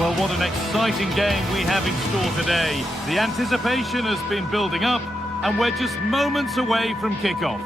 Well, what an exciting game we have in store today. The anticipation has been building up, and we're just moments away from kickoff.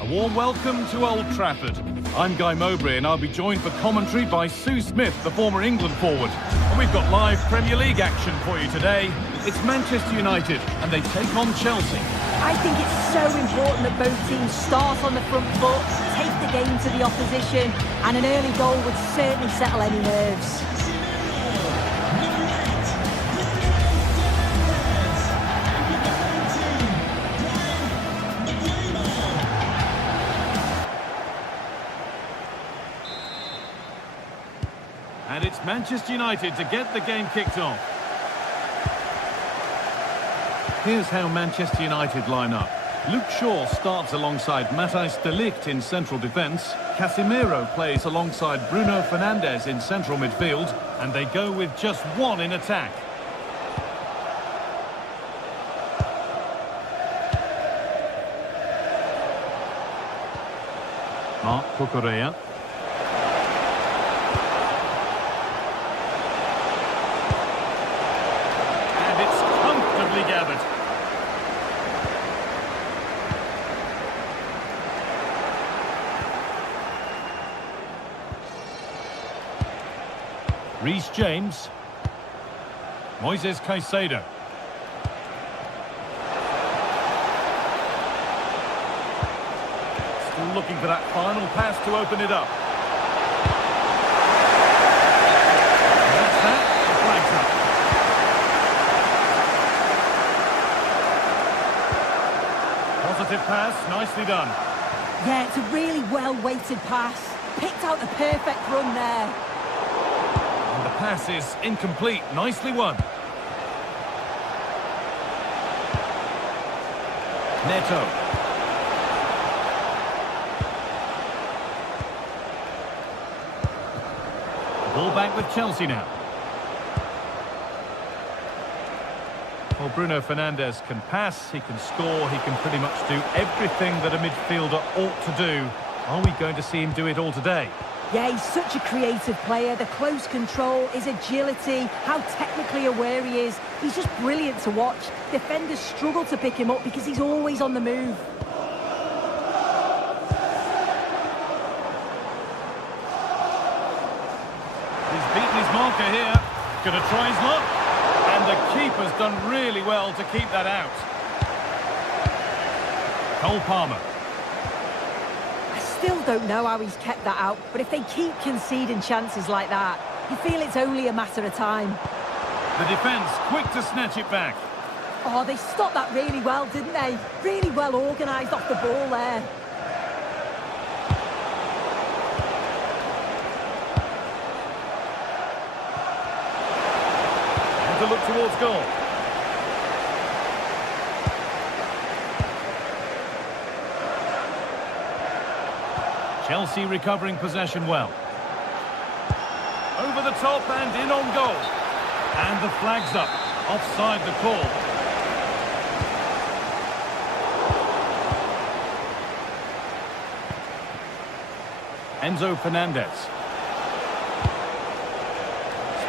A warm welcome to Old Trafford. I'm Guy Mowbray, and I'll be joined for commentary by Sue Smith, the former England forward. And we've got live Premier League action for you today. It's Manchester United, and they take on Chelsea. I think it's so important that both teams start on the front foot, take the game to the opposition, and an early goal would certainly settle any nerves. And it's Manchester United to get the game kicked off. Here's how Manchester United line up. Luke Shaw starts alongside Matthijs de Ligt in central defence. Casemiro plays alongside Bruno Fernandes in central midfield. And they go with just one in attack. Marc Cucurella. Gathered. Reece James. Moises Caicedo. Still looking for that final pass to open it up. That's that. The flag's up. Positive pass, nicely done. Yeah, it's a really well-weighted pass. Picked out the perfect run there. And the pass is incomplete, nicely won. Neto. Ball back with Chelsea now. Well, Bruno Fernandes can pass, he can score, he can pretty much do everything that a midfielder ought to do. Are we going to see him do it all today? Yeah, he's such a creative player. The close control, his agility, how technically aware he is. He's just brilliant to watch. Defenders struggle to pick him up because he's always on the move. He's beaten his marker here. Gonna try his luck. And the keeper's done really well to keep that out. Cole Palmer. I still don't know how he's kept that out, but if they keep conceding chances like that, you feel it's only a matter of time. The defence quick to snatch it back. Oh, they stopped that really well, didn't they? Really well organised off the ball there. To look towards goal. Chelsea recovering possession well. Over the top and in on goal. And the flag's up. Offside the call. Enzo Fernandez.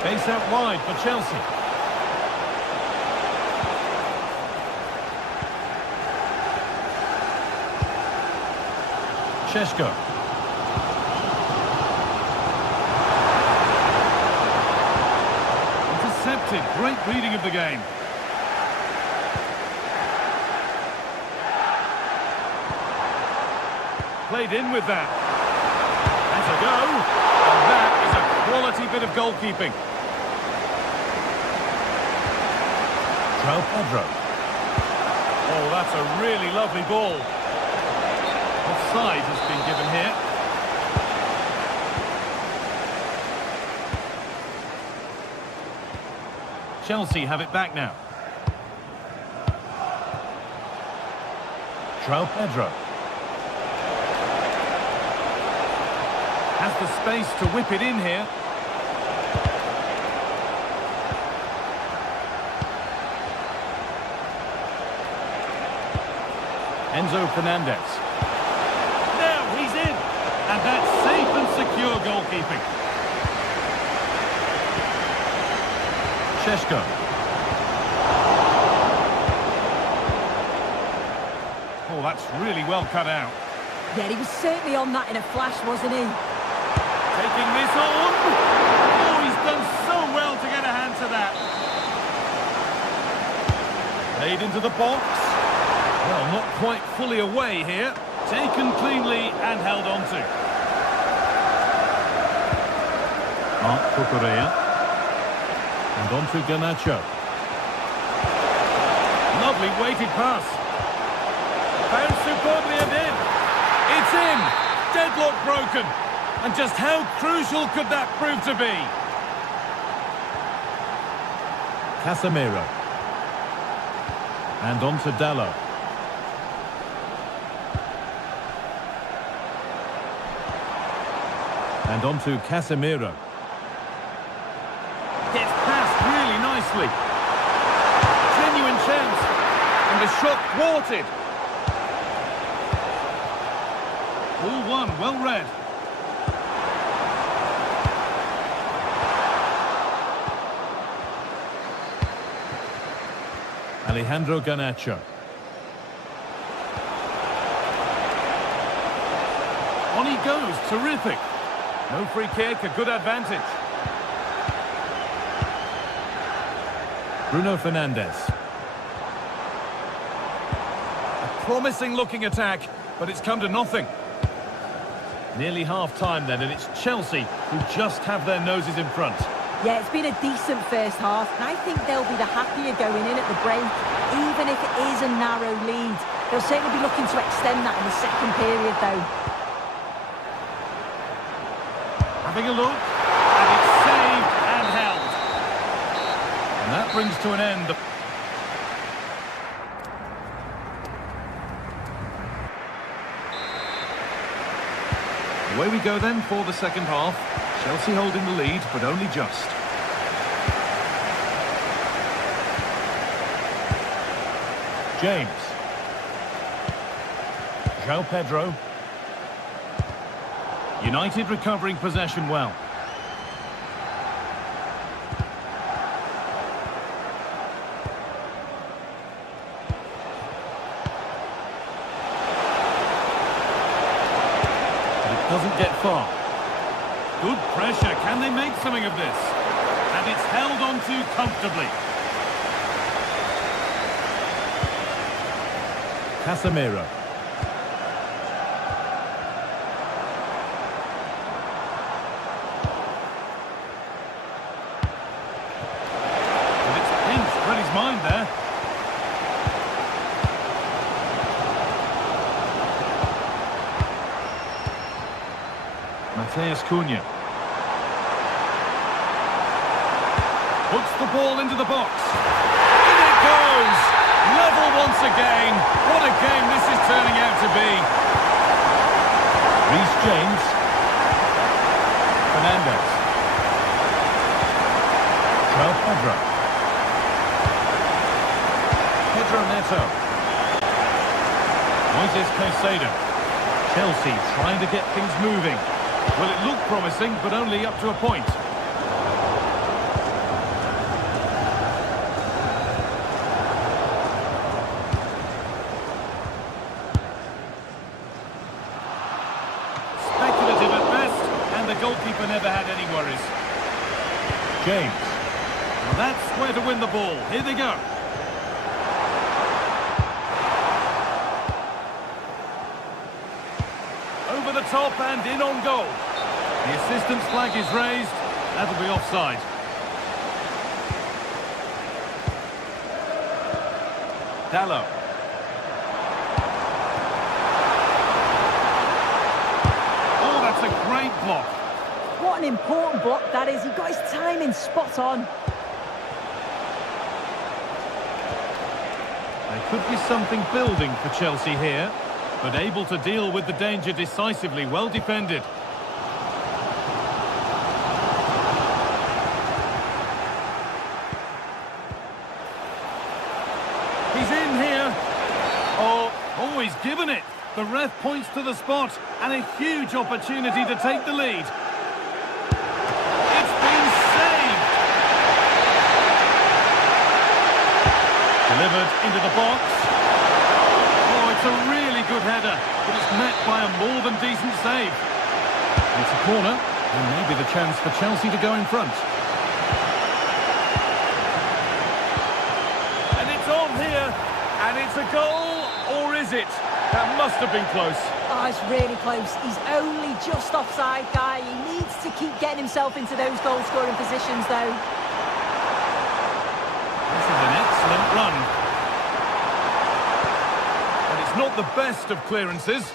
Space out wide for Chelsea. Šeško. Intercepted. Great reading of the game. Played in with that. Has a go. And that is a quality bit of goalkeeping. Pedro. Oh, that's a really lovely ball. Offside has been given here. Chelsea have it back now. Pedro. Has the space to whip it in here. Fernandez. Now he's in. And that's safe and secure goalkeeping. Šeško. Oh, that's really well cut out. Yeah, he was certainly on that in a flash, wasn't he? Taking this on. Oh, he's done so well to get a hand to that. Played into the box. Well, not quite fully away here. Taken cleanly and held on to. Mark Cucurella. And on to Garnacho. Lovely weighted pass. Bounced superbly and in. It's in. Deadlock broken. And just how crucial could that prove to be? Casemiro. And on to Dalot. And on to Casemiro. Gets past really nicely. Genuine chance. And the shot thwarted. Ball one, well read. Alejandro Garnacho. On he goes, terrific. No free kick, a good advantage. Bruno Fernandes. A promising looking attack, but it's come to nothing. Nearly half-time then, and it's Chelsea who just have their noses in front. Yeah, it's been a decent first half, and I think they'll be the happier going in at the break, even if it is a narrow lead. They'll certainly be looking to extend that in the second period, though. Having a look, and it's saved and held. And that brings to an end the... Away we go then for the second half. Chelsea holding the lead, but only just. James. João Pedro. United recovering possession well. But it doesn't get far. Good pressure. Can they make something of this? And it's held on to comfortably. Casemiro. And it's pinched. Read his mind there. Matheus Cunha. Puts the ball into the box. In it goes! Level once again. What a game this is turning out to be. Reece James. Fernandez. João Pedro. Pedro Neto. Moises Caicedo. Chelsea trying to get things moving. Well, it looked promising, but only up to a point. Speculative at best, and the goalkeeper never had any worries. James. Well, that's where to win the ball. Here they go. Over the top and in on goal. The assistant's flag is raised. That'll be offside. Dalot. Oh, that's a great block. What an important block that is. He got his timing spot on. There could be something building for Chelsea here, but able to deal with the danger decisively. Well defended. He's in here. Oh, Oh, he's given it. The ref points to the spot, and a huge opportunity to take the lead. It's been saved. Delivered into the box. Oh, it's a really good header, but it's met by a more than decent save. It's a corner, and maybe the chance for Chelsea to go in front. And it's on here, and it's a goal, or is it? That must have been close. Oh, it's really close. He's only just offside, Guy. He needs to keep getting himself into those goal-scoring positions, though. This is an excellent run. And it's not the best of clearances.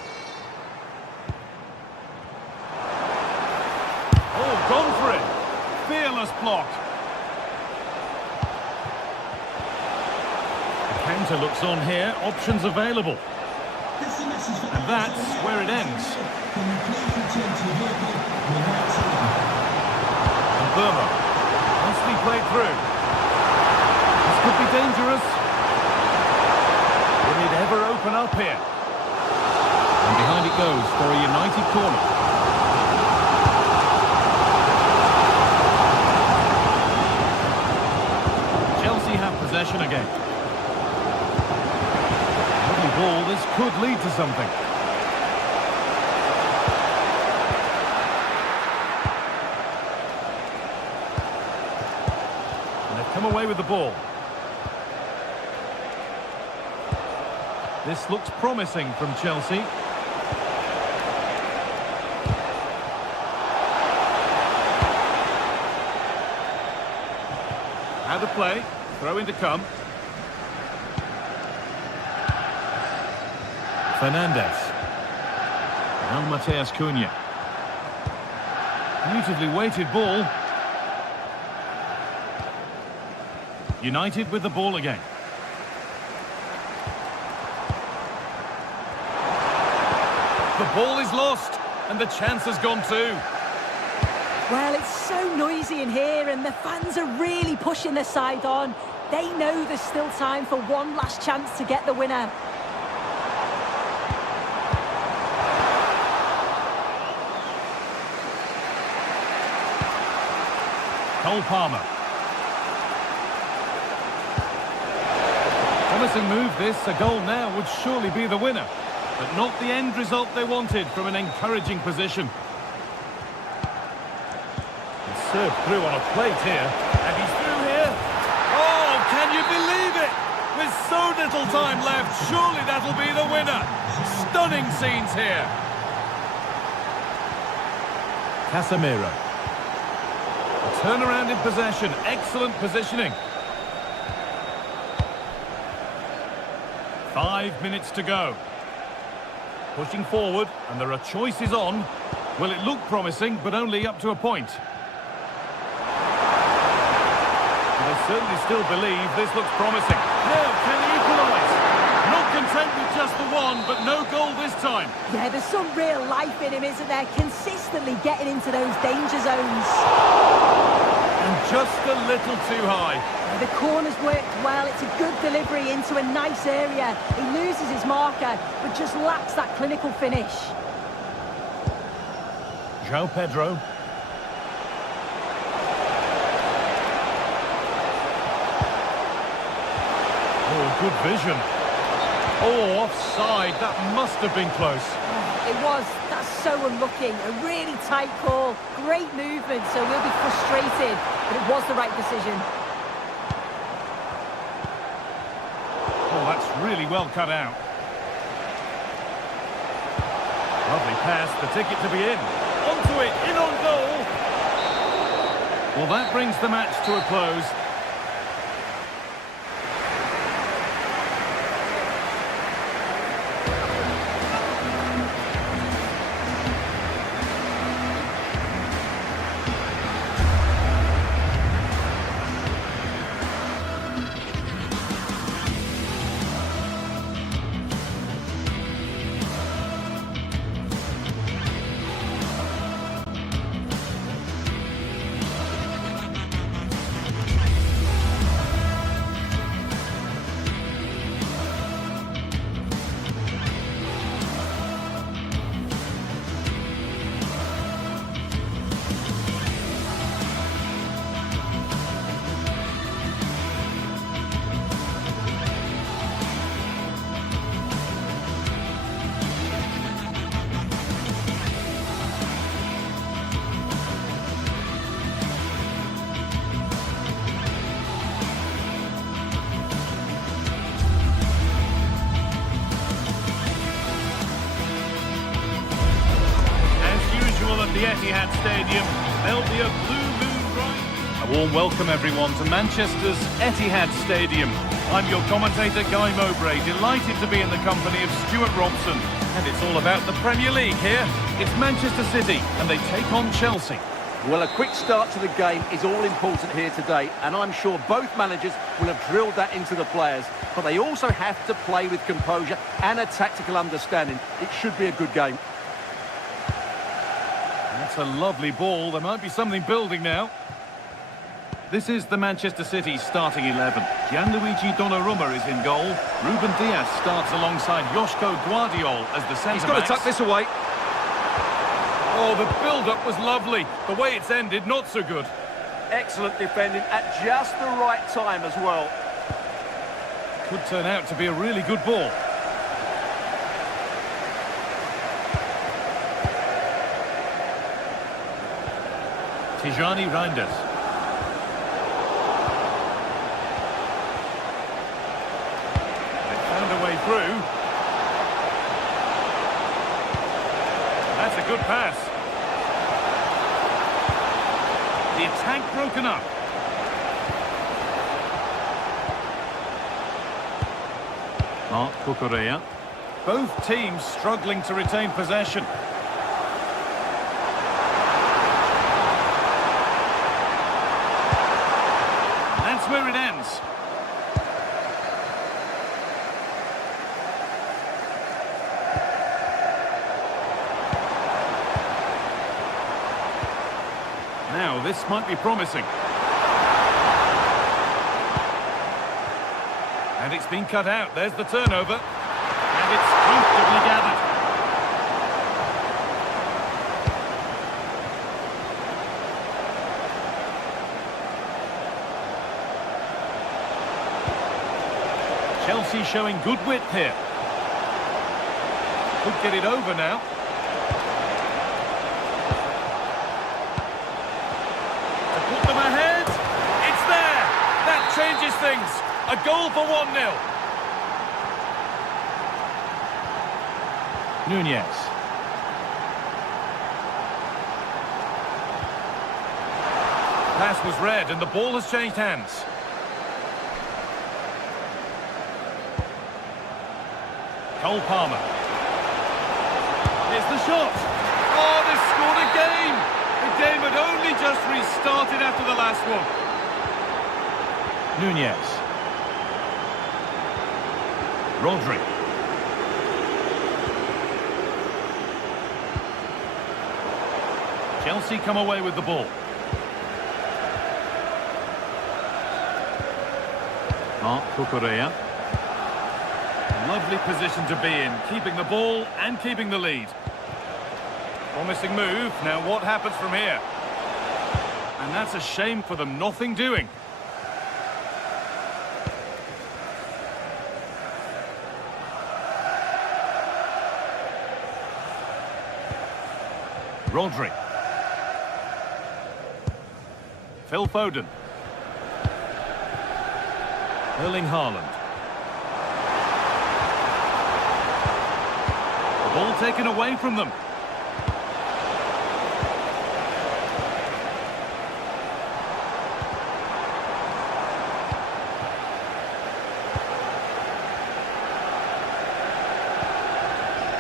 Oh, gone for it. Fearless block. The counter looks on here. Options available. And that's where it ends. And Burma. Nicely played through. This could be dangerous. Will it ever open up here? And behind it goes for a United corner. Chelsea have possession again. Ball, this could lead to something. And they've come away with the ball. This looks promising from Chelsea. Out of play, throw in to come. Fernandez. Now Mateus Cunha. Beautifully weighted ball. United with the ball again. The ball is lost, and the chance has gone too. Well, it's so noisy in here, and the fans are really pushing their side on. They know there's still time for one last chance to get the winner. Cole Palmer. Promising move this. A goal now would surely be the winner. But not the end result they wanted from an encouraging position. He's served through on a plate here. And he's through here. Oh, can you believe it? With so little time left, surely that'll be the winner. Stunning scenes here. Casemiro. Turnaround in possession, excellent positioning. 5 minutes to go. Pushing forward, and there are choices on. Well, it looked promising, but only up to a point. But they certainly still believe this looks promising. Now, can he equalise? Not content with just the one, but no goal this time. Yeah, there's some real life in him, isn't there? Consistently getting into those danger zones. And just a little too high. The corner's worked well. It's a good delivery into a nice area. He loses his marker, but just lacks that clinical finish. João Pedro. Oh, good vision. Oh, offside. That must have been close. It was. That's so unlucky. A really tight call. Great movement, so we'll be frustrated. But it was the right decision. Oh, that's really well cut out. Lovely pass. The ticket to be in. Onto it. In on goal. Well, that brings the match to a close. Stadium, there'll be a blue moon rising. A warm welcome, everyone, to Manchester's Etihad Stadium. I'm your commentator, Guy Mowbray, delighted to be in the company of Stuart Robson. And it's all about the Premier League here. It's Manchester City, and they take on Chelsea. Well, a quick start to the game is all important here today, and I'm sure both managers will have drilled that into the players. But they also have to play with composure and a tactical understanding. It should be a good game. That's a lovely ball. There might be something building now. This is the Manchester City starting 11. Gianluigi Donnarumma is in goal. Ruben Dias starts alongside Joško Guardiol as the centre-backs. He's got to tuck this away. Oh, the build-up was lovely. The way it's ended, not so good. Excellent defending at just the right time as well. Could turn out to be a really good ball. Tijani Reinders. They found a way through. That's a good pass. The attack broken up. Marc Cucurella. Both teams struggling to retain possession. That's where it ends. Now, this might be promising. And it's been cut out. There's the turnover. And it's comfortably gathered. Chelsea showing good width here. Could get it over now. To put them ahead. It's there. That changes things. A goal for 1-0. Nunez. Pass was read and the ball has changed hands. Cole Palmer. Here's the shot. Oh, they scored again. The game had only just restarted after the last one. Nunez. Rodri. Chelsea come away with the ball. Marc Cucurella. Lovely position to be in, keeping the ball and keeping the lead. Promising move. Now what happens from here? And that's a shame for them. Nothing doing. Rodri. Phil Foden. Erling Haaland. The ball taken away from them.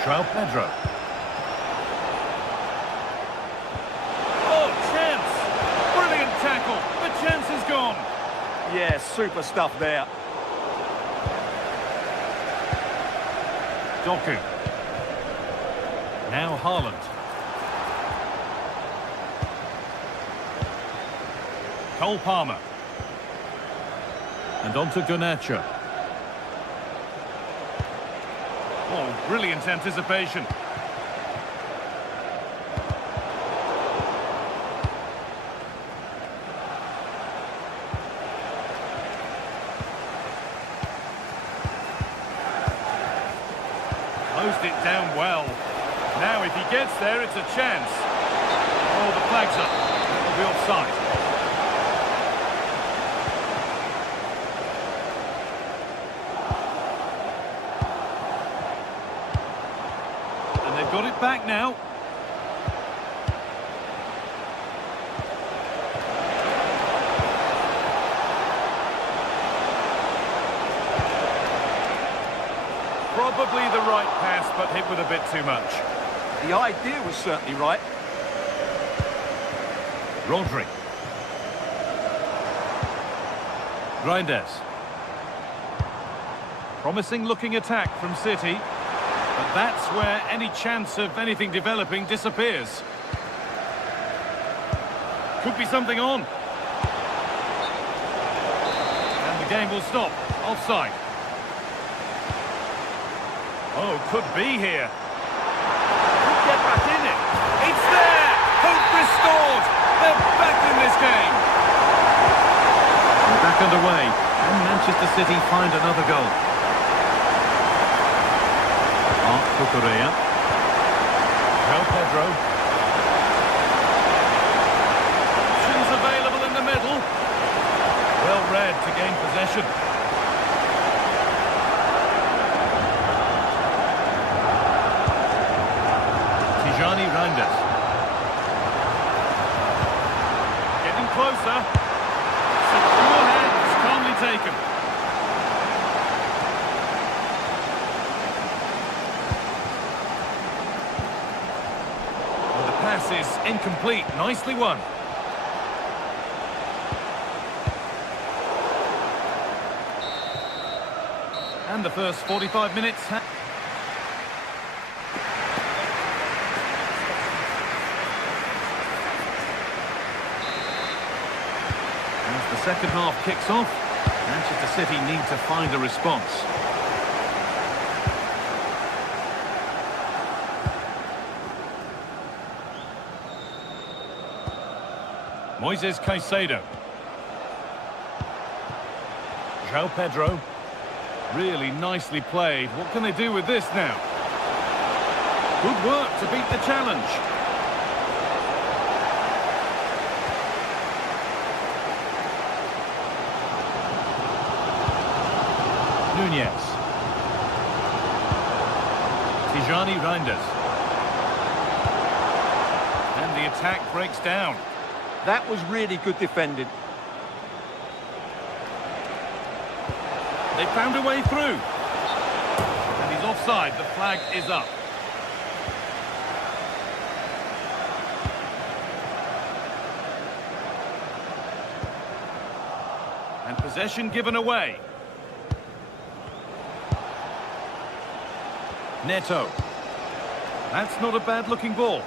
João Pedro. Tackle. The chance is gone. Yeah, super stuff there. Doku. Now Haaland. Cole Palmer. And on to Garnacho. Oh, brilliant anticipation. Closed it down well. Now if he gets there, it's a chance. Oh, the flag's up. It'll be offside. And they've got it back now. Probably the right pass, but hit with a bit too much. The idea was certainly right. Rodri. Reinders. Promising looking attack from City. But that's where any chance of anything developing disappears. Could be something on. And the game will stop. Offside. Oh, could be here. Could get back in it. It's there! Hope restored! They're back in this game. We're back underway. Can Manchester City find another goal? Cucurella. João Pedro. Options available in the middle. Well read to gain possession. Reinders. Getting closer. Secure hands, calmly taken. Well, the pass is incomplete. Nicely won. And the first 45 minutes. The second half kicks off. Manchester City need to find a response. Moises Caicedo. João Pedro. Really nicely played. What can they do with this now? Good work to beat the challenge. Nunez. Tijani Reinders. And the attack breaks down. That was really good defending. They found a way through. And he's offside. The flag is up. And possession given away. Neto. That's not a bad-looking ball.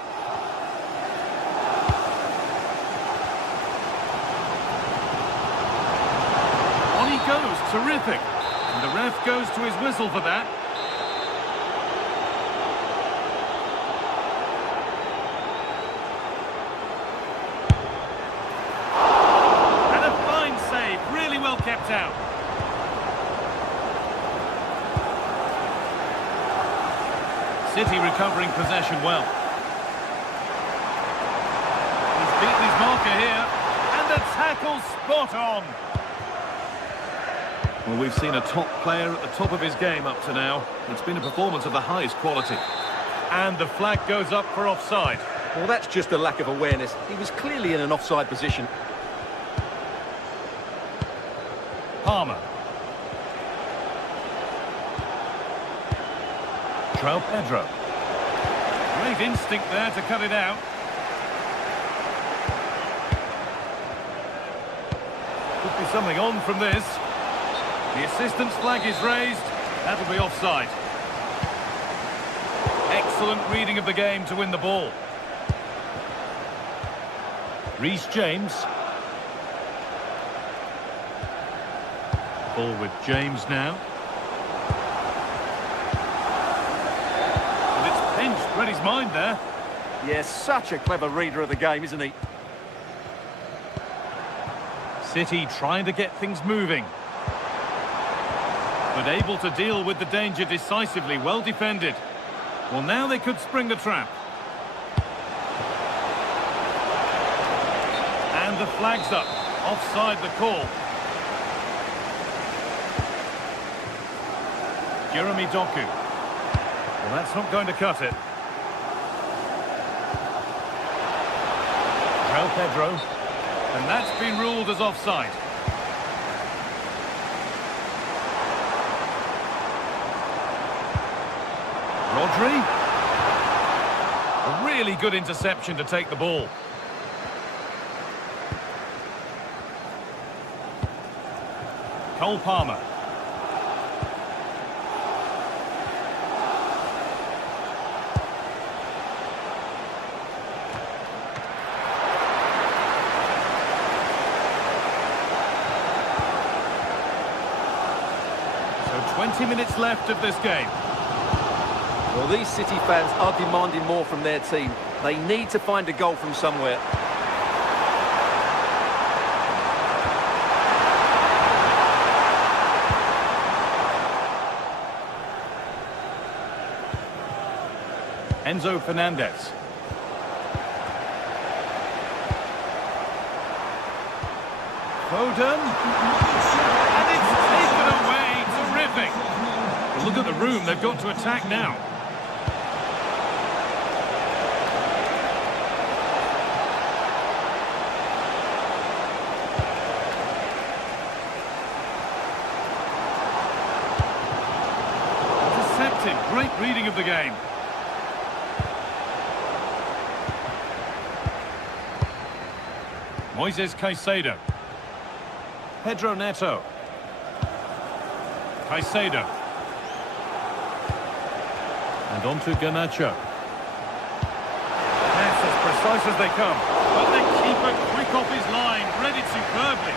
On he goes. Terrific. And the ref goes to his whistle for that. And a fine save. Really well kept out. City recovering possession well. He's beaten his marker here. And the tackle spot on. Well, we've seen a top player at the top of his game up to now. It's been a performance of the highest quality. And the flag goes up for offside. Well, that's just a lack of awareness. He was clearly in an offside position. Palmer. João Pedro. Great instinct there to cut it out. Could be something on from this. The assistant's flag is raised. That'll be offside. Excellent reading of the game to win the ball. Reece James. Ball with James now. And it's pinched. Read his mind there. Yes, such a clever reader of the game, isn't he? City trying to get things moving. But able to deal with the danger decisively, well defended. Well, now they could spring the trap. And the flag's up. Offside the call. Jeremy Doku. Well, that's not going to cut it. João Pedro. And that's been ruled as offside. Rodri. A really good interception to take the ball. Cole Palmer. So 20 minutes left of this game. Well, these City fans are demanding more from their team. They need to find a goal from somewhere. Enzo Fernandez. Foden. And it's taken away. Terrific. Well, look at the room. They've got to attack now. Intercepted. Great reading of the game. Moises Caicedo. Pedro Neto. Caicedo. And on to Garnacho. That's as precise as they come. But the keeper quick off his line, read it superbly.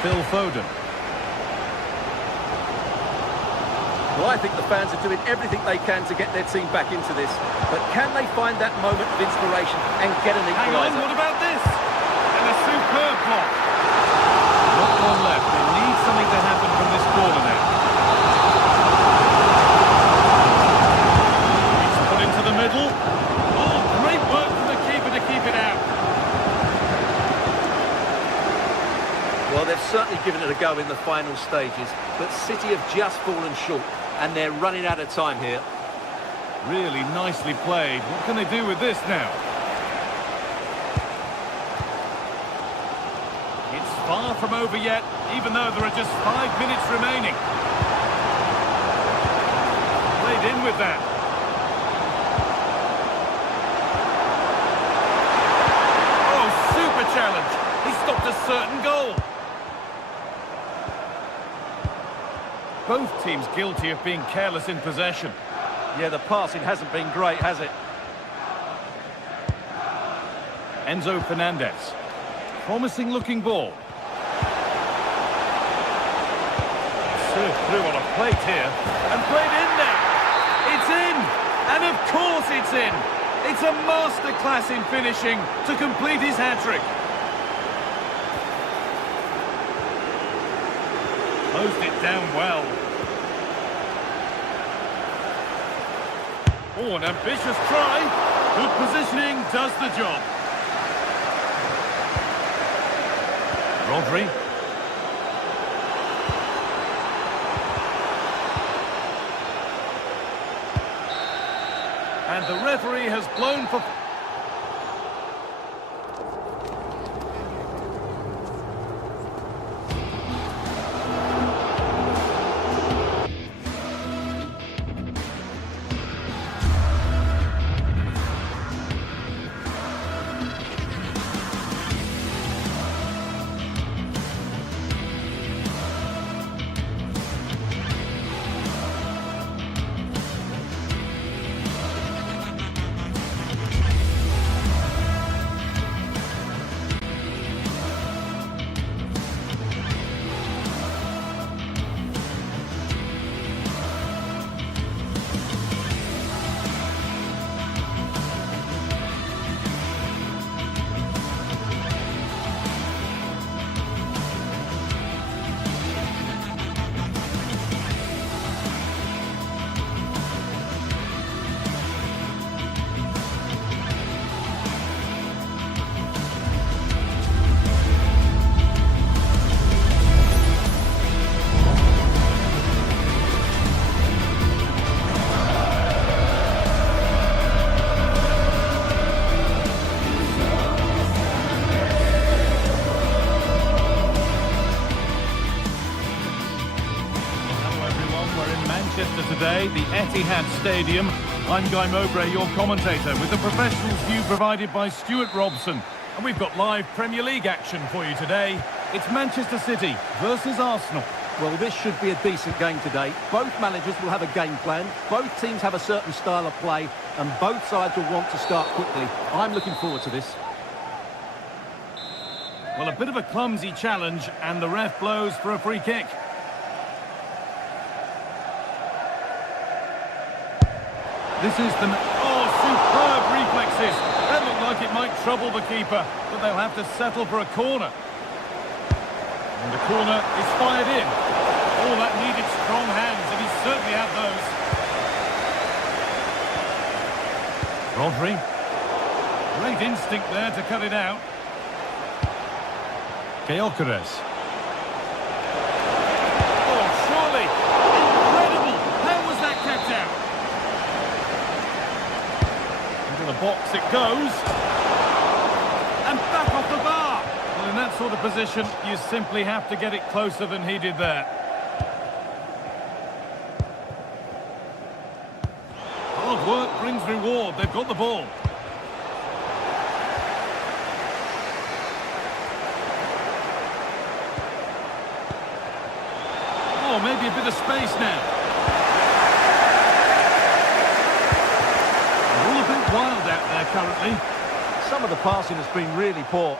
Phil Foden. Well, I think the fans are doing everything they can to get their team back into this. But can they find that moment of inspiration and get an Hang equaliser? on, what about this? And a superb block. Not one left. They need something to happen from this corner now. It's put into the middle. Oh, great work from the keeper to keep it out. Well, they've certainly given it a go in the final stages, but City have just fallen short, and they're running out of time here. Really nicely played. What can they do with this now? It's far from over yet, even though there are just 5 minutes remaining. Played in with that. Oh, super challenge. He stopped a certain goal. Both teams guilty of being careless in possession. Yeah, the passing hasn't been great, has it? Enzo Fernandez. Promising looking ball. Served through on a plate here. And played in there. It's in. And of course it's in. It's a masterclass in finishing to complete his hat-trick. Closed it down well. Oh, an ambitious try. Good positioning does the job. Rodri. And the referee has blown for... today, the Etihad Stadium. I'm Guy Mowbray, your commentator, with the professionals' view provided by Stuart Robson. And we've got live Premier League action for you today. It's Manchester City versus Arsenal. Well, this should be a decent game today. Both managers will have a game plan. Both teams have a certain style of play, and both sides will want to start quickly. I'm looking forward to this. Well, a bit of a clumsy challenge, and the ref blows for a free kick. This is the... Oh, superb reflexes. That looked like it might trouble the keeper, but they'll have to settle for a corner. And the corner is fired in. Oh, that needed strong hands, and he certainly had those. Rodri. Great instinct there to cut it out. Gyökeres. Oh, surely. Incredible. How was that kept out? Into the box it goes. And back off the bar. Well, in that sort of position, you simply have to get it closer than he did there. Hard work brings reward. They've got the ball. Oh, maybe a bit of space now. They're all a bit wild out there currently. Some of the passing has been really poor.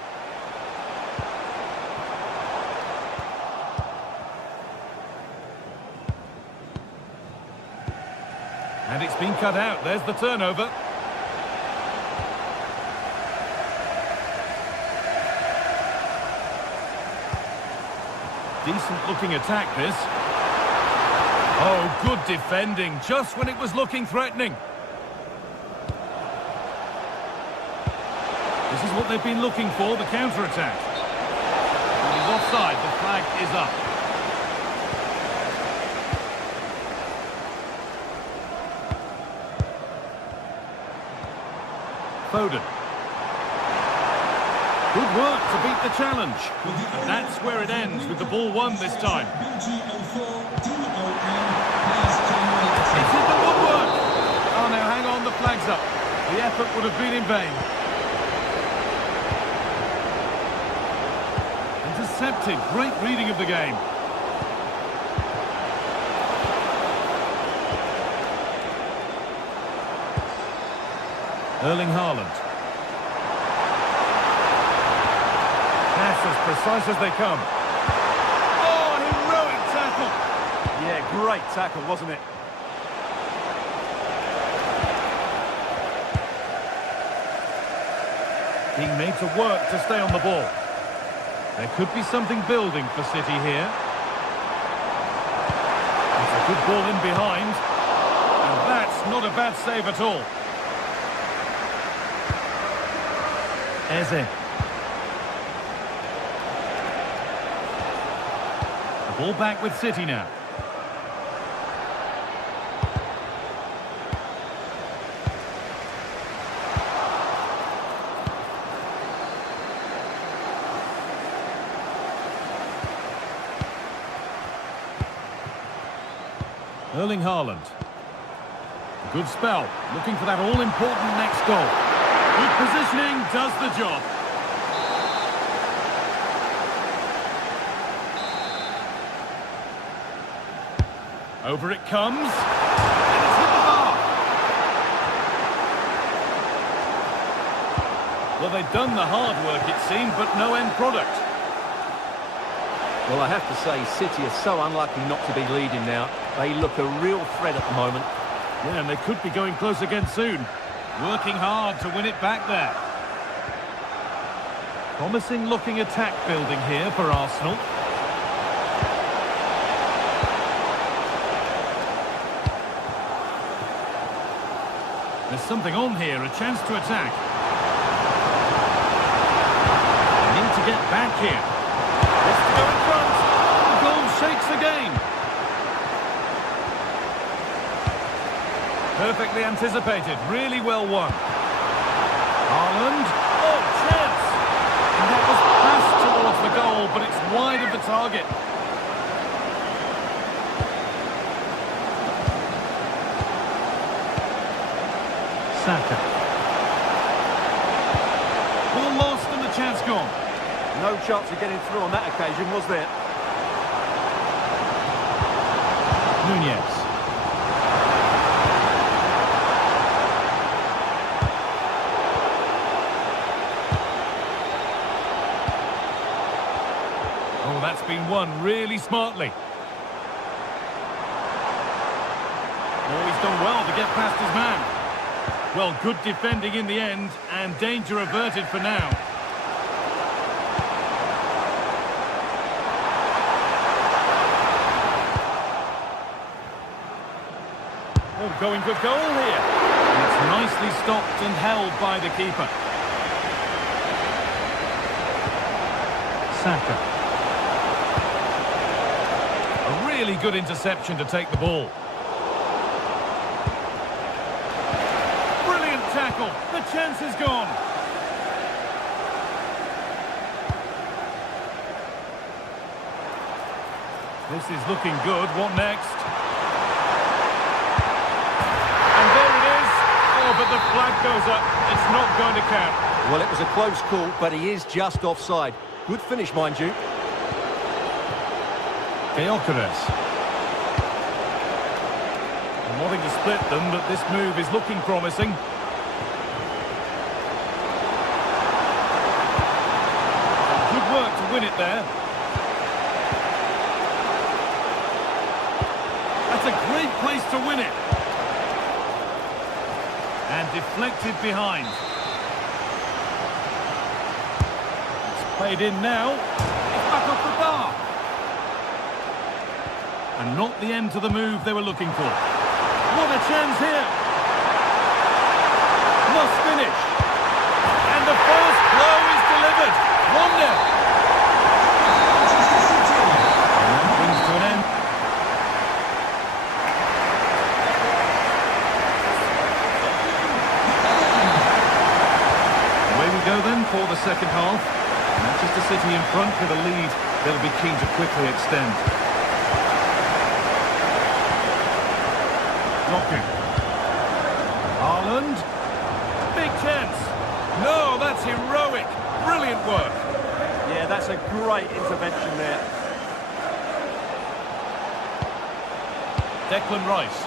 And it's been cut out. There's the turnover. Decent looking attack, this. Oh, good defending, just when it was looking threatening. This is what they've been looking for, the counter-attack. And he's offside, the flag is up. Foden. Good work to beat the challenge. And that's where it ends, with the ball won this time. It's in the woodwork. Oh, now hang on, the flag's up. The effort would have been in vain. Intercepted. Great reading of the game. Erling Haaland. Pass as precise as they come. Oh, heroic tackle. Yeah, great tackle, wasn't it? Being made to work to stay on the ball. There could be something building for City here. It's a good ball in behind. And that's not a bad save at all. Eze. The ball back with City now. Erling Haaland. A good spell, looking for that all-important next goal. Good positioning, does the job. Over it comes. And it's hit the bar. Well, they've done the hard work, it seemed, but no end product. Well, I have to say, City are so unlucky not to be leading now. They look a real threat at the moment. Yeah, and they could be going close again soon. Working hard to win it back there. Promising looking attack building here for Arsenal. There's something on here, a chance to attack. They need to get back here. Wants to go in front. The goal shakes again. Perfectly anticipated, really well won. Haaland. Oh, chance! And that was passed towards the goal, but it's wide of the target. No chance of getting through on that occasion, was there? Nunez. Oh, that's been won really smartly. Oh, he's done well to get past his man. Well, good defending in the end, and danger averted for now. Oh, going for goal here. And it's nicely stopped and held by the keeper. Saka. A really good interception to take the ball. Brilliant tackle. The chance is gone. This is looking good. What next? But the flag goes up. It's not going to count. Well, it was a close call, but he is just offside. Good finish, mind you. Gyökeres. Wanting to split them, but this move is looking promising. Good work to win it there. That's a great place to win it. And deflected behind. It's played in now. It's back off the bar. And not the end to the move they were looking for. What a chance here. Must finish. And the first blow is delivered. 1-0. And that brings to an end. Go then for the second half. Manchester City in front with a lead. They'll be keen to quickly extend. Blocking. Haaland. Big chance. No, that's heroic. Brilliant work. Yeah, that's a great intervention there. Declan Rice.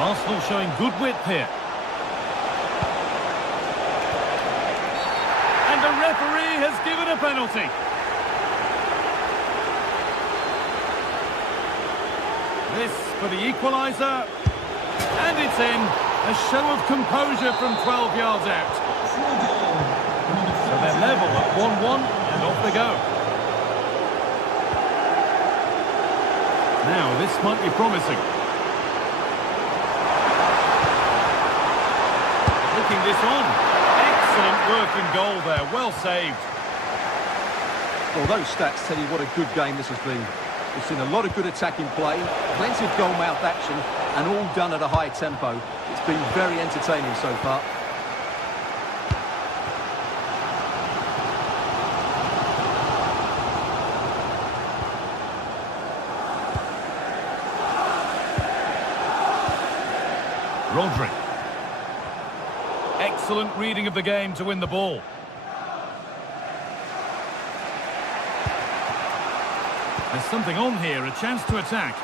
Arsenal showing good width here. The referee has given a penalty. This for the equaliser. And it's in. A show of composure from 12 yards out. So they're level at 1-1 and off they go. Now this might be promising. Looking this on. Excellent work in goal there, well saved. Well, those stats tell you what a good game this has been. We've seen a lot of good attacking play, plenty of goal-mouth action, and all done at a high tempo. It's been very entertaining so far. Rodri. Excellent reading of the game to win the ball. There's something on here, a chance to attack.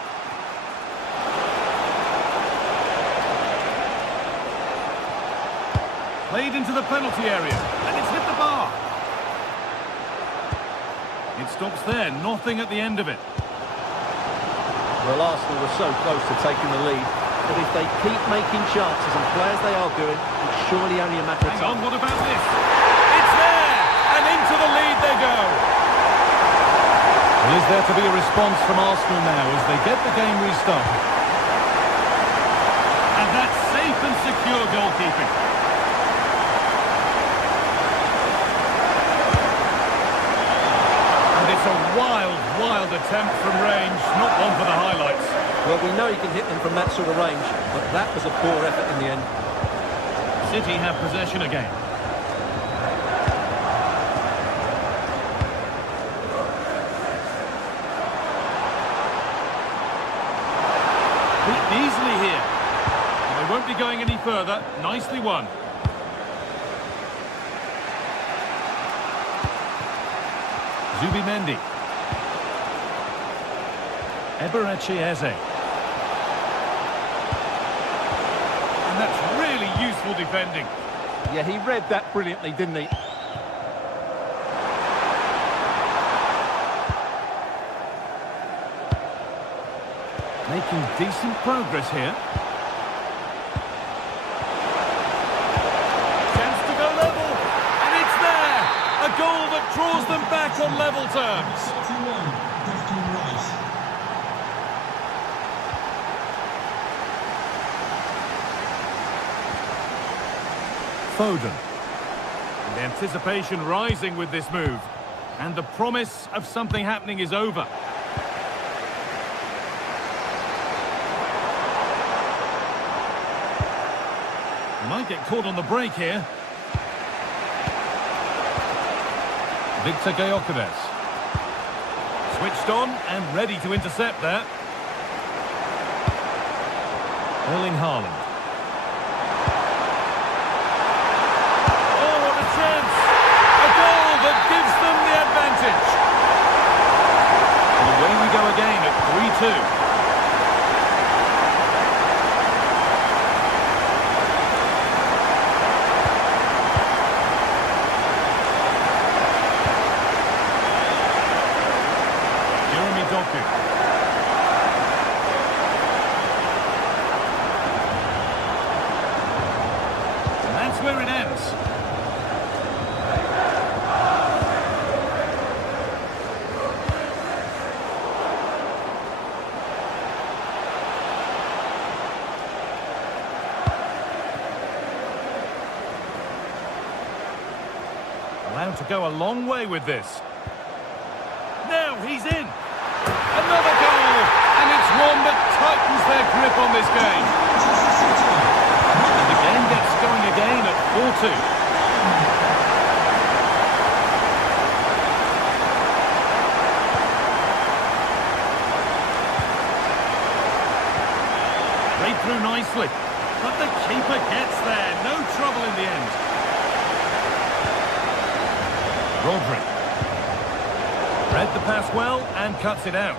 Played into the penalty area, and it's hit the bar. It stops there, nothing at the end of it. Well, Arsenal were so close to taking the lead, but if they keep making chances and play as they are doing, it's surely only a matter of time. Hang on, what about this? It's there! And into the lead they go! Well, is there to be a response from Arsenal now as they get the game restarted? And that's safe and secure goalkeeping. And it's a wild, wild attempt from range, not one for the highlights. Well, we know he can hit them from that sort of range, but that was a poor effort in the end. City have possession again. Beaten easily here. And they won't be going any further. Nicely won. Zubimendi. Eberechi Eze. And that's really useful defending. Yeah, he read that brilliantly, didn't he? Making decent progress here. Chance to go level, and it's there! A goal that draws them back on level terms. Foden. The anticipation rising with this move. And the promise of something happening is over. He might get caught on the break here. Victor Gyökeres. Switched on and ready to intercept there. Erling Haaland. Oh, what a chance! A goal that gives them the advantage. And away we go again at 3-2. And that's where it ends. Allowed to go a long way with this. Now he's in. Another goal, and it's one that tightens their grip on this game. And the game gets going again at 4-2. Played through nicely, but the keeper gets there. No trouble in the end. Rodri. Read the pass well and cuts it out.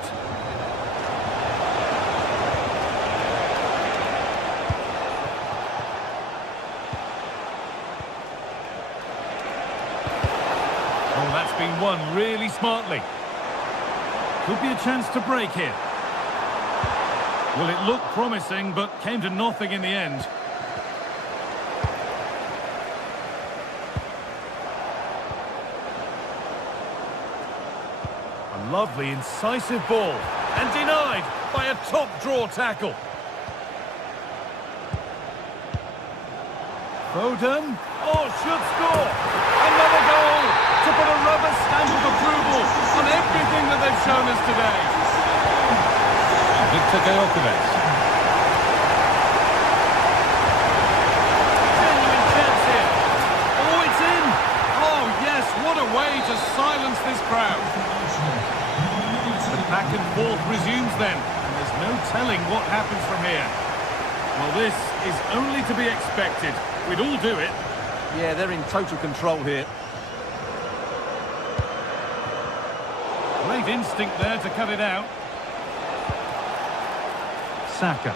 Oh, that's been won really smartly. Could be a chance to break here. Well, it looked promising, but came to nothing in the end. Lovely, incisive ball, and denied by a top-draw tackle. Foden, oh, should score! Another goal to put a rubber stamp of approval on everything that they've shown us today. Victor Gyökeres. Genuine chance here. Oh, it's in! Oh, yes, what a way to silence this crowd. Back and forth resumes then, and there's no telling what happens from here. Well, this is only to be expected. We'd all do it. Yeah, they're in total control here. Great instinct there to cut it out. Saka.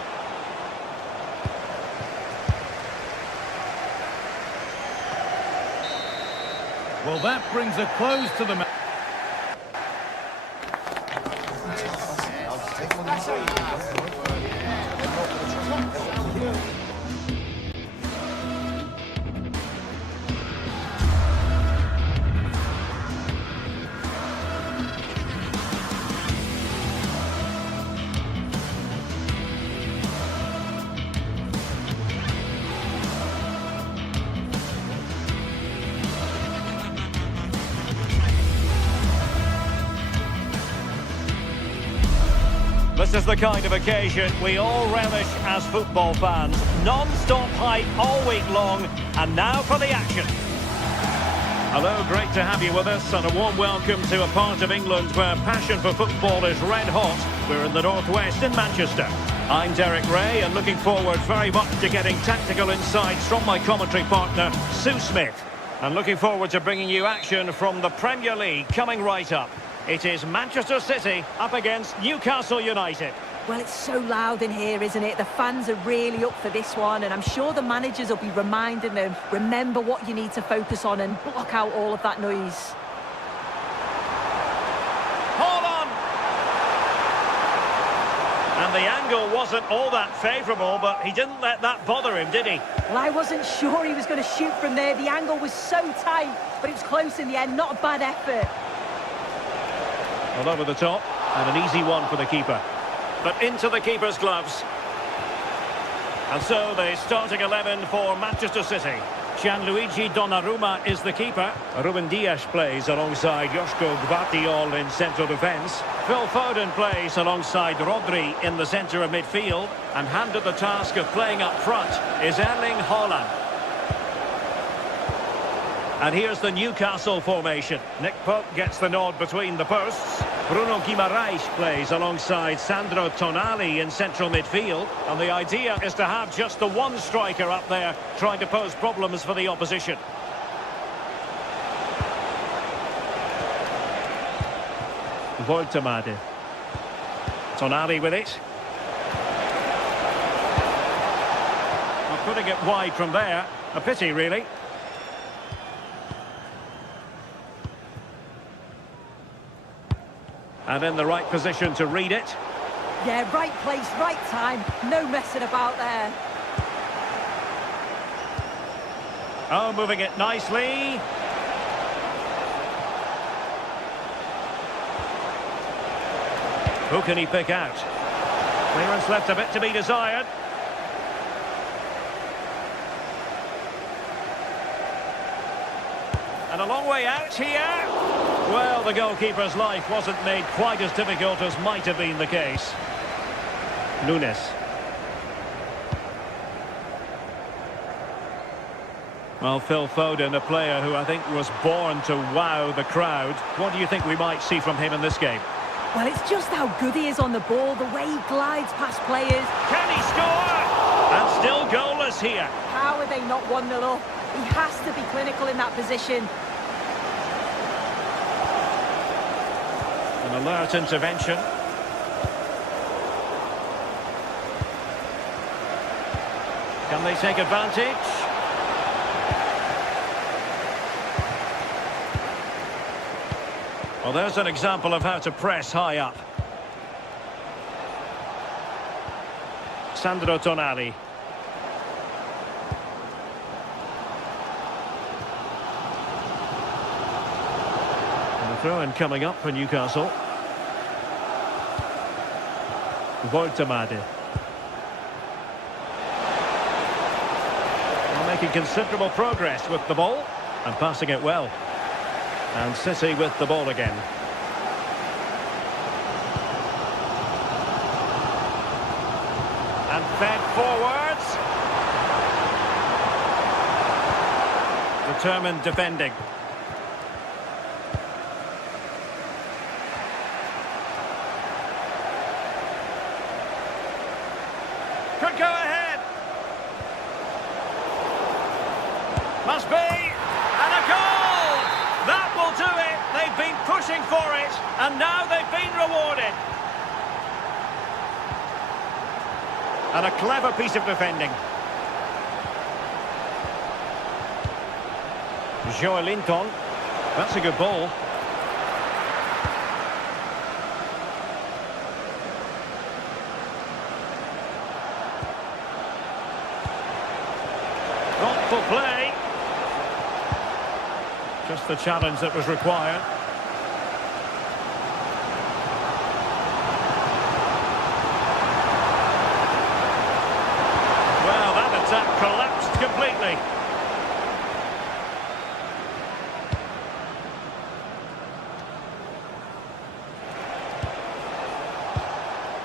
Well, that brings a close to the match. This is the kind of occasion we all relish as football fans. Non-stop hype all week long, and now for the action. Hello, great to have you with us, and a warm welcome to a part of England where passion for football is red hot. We're in the northwest in Manchester. I'm Derek Ray, and looking forward very much to getting tactical insights from my commentary partner, Sue Smith. And looking forward to bringing you action from the Premier League coming right up. It is Manchester City up against Newcastle United. Well, it's so loud in here, isn't it? The fans are really up for this one, and I'm sure the managers will be reminding them, remember what you need to focus on and block out all of that noise. Hold on! And the angle wasn't all that favourable, but he didn't let that bother him, did he? Well, I wasn't sure he was going to shoot from there. The angle was so tight, but it was close in the end. Not a bad effort. Well, over the top, and an easy one for the keeper. But into the keeper's gloves. And so the starting 11 for Manchester City. Gianluigi Donnarumma is the keeper. Ruben Dias plays alongside Joško Gvardiol in central defence. Phil Foden plays alongside Rodri in the centre of midfield. And handed the task of playing up front is Erling Haaland. And here's the Newcastle formation. Nick Pope gets the nod between the posts. Bruno Guimaraes plays alongside Sandro Tonali in central midfield. And the idea is to have just the one striker up there trying to pose problems for the opposition. Voltemade. Tonali with it. Well, putting it wide from there. A pity, really. And in the right position to read it. Yeah, right place, right time. No messing about there. Oh, moving it nicely. Who can he pick out? Clearance left a bit to be desired. And a long way out here. Well, the goalkeeper's life wasn't made quite as difficult as might have been the case. Nunes. Well, Phil Foden, a player who I think was born to wow the crowd. What do you think we might see from him in this game? Well, it's just how good he is on the ball, the way he glides past players. Can he score? And still goalless here. How are they not 1-0 up? He has to be clinical in that position. An alert intervention. Can they take advantage? Well, there's an example of how to press high up. Sandro Tonali. And the throw-in coming up for Newcastle. Voltemade. Making considerable progress with the ball and passing it well. And City with the ball again. And fed forwards. Determined defending. Could go ahead. Must be. And a goal! That will do it. They've been pushing for it. And now they've been rewarded. And a clever piece of defending. Joelinton. That's a good ball. Thoughtful play. Just the challenge that was required. Well, that attack collapsed completely.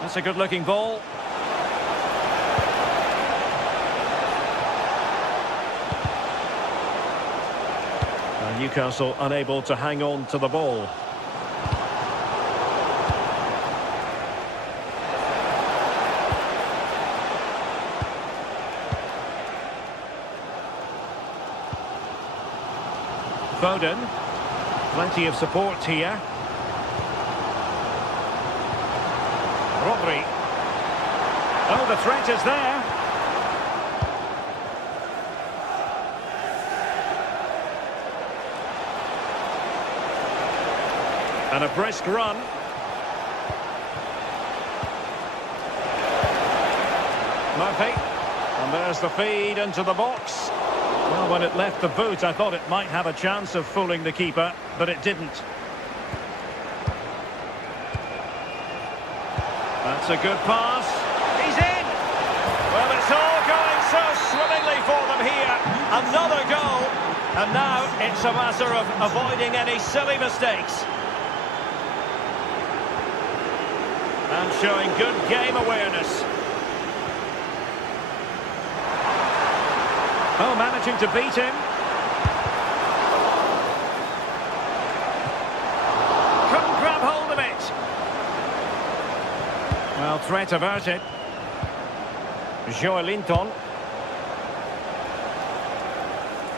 That's a good-looking ball. Newcastle unable to hang on to the ball. Foden. Plenty of support here. Rodri. Oh, the threat is there. And a brisk run. Murphy. And there's the feed into the box. Well, when it left the boot, I thought it might have a chance of fooling the keeper, but it didn't. That's a good pass. He's in! Well, it's all going so swimmingly for them here. Another goal. And now it's a matter of avoiding any silly mistakes. And showing good game awareness. Oh, managing to beat him. Couldn't grab hold of it. Well, threat averted. Joelinton.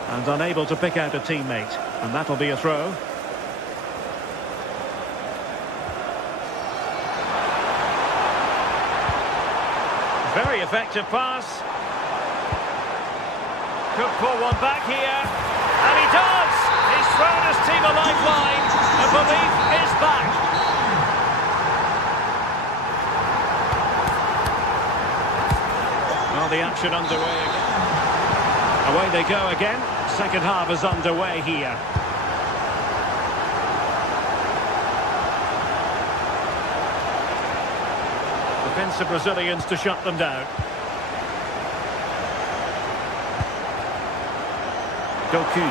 And unable to pick out a teammate. And that'll be a throw. Very effective pass. Could pull one back here. And he does! He's thrown his team a lifeline. The belief is back. Well, the action underway again. Away they go again. Second half is underway here. Defensive Brazilians to shut them down. Doku.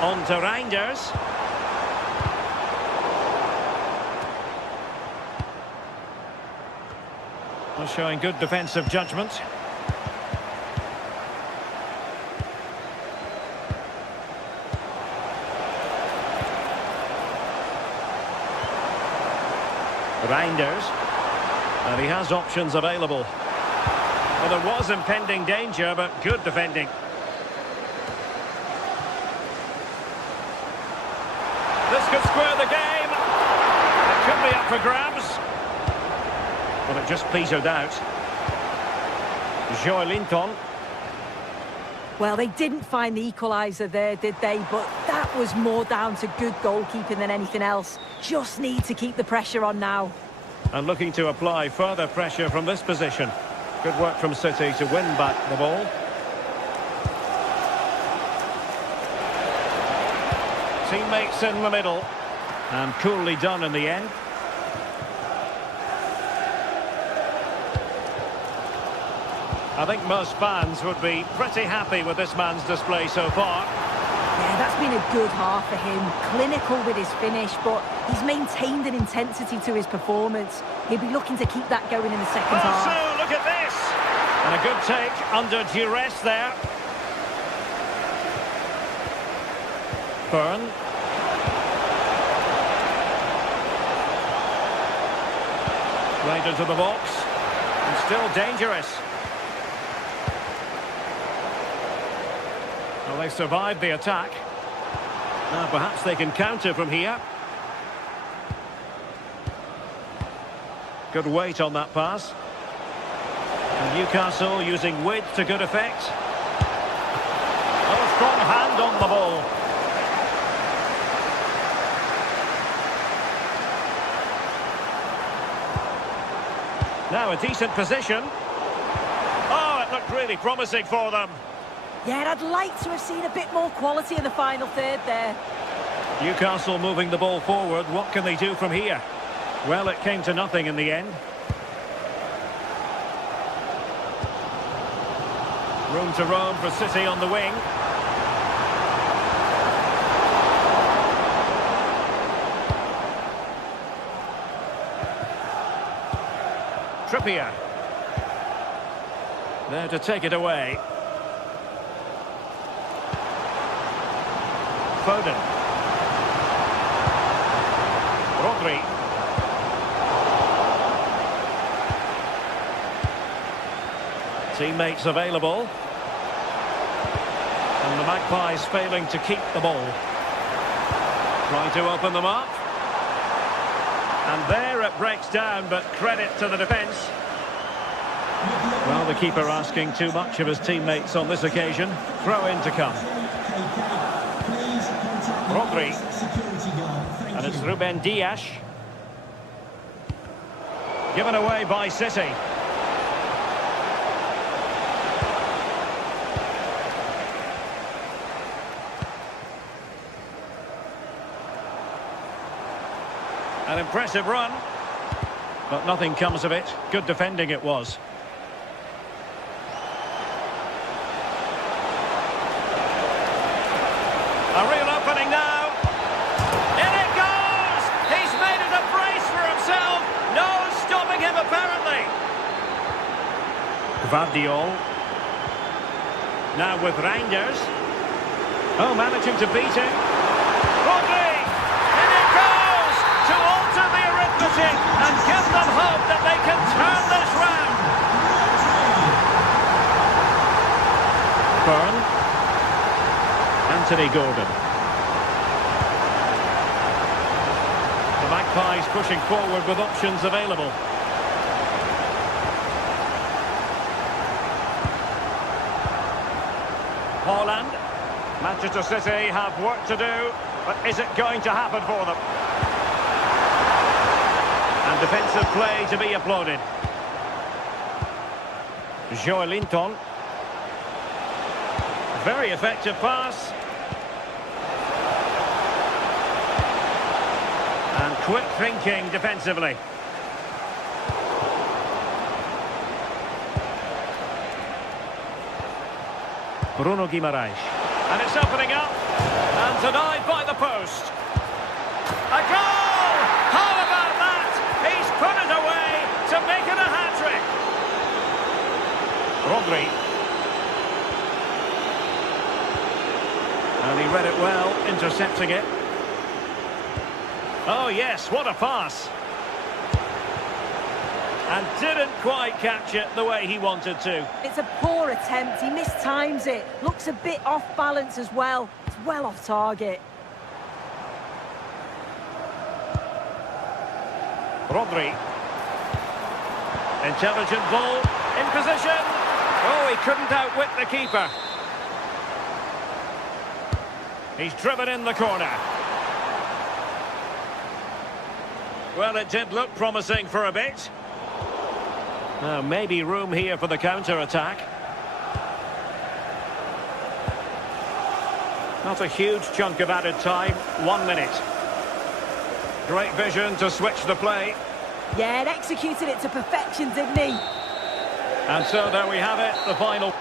On to Reinders. Well, showing good defensive judgment. Reinders. And he has options available. Well, there was impending danger, but good defending. This could square the game. It could be up for grabs. But it just petered out. Joelinton. Well, they didn't find the equaliser there, did they? But that was more down to good goalkeeping than anything else. Just need to keep the pressure on now. And looking to apply further pressure from this position. Good work from City to win back the ball. Teammates in the middle. And coolly done in the end. I think most fans would be pretty happy with this man's display so far. Yeah, that's been a good half for him. Clinical with his finish, but he's maintained an intensity to his performance. He'll be looking to keep that going in the second half. So, look at this! And a good take under duress there. Byrne. Right into the box. And still dangerous. Well, they survived the attack. Now perhaps they can counter from here. Good weight on that pass. And Newcastle using width to good effect. Oh, strong hand on the ball. Now a decent position. Oh, it looked really promising for them. Yeah, and I'd like to have seen a bit more quality in the final third there. Newcastle moving the ball forward. What can they do from here? Well, it came to nothing in the end. Room to roam for City on the wing. Trippier. There to take it away. Foden. Rodri. Teammates available. And the Magpies failing to keep the ball. Trying to open them up. And there it breaks down, but credit to the defence. Well, the keeper asking too much of his teammates on this occasion. Throw in to come. Rodri. And it's Ruben Dias. Given away by City. An impressive run, but nothing comes of it. Good defending it was. A real opening now. In it goes! He's made it a brace for himself. No stopping him, apparently. Gvardiol. Now with Reinders. Oh, managing to beat him. Rodri! In it goes! To alter the arithmetic and give them hope that they can turn this round. Byrne. Anthony Gordon. The Magpies pushing forward with options available. Haaland. Manchester City have work to do, but is it going to happen for them? And defensive play to be applauded. Joelinton. Very effective pass. And quick thinking defensively. Bruno Guimaraes. And it's opening up. And denied by the post. A goal! How about that? He's put it away to make it a hat-trick. Rodri. And he read it well, intercepting it. Oh yes, what a pass. And didn't quite catch it the way he wanted to. It's a poor attempt, he mistimes it. Looks a bit off balance as well. It's well off target. Rodri. Intelligent ball, in position. Oh, he couldn't outwit the keeper. He's driven in the corner. Well, it did look promising for a bit. Now, maybe room here for the counter-attack. Not a huge chunk of added time, 1 minute. Great vision to switch the play. Yeah, and executed it to perfection, didn't he? And so there we have it, the final.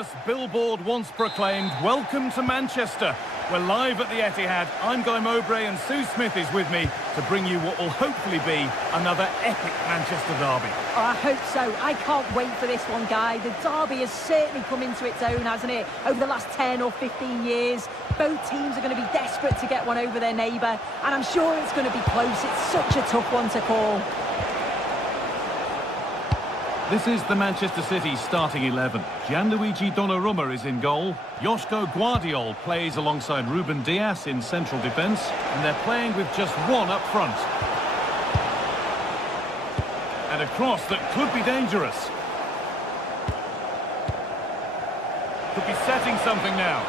famous billboard once proclaimed, "Welcome to Manchester." We're live at the Etihad. I'm Guy Mowbray and Sue Smith is with me to bring you what will hopefully be another epic Manchester derby. Oh, I hope so. I can't wait for this one, Guy. The derby has certainly come into its own, hasn't it, over the last 10 or 15 years. Both teams are going to be desperate to get one over their neighbour, and I'm sure it's going to be close. It's such a tough one to call. This is the Manchester City starting 11. Gianluigi Donnarumma is in goal. Joško Guardiol plays alongside Ruben Dias in central defence, and they're playing with just one up front. And a cross that could be dangerous. Could be setting something now.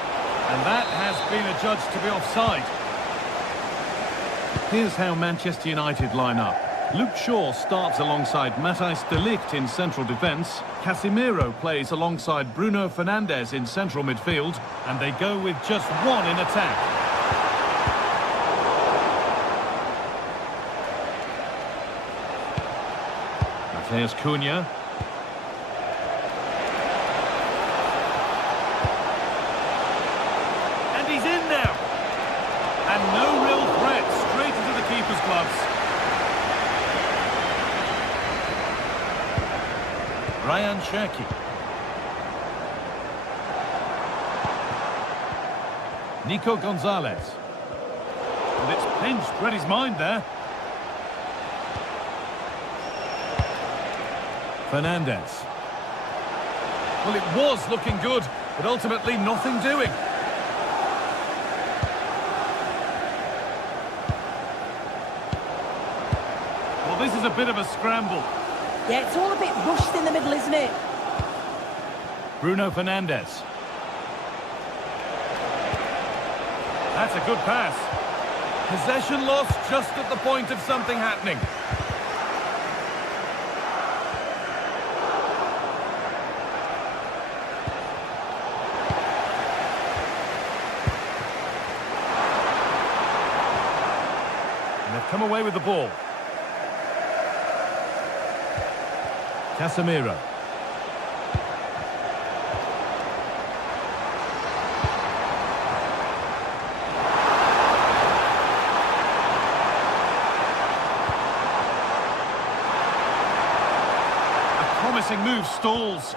And that has been adjudged to be offside. Here's how Manchester United line up. Luke Shaw starts alongside Matthijs de Ligt in central defence. Casemiro plays alongside Bruno Fernandes in central midfield. And they go with just one in attack. Matheus Cunha. And he's in now. And no real threat, straight into the keeper's gloves. Ryan Cherki. Nico Gonzalez. And it's pinched, read his mind there. Fernandes. Well, it was looking good, but ultimately nothing doing. Well, this is a bit of a scramble. Yeah, it's all a bit rushed in the middle, isn't it? Bruno Fernandes. That's a good pass. Possession lost just at the point of something happening. And they've come away with the ball. Casemiro. A promising move stalls.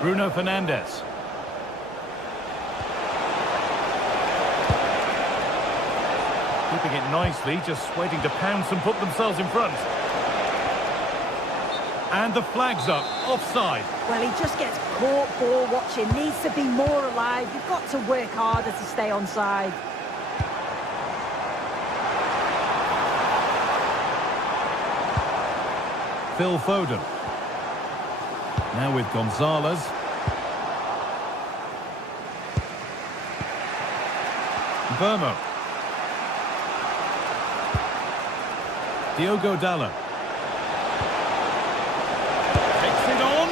Bruno Fernandes. Keeping it nicely, just waiting to pounce and put themselves in front. And the flag's up, offside. Well, he just gets caught ball watching, needs to be more alive. You've got to work harder to stay onside. Phil Foden. Now with Gonzalez. Vermo. Diogo Dalot. Takes it on.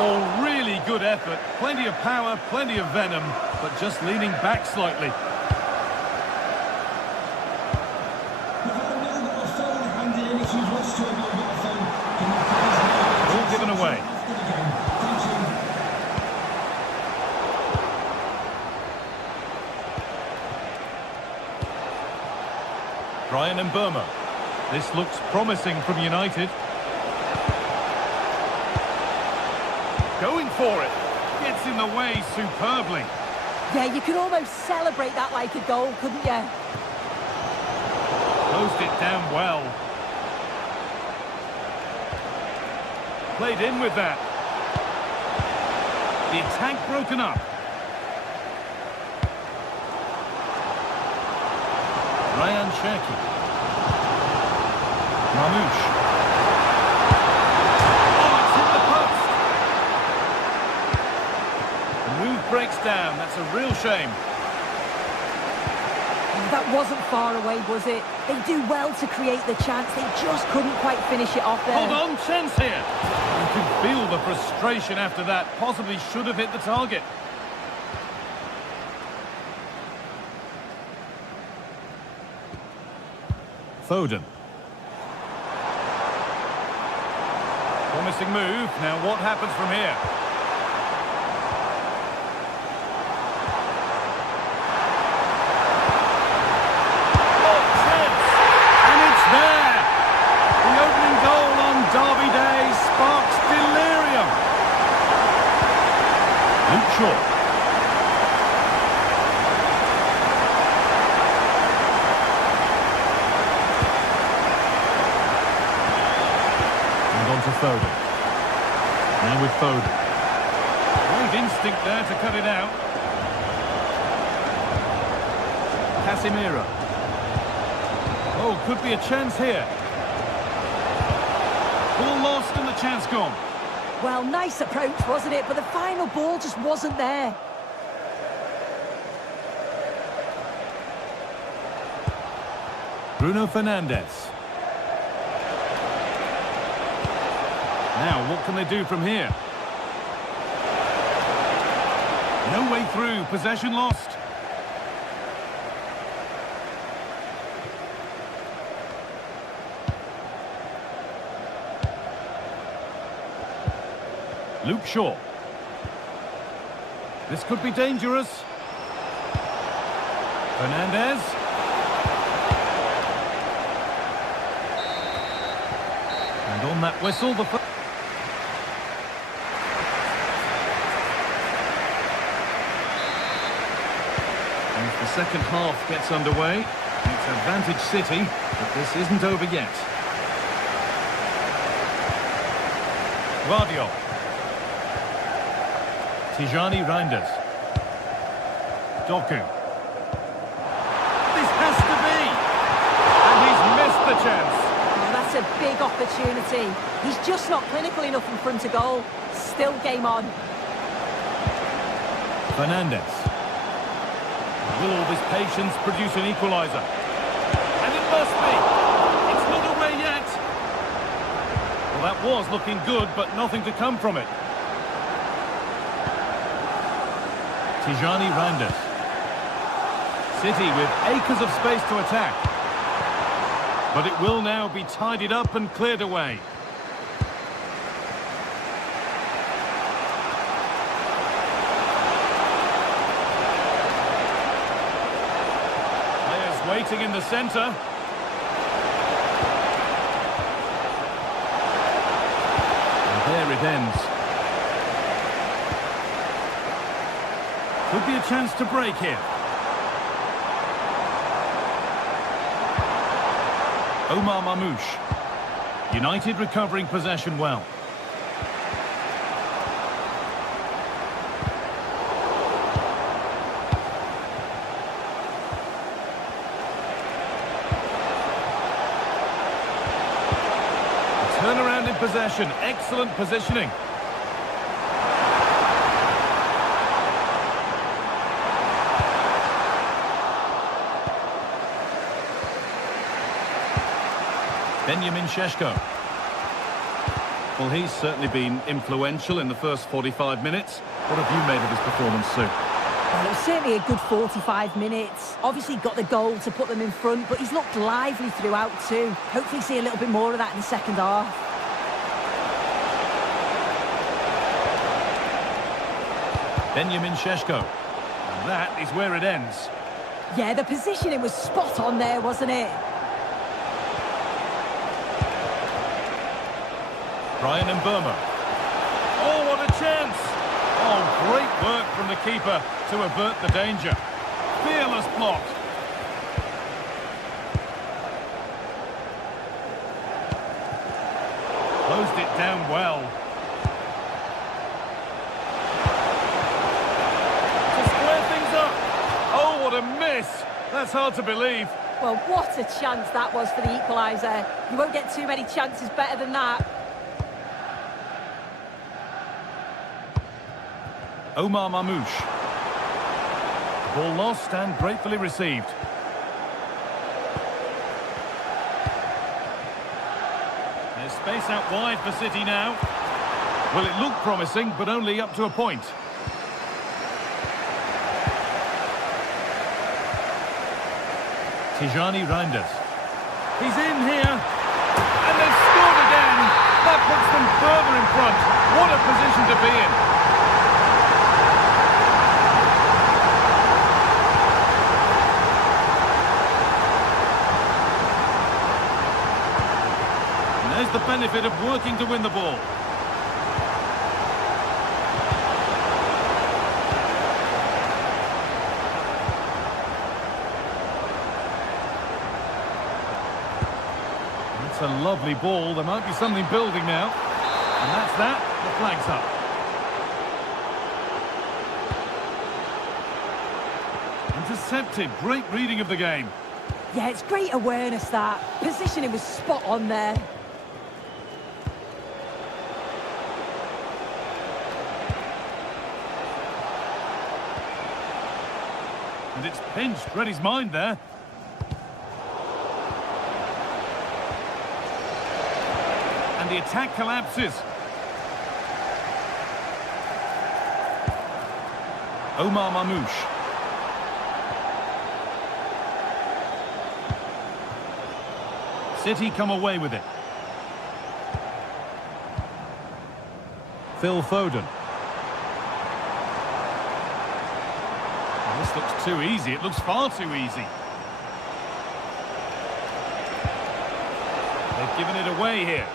Oh, really good effort. Plenty of power, plenty of venom, but just leaning back slightly. All given away. Brian Mbeumo. This looks promising from United. Going for it. Gets in the way superbly. Yeah, you could almost celebrate that like a goal, couldn't you? Closed it down well. Played in with that. The attack broken up. Ryan Cherki. Mamouche. Oh, it's hit the post. The move breaks down. That's a real shame. That wasn't far away, was it? They do well to create the chance. They just couldn't quite finish it off there. Hold on, chance here. You can feel the frustration after that. Possibly should have hit the target. Foden. Promising move. Now what happens from here? Oh, chance! And it's there! The opening goal on Derby Day sparks delirium. Luke Shaw. On to Foden. Now with Foden. Great instinct there to cut it out. Casemiro. Oh, could be a chance here. Ball lost and the chance gone. Well, nice approach, wasn't it? But the final ball just wasn't there. Bruno Fernandes. Now, what can they do from here? No way through. Possession lost. Luke Shaw. This could be dangerous. Fernandes. And on that whistle, the... The second half gets underway. It's advantage City, but this isn't over yet. Guardiola. Tijani Reinders. Doku. This has to be! And he's missed the chance. Oh, that's a big opportunity. He's just not clinical enough in front of goal. Still game on. Fernandes. Will all this patience produce an equaliser? And it must be! It's not away yet! Well, that was looking good, but nothing to come from it. Tijani Reinders. City with acres of space to attack. But it will now be tidied up and cleared away. Waiting in the centre. And there it ends. Could be a chance to break here. Omar Mamouche. United recovering possession well. Turnaround in possession, excellent positioning. Benjamin Šeško. Well, he's certainly been influential in the first 45 minutes. What have you made of his performance, Sue? Well, it was certainly a good 45 minutes. Obviously got the goal to put them in front, but he's looked lively throughout too. Hopefully see a little bit more of that in the second half. Benjamin Šeško. And that is where it ends. Yeah, the positioning was spot on there, wasn't it? Brian Mbeumo. Oh, what a chance! Oh, great work from the keeper to avert the danger. Fearless block. Closed it down well. To square things up. Oh, what a miss! That's hard to believe. Well, what a chance that was for the equaliser. You won't get too many chances better than that. Omar Mamouche. Ball lost and gratefully received. There's space out wide for City now. Well, it looked promising, but only up to a point. Tijani Reinders. He's in here. And they've scored again. That puts them further in front. What a position to be in. And there's the benefit of working to win the ball. It's a lovely ball. There might be something building now. And that's that. The flag's up. Intercepted. Great reading of the game. Yeah, it's great awareness, that. Positioning was spot on there. And it's pinched. Read his mind there. And the attack collapses. Omar Mamouche. City come away with it. Phil Foden. This looks too easy. It looks far too easy. They've given it away here.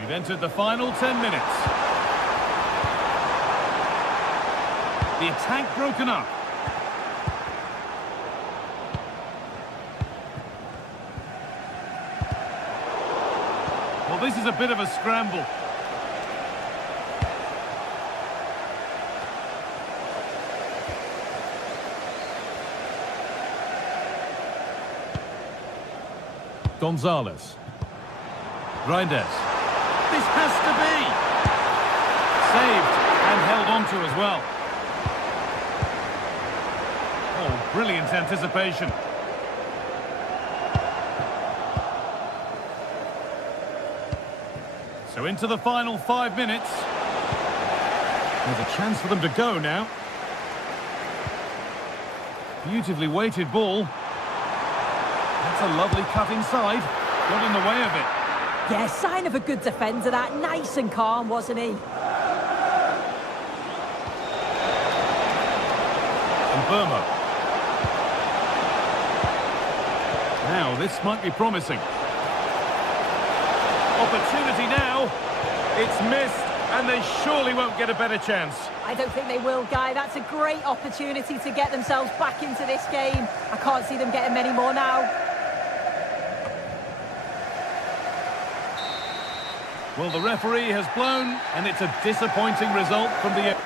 We've entered the final 10 minutes. The attack broken up. Well, this is a bit of a scramble. Gonzalez. Reinders. This has to be. Saved and held on to as well. Oh, brilliant anticipation. So into the final 5 minutes. There's a chance for them to go now. Beautifully weighted ball. That's a lovely cut inside. Got in the way of it. Yeah, sign of a good defender, that. Nice and calm, wasn't he? And Burma. Now, this might be promising. Opportunity now. It's missed, and they surely won't get a better chance. I don't think they will, Guy. That's a great opportunity to get themselves back into this game. I can't see them getting many more now. Well, the referee has blown, and it's a disappointing result from the...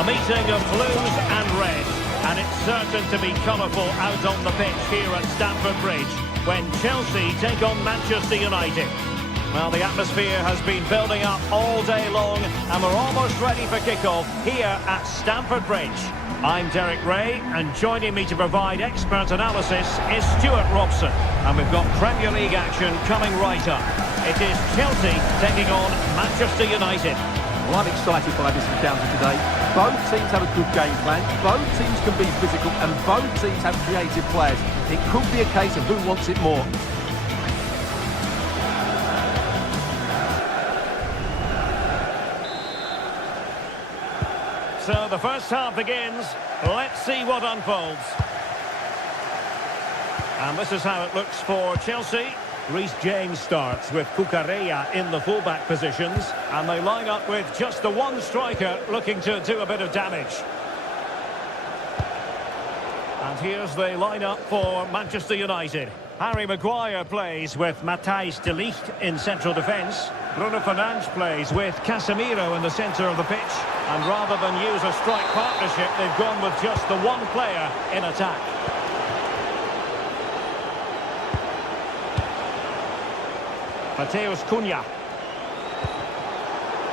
A meeting of blues and reds, and it's certain to be colourful out on the pitch here at Stamford Bridge when Chelsea take on Manchester United. Well, the atmosphere has been building up all day long, and we're almost ready for kickoff here at Stamford Bridge. I'm Derek Ray, and joining me to provide expert analysis is Stuart Robson. And we've got Premier League action coming right up. It is Chelsea taking on Manchester United. Well, I'm excited by this encounter today. Both teams have a good game plan, both teams can be physical, and both teams have creative players. It could be a case of who wants it more. So the first half begins. Let's see what unfolds. And this is how it looks for Chelsea. Reece James starts with Cucurella in the fullback positions. And they line up with just the one striker looking to do a bit of damage. And here's the lineup for Manchester United. Harry Maguire plays with Matthijs de Ligt in central defence. Bruno Fernandes plays with Casemiro in the centre of the pitch. And rather than use a strike partnership, they've gone with just the one player in attack. Mateus Cunha.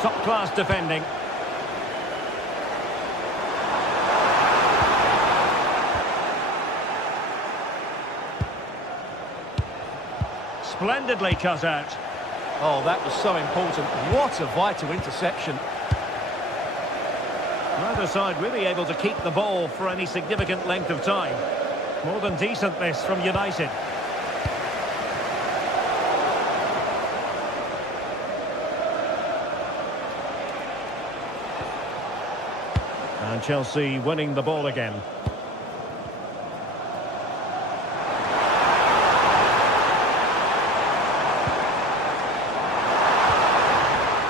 Top-class defending. Splendidly cut out. Oh, that was so important. What a vital interception. Neither side really able to keep the ball for any significant length of time. More than decent this from United. And Chelsea winning the ball again.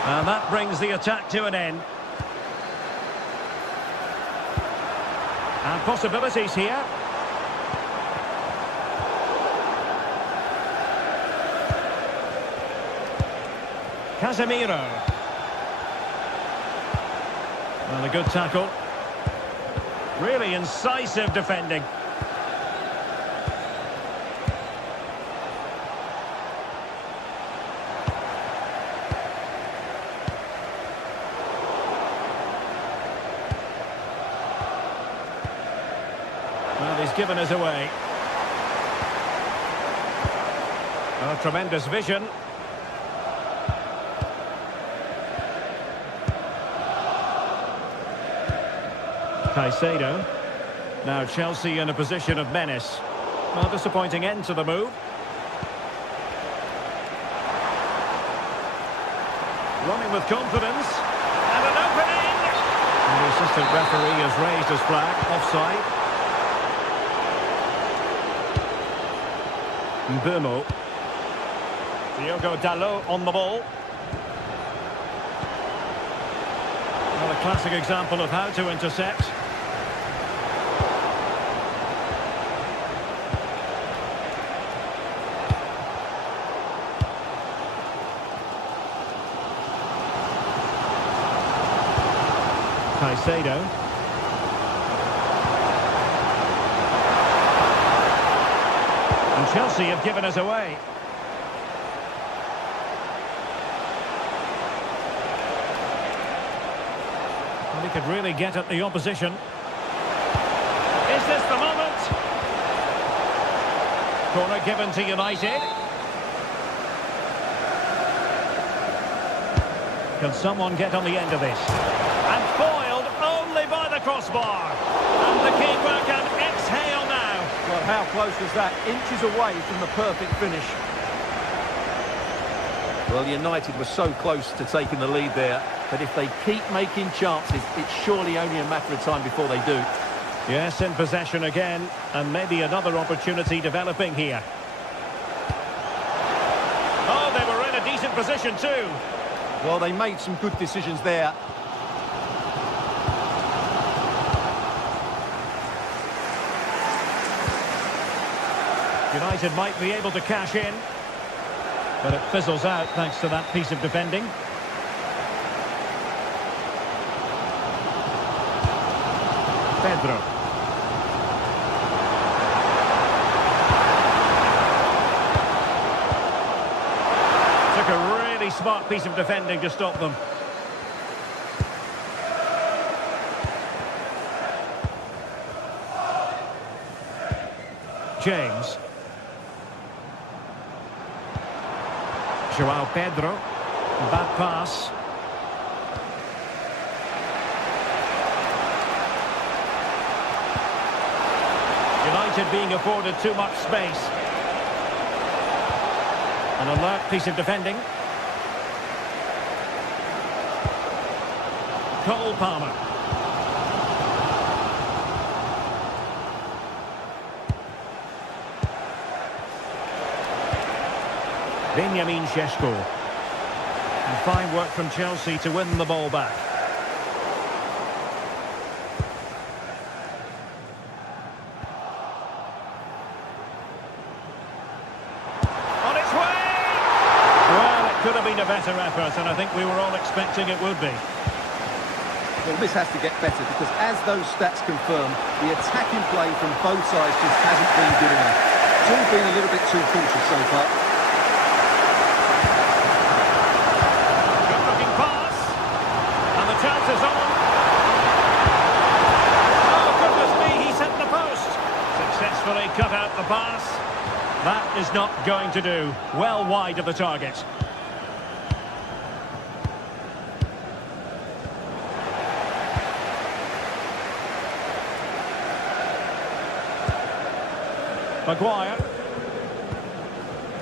And that brings the attack to an end. And possibilities here. Casemiro. Well, a good tackle. Really incisive defending. Well, he's given us away. Oh, tremendous vision. Caicedo. Now Chelsea in a position of menace. Well, disappointing end to the move. Running with confidence. And an opening! And the assistant referee has raised his flag. Offside. Mbeumo. Diogo Dalot on the ball. Well, a classic example of how to intercept. Caicedo. And Chelsea have given us away. And he could really get at the opposition. Is this the moment? Corner given to United. Can someone get on the end of this? And foiled only by the crossbar. And the keeper can exhale now. Well, how close was that? Inches away from the perfect finish. Well, United were so close to taking the lead there, but if they keep making chances, it's surely only a matter of time before they do. Yes, in possession again, and maybe another opportunity developing here. Oh, they were in a decent position too. Well, they made some good decisions there. United might be able to cash in, but it fizzles out thanks to that piece of defending. Pedro. Took a really smart piece of defending to stop them. James. João Pedro. Bad pass. United being afforded too much space. An alert piece of defending. Cole Palmer. Benjamin Šeško. And fine work from Chelsea to win the ball back. On its way! Well, it could have been a better effort, and I think we were all expecting it would be. Well, this has to get better because, as those stats confirm, the attacking play from both sides just hasn't been good enough. It's all been a little bit too cautious so far. Good-looking pass. And the chance is on. Oh, goodness me, he's hit the post. Successfully cut out the pass. That is not going to do. Well wide of the target. Maguire.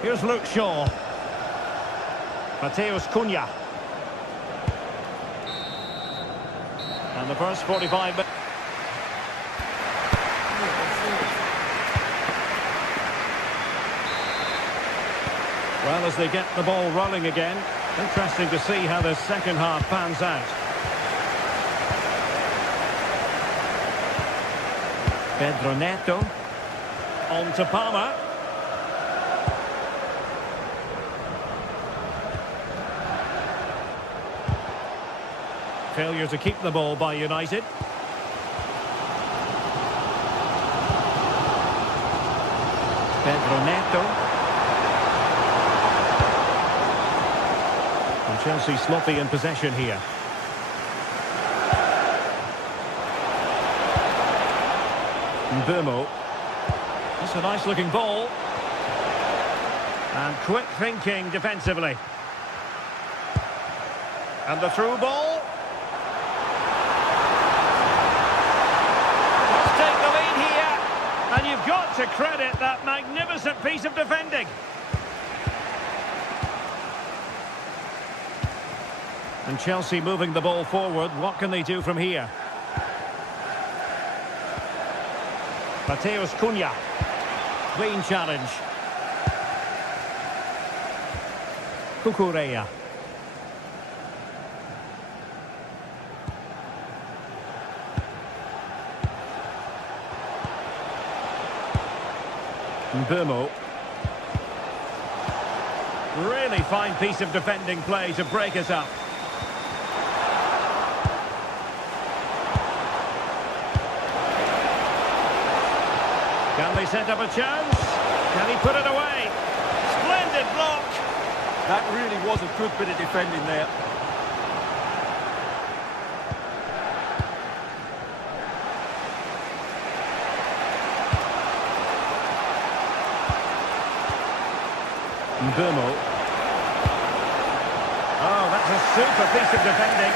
Here's Luke Shaw. Mateus Cunha. And the first 45 minutes. Well, as they get the ball rolling again, interesting to see how the second half pans out. Pedro Neto. On to Palmer. Failure to keep the ball by United. Pedro Neto. And Chelsea sloppy in possession here. Mbeumo. That's a nice looking ball. And quick thinking defensively. And the through ball. Let's take the lead here. And you've got to credit that magnificent piece of defending. And Chelsea moving the ball forward. What can they do from here? Mateus Cunha. Clean challenge. Cucurella. Mbeumo. Really fine piece of defending play to break us up. Can they set up a chance? Can he put it away? Splendid block! That really was a good bit of defending there. Mbeumo. Oh, that's a super piece of defending.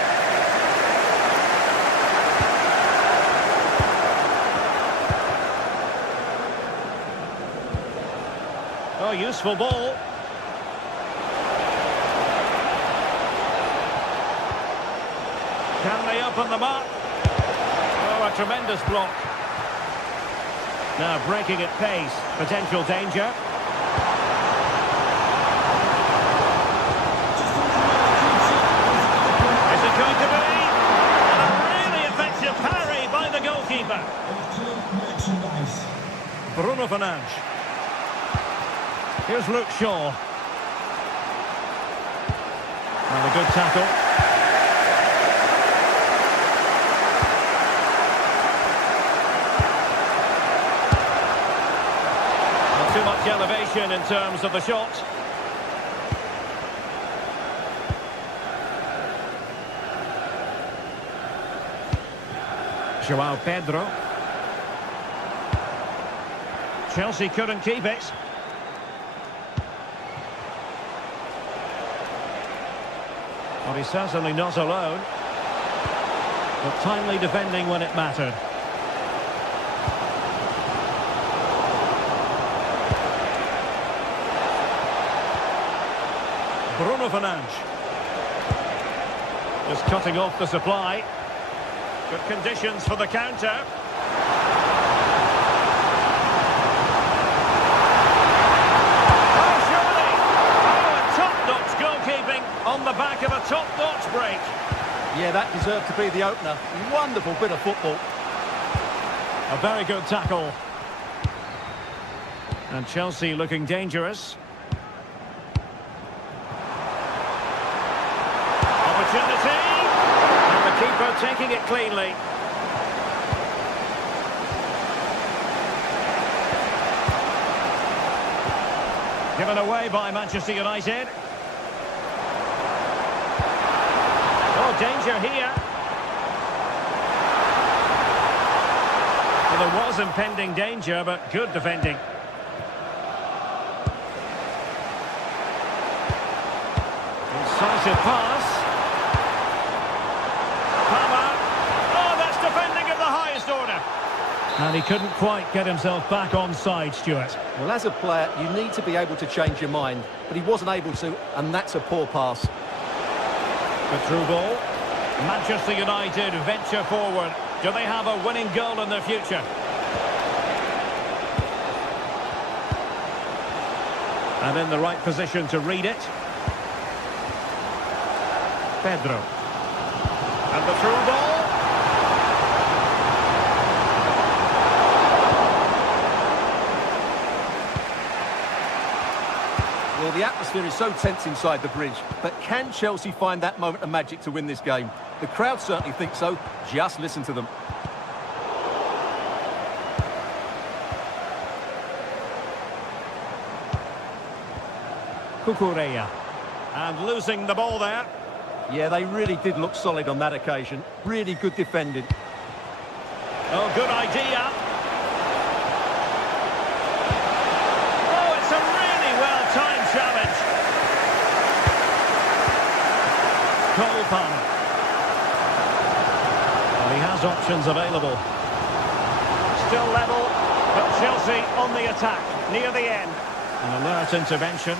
Oh, useful ball. Can they open them up? Oh, a tremendous block. Now breaking at pace. Potential danger. Is it going to be? And a really effective parry by the goalkeeper. Bruno Fernandes. Here's Luke Shaw. And a good tackle. Not too much elevation in terms of the shot. João Pedro. Chelsea couldn't keep it. Well, he's certainly not alone. But timely defending when it mattered. Bruno Fernandes. Just cutting off the supply. Good conditions for the counter. Oh, surely! Oh, top-notch break. Yeah, that deserved to be the opener. Wonderful bit of football. A very good tackle. And Chelsea looking dangerous. Opportunity. And the keeper taking it cleanly. Given away by Manchester United. Oh, danger here. Well, there was impending danger, but good defending. Incisive pass. Palmer. Oh, that's defending of the highest order. And he couldn't quite get himself back on side, Stuart. Well, as a player, you need to be able to change your mind, but he wasn't able to, and that's a poor pass. The through ball. Manchester United venture forward. Do they have a winning goal in their future? And in the right position to read it. Pedro. And the through ball. Well, the atmosphere is so tense inside the bridge, but can Chelsea find that moment of magic to win this game? The crowd certainly think so. Just listen to them. Cucurella. And losing the ball there. Yeah, they really did look solid on that occasion. Really good defending. Oh, good idea. Oh, it's a really well-timed challenge. Cole Palmer. Well, he has options available. Still level, but Chelsea on the attack, near the end. An alert intervention.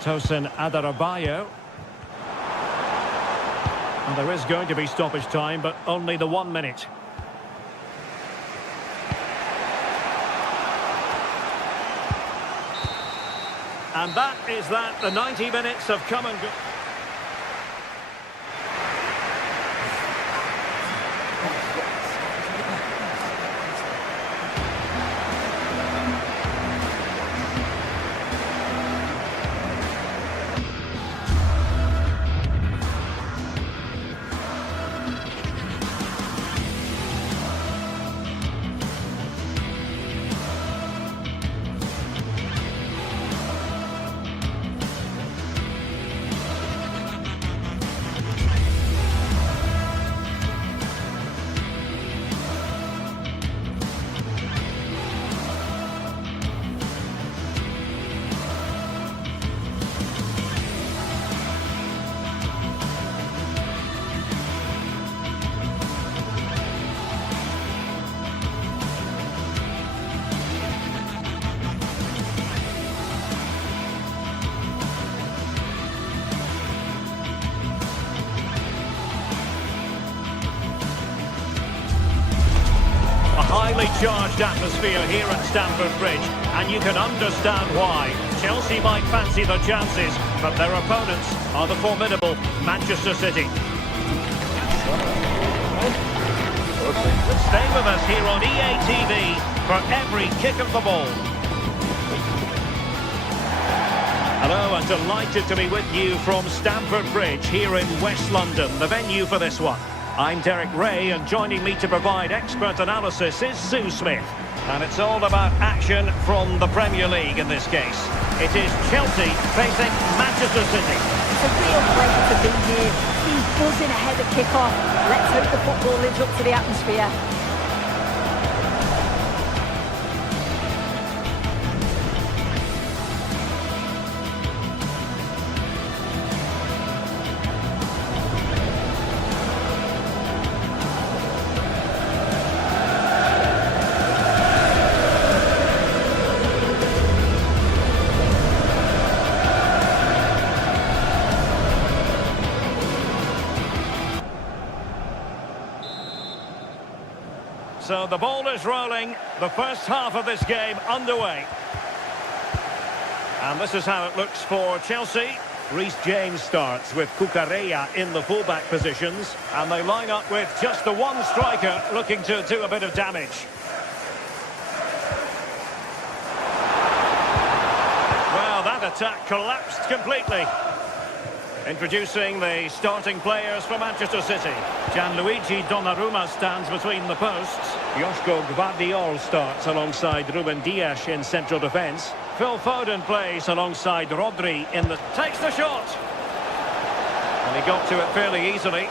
Tosin Adarabioyo. And there is going to be stoppage time, but only the 1 minute. And that is that. The 90 minutes have come and go. Highly charged atmosphere here at Stamford Bridge, and you can understand why. Chelsea might fancy their chances, but their opponents are the formidable Manchester City. Stay with us here on EA TV for every kick of the ball. Hello, and delighted to be with you from Stamford Bridge here in West London, the venue for this one. I'm Derek Ray, and joining me to provide expert analysis is Sue Smith. And it's all about action from the Premier League in this case. It is Chelsea facing Manchester City. It's a real pleasure to be here. Team buzzing ahead of kick-off. Let's hope the football lives up to the atmosphere. So the ball is rolling, the first half of this game underway. And this is how it looks for Chelsea. Reece James starts with Cucurella in the fullback positions. And they line up with just the one striker looking to do a bit of damage. Well, that attack collapsed completely. Introducing the starting players for Manchester City. Gianluigi Donnarumma stands between the posts. Joško Gvardiol starts alongside Ruben Dias in central defence. Phil Foden plays alongside Rodri in the... Takes the shot! And he got to it fairly easily.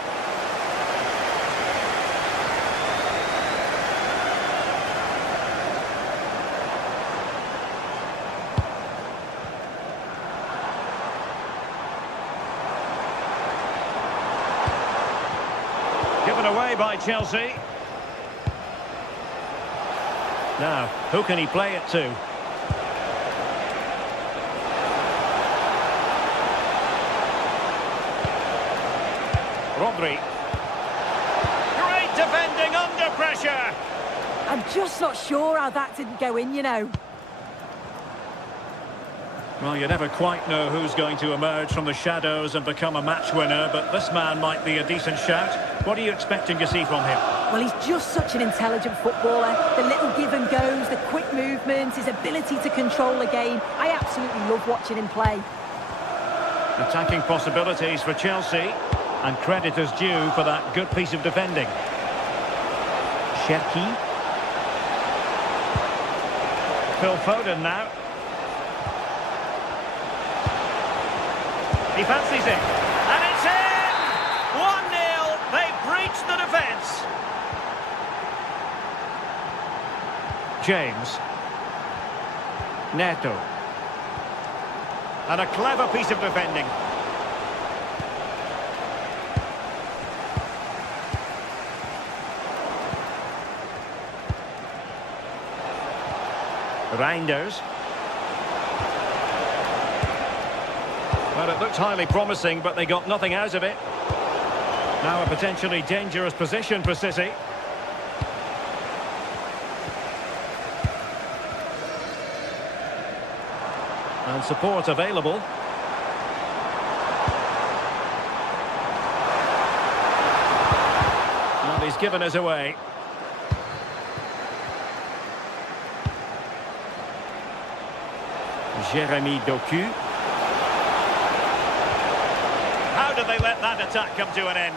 Given away by Chelsea. Now, who can he play it to? Rodri. Great defending under pressure. I'm just not sure how that didn't go in, you know. Well, you never quite know who's going to emerge from the shadows and become a match winner, but this man might be a decent shout. What are you expecting to see from him? Well, he's just such an intelligent footballer. The little give and goes, the quick movements, his ability to control the game. I absolutely love watching him play. Attacking possibilities for Chelsea, and credit is due for that good piece of defending. Cherki. Phil Foden now. He fancies it. And it's in! 1-0. They've breached the defence. James. Neto. And a clever piece of defending. Reinders. Well, it looked highly promising, but they got nothing out of it. Now a potentially dangerous position for City. And support available. Well, he's given us away. Jeremy Doku. How did they let that attack come to an end?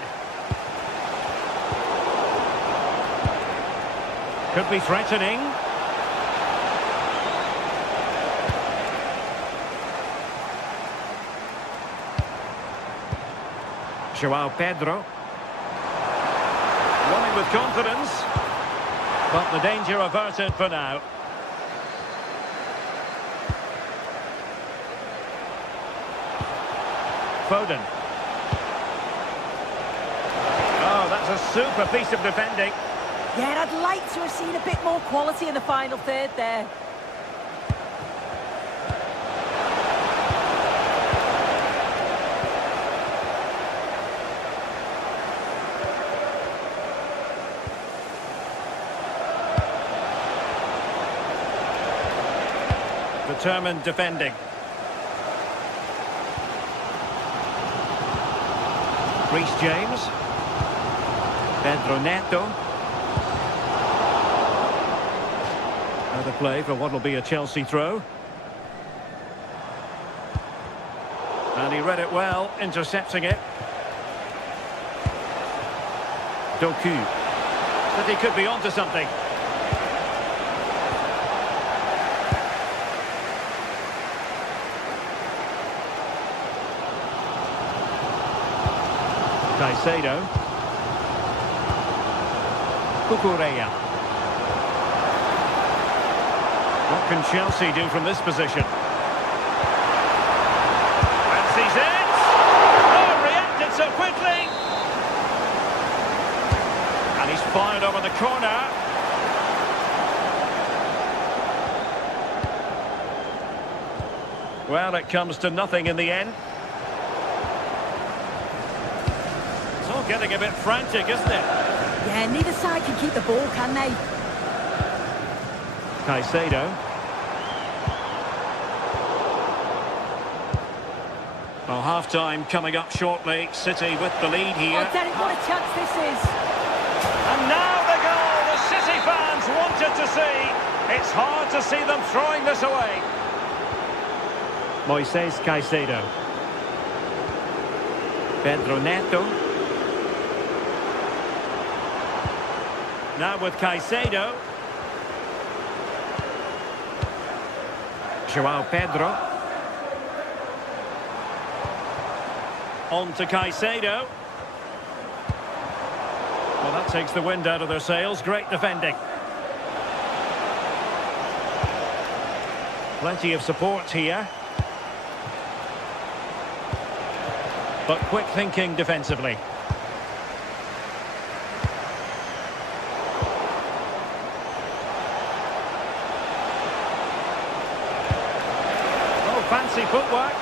Could be threatening. João Pedro. Running with confidence. But the danger averted for now. Foden. Oh, that's a super piece of defending. Yeah, I'd like to have seen a bit more quality in the final third there. Determined defending. Reece James. Pedro Neto. Another play for what will be a Chelsea throw. And he read it well, intercepting it. Doku. But he could be onto something. Caicedo. Cucurella. What can Chelsea do from this position? Fancies it! Oh, reacted so quickly! And he's fired over the corner. Well, it comes to nothing in the end. It's all getting a bit frantic, isn't it? Yeah, neither side can keep the ball, can they? Caicedo. Well, half-time coming up shortly. City with the lead here. Oh, Derek, what a chance this is. And now the goal the City fans wanted to see. It's hard to see them throwing this away. Moises Caicedo. Pedro Neto. Now with Caicedo. João Pedro. On to Caicedo. Well, that takes the wind out of their sails. Great defending. Plenty of support here. But quick thinking defensively. Oh, fancy footwork.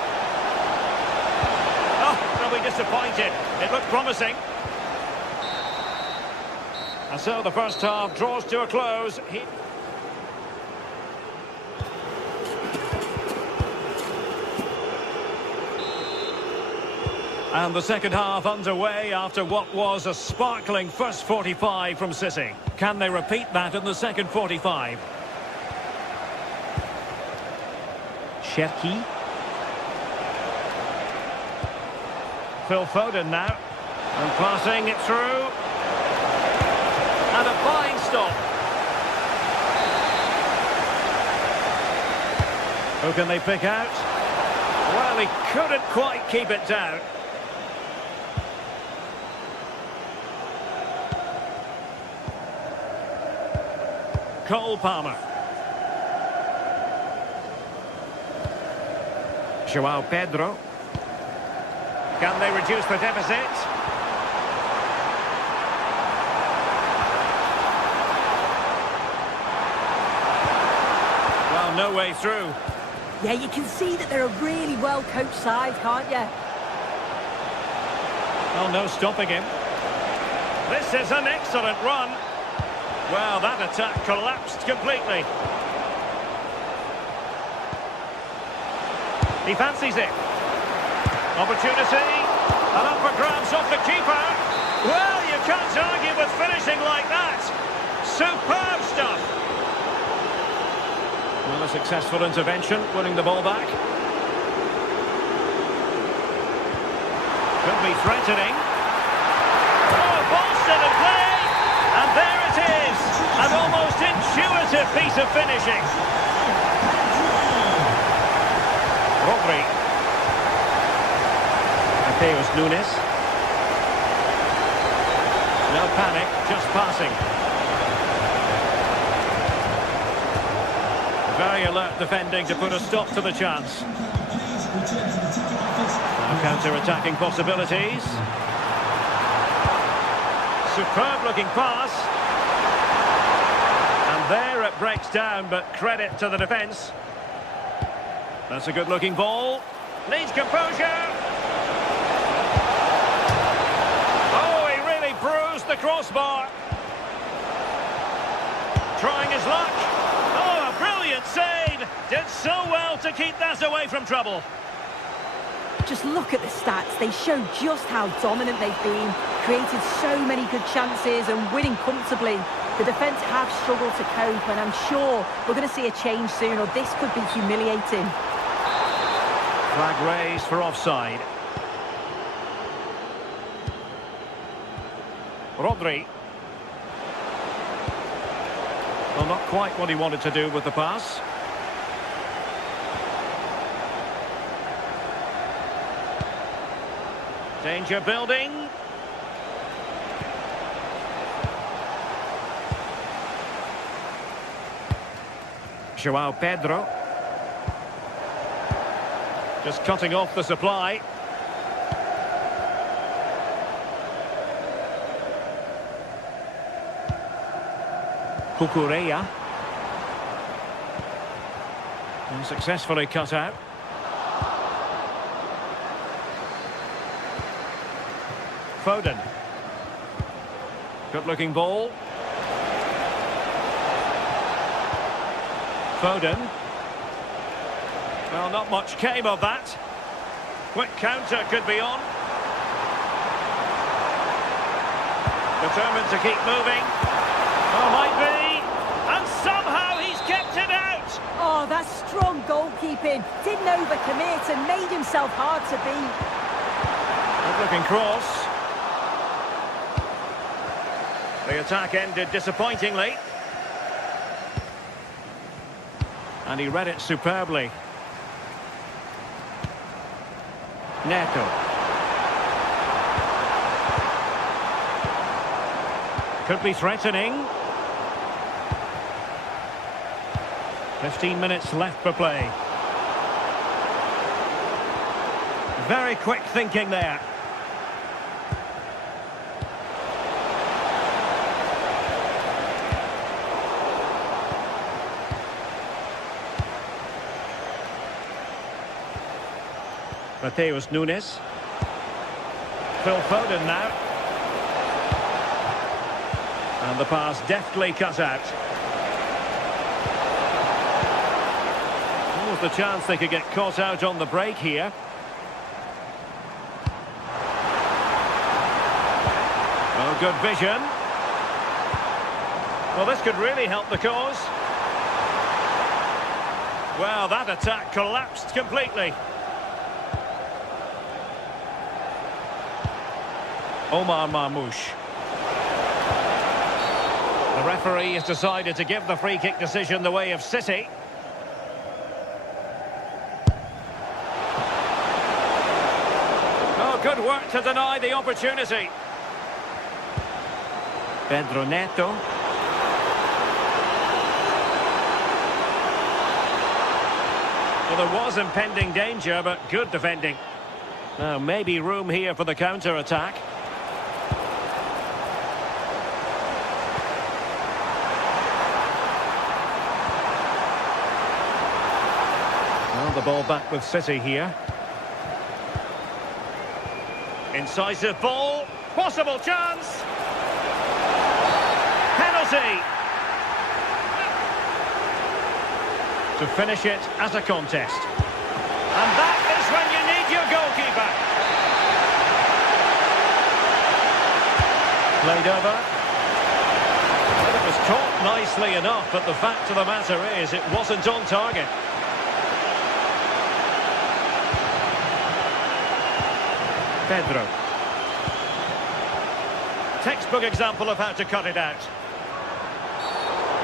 Oh, they'll be disappointed. It looked promising. And so the first half draws to a close. And the second half underway after what was a sparkling first 45 from City. Can they repeat that in the second 45? Cherki. Phil Foden now. And passing it through. And a fine stop. Who can they pick out? Well, he couldn't quite keep it down. Cole Palmer. João Pedro. Can they reduce the deficit? Well, no way through. Yeah, you can see that they're a really well-coached side, can't you? Oh, no stopping him. This is an excellent run. Well, that attack collapsed completely. He fancies it. Opportunity. And up for grabs off the keeper. Well, you can't argue with finishing like that. Superb stuff. Well, a successful intervention, winning the ball back. Could be threatening. Oh, ball still in play. And there it is. An almost intuitive piece of finishing. Rodri. Mateus Nunes. No panic, just passing. Very alert defending to put a stop to the chance. Now counter-attacking possibilities. Superb looking pass. And there it breaks down, but credit to the defence. That's a good looking ball. Needs composure. Oh, he really bruised the crossbar. Trying his luck. Oh, a brilliant save. Did so well to keep that away from trouble. Just look at the stats. They show just how dominant they've been. Created so many good chances and winning comfortably. The defence have struggled to cope, and I'm sure we're going to see a change soon, or this could be humiliating. Flag raised for offside. Rodri. Well, not quite what he wanted to do with the pass. Danger building. João Pedro. Just cutting off the supply. Cucurella. And successfully cut out. Foden. Good looking ball. Foden. Well, not much came of that. Quick counter could be on. Determined to keep moving. Oh, might be. And somehow he's kept it out. Oh, that's strong goalkeeping. Didn't overcommit and made himself hard to beat. Good-looking cross. The attack ended disappointingly. And he read it superbly. Neto. Could be threatening. 15 minutes left for play. Very quick thinking there. Mateus Nunes. Phil Foden now. And the pass deftly cut out. There was the chance they could get caught out on the break here. Oh, good vision. Well, this could really help the cause. Well, that attack collapsed completely. Omar Marmoush. The referee has decided to give the free kick decision the way of City. Oh, good work to deny the opportunity. Pedro Neto. Well, there was impending danger, but good defending. Now, maybe room here for the counter-attack. Well, the ball back with City here. Incisive ball. Possible chance. Penalty. To finish it as a contest. And that is when you need your goalkeeper. Played over. Well, it was caught nicely enough, but the fact of the matter is it wasn't on target. Pedro. Textbook example of how to cut it out.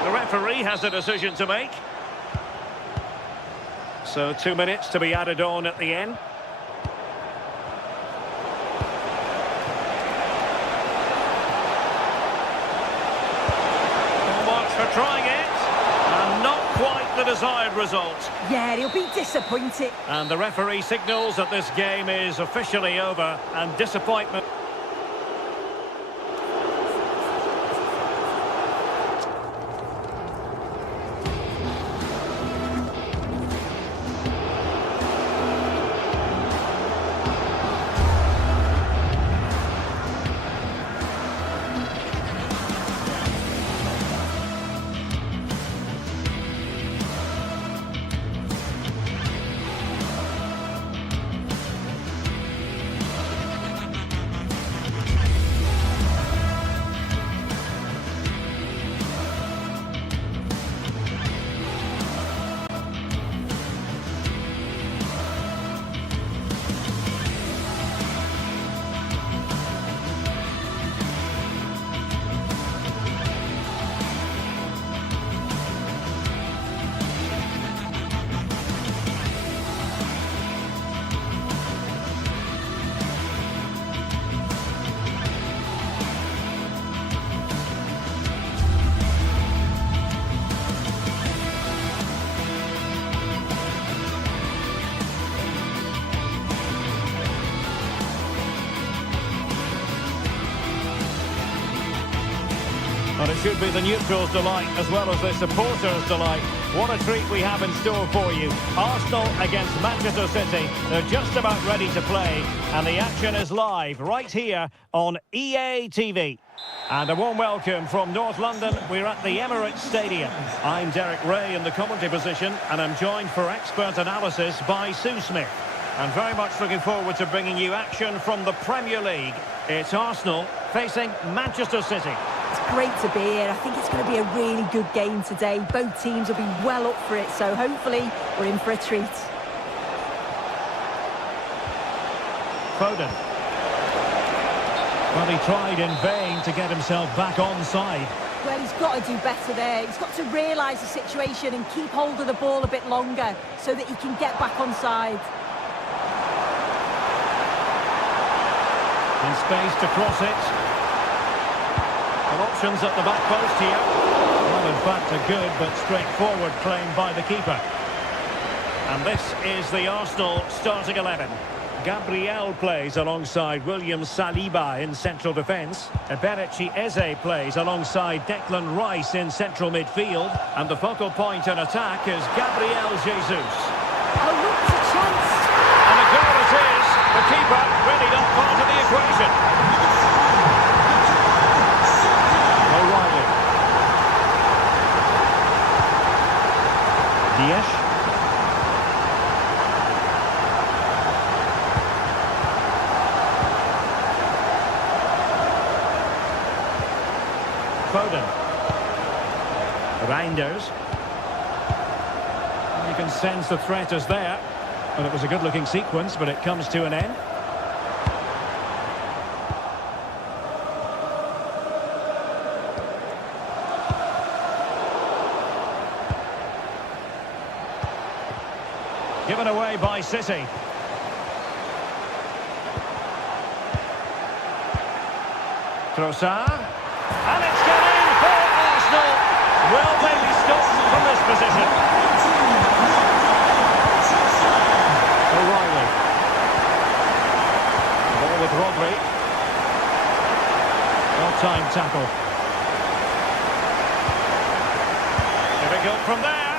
The referee has a decision to make. So 2 minutes to be added on at the end. Full marks for trying it. And not quite the desired result. Yeah, he'll be disappointed. And the referee signals that this game is officially over and disappointment. But it should be the neutrals' delight as well as the supporters' delight. What a treat we have in store for you. Arsenal against Manchester City. They're just about ready to play. And the action is live right here on EA TV. And a warm welcome from North London. We're at the Emirates Stadium. I'm Derek Ray in the commentary position, and I'm joined for expert analysis by Sue Smith. And very much looking forward to bringing you action from the Premier League. It's Arsenal facing Manchester City. It's great to be here. I think it's going to be a really good game today. Both teams will be well up for it, so hopefully we're in for a treat. Foden. Well, he tried in vain to get himself back onside. Well, he's got to do better there. He's got to realise the situation and keep hold of the ball a bit longer so that he can get back onside. In space to cross it. And options at the back post here. Well, in fact, a good but straightforward claim by the keeper. And this is the Arsenal starting 11. Gabriel plays alongside William Saliba in central defence. Eberechi Eze plays alongside Declan Rice in central midfield. And the focal point in attack is Gabriel Jesus. Oh, look, there's a chance. And a goal it is. The keeper really not part of the equation. O'Reilly. Diaz. Foden. Reinders. You can sense the threat is there. Well, it was a good-looking sequence, but it comes to an end. Given away by City. Trossard. And it's gone in for Arsenal. Will they be stopped from this position? O'Reilly. Ball with Rodri. Well-timed tackle. Difficult from there.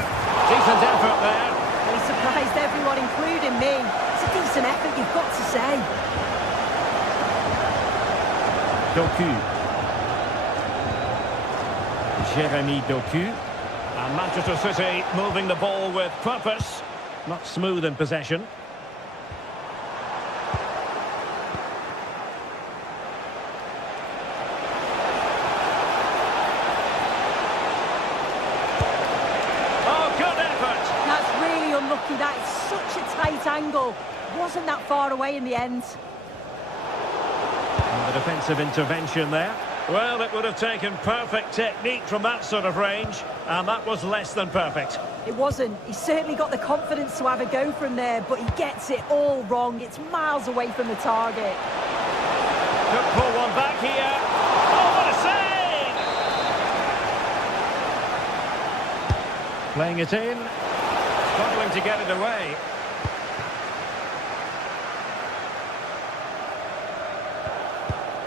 Decent effort there. He surprised everyone, including me. It's a decent effort, you've got to say. Doku. Jeremy Doku. And Manchester City moving the ball with purpose. Not smooth in possession. Oh, good effort! That's really unlucky. That is such a tight angle. Wasn't that far away in the end. And the defensive intervention there. Well, it would have taken perfect technique from that sort of range, and that was less than perfect. It wasn't. He's certainly got the confidence to have a go from there, but he gets it all wrong. It's miles away from the target. Could pull one back here. Oh, what a save! Playing it in. Struggling to get it away.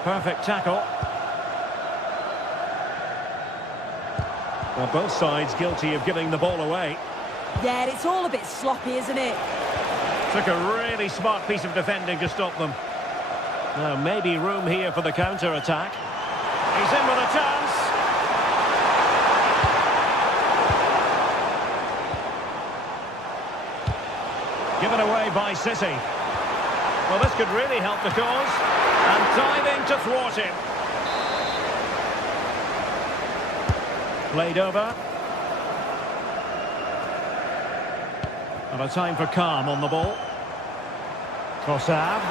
Perfect tackle. Well, both sides guilty of giving the ball away. Yeah, it's all a bit sloppy, isn't it? Took a really smart piece of defending to stop them. Now, maybe room here for the counter-attack. He's in with a chance. Given away by City. Well, this could really help the cause. And diving to thwart him. Played over. And a time for calm on the ball. Trossard.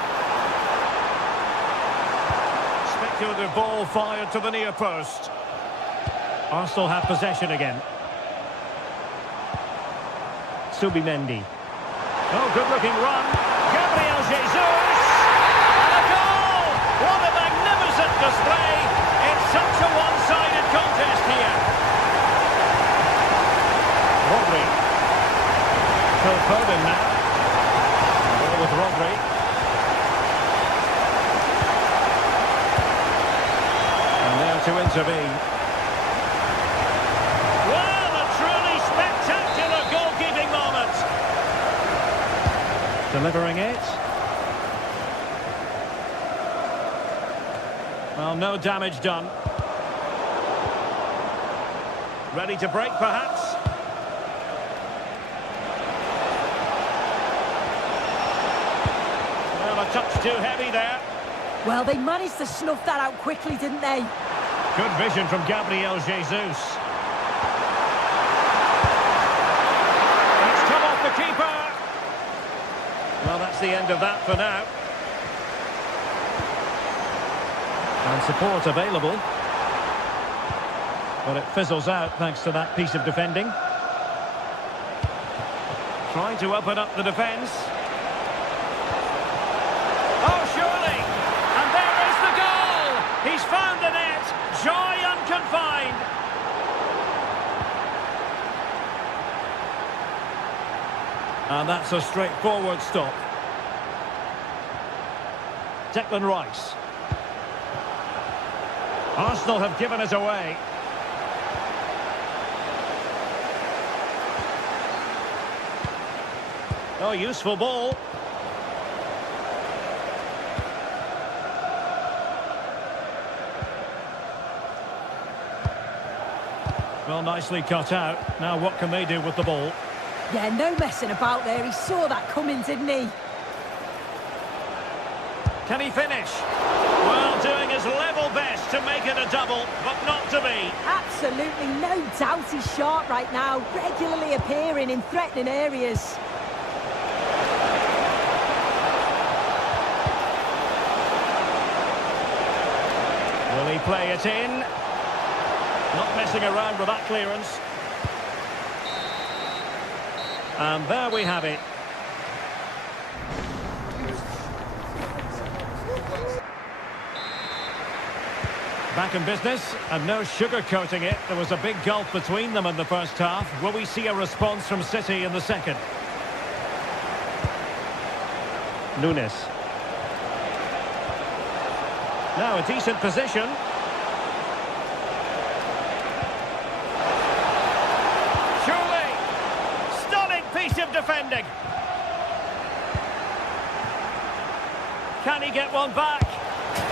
Speculative ball fired to the near post. Arsenal have possession again. Subimendi. Oh, good-looking run. Gabriel Jesus. And a goal! What a magnificent display. It's such a one-sided contest here. Rodri. Phil Foden now. Ball with Rodri. And there to intervene. Well, a truly spectacular goalkeeping moment. Delivering it. Well, no damage done. Ready to break, perhaps? Well, a touch too heavy there. Well, they managed to snuff that out quickly, didn't they? Good vision from Gabriel Jesus. It's come off the keeper. Well, that's the end of that for now. And support available. But it fizzles out thanks to that piece of defending. Trying to open up the defence. Oh, surely! And there is the goal! He's found the net! Joy unconfined! And that's a straightforward stop. Declan Rice. Arsenal have given it away. Oh, useful ball. Well, nicely cut out. Now what can they do with the ball? Yeah, no messing about there. He saw that coming, didn't he? Can he finish? Well, doing his level best to make it a double, but not to be. Absolutely no doubt he's sharp right now, regularly appearing in threatening areas. Will he play it in? Not messing around with that clearance. And there we have it. Back in business, and no sugarcoating it. There was a big gulf between them in the first half. Will we see a response from City in the second? Nunes. Now a decent position. Surely! Stunning piece of defending. Can he get one back?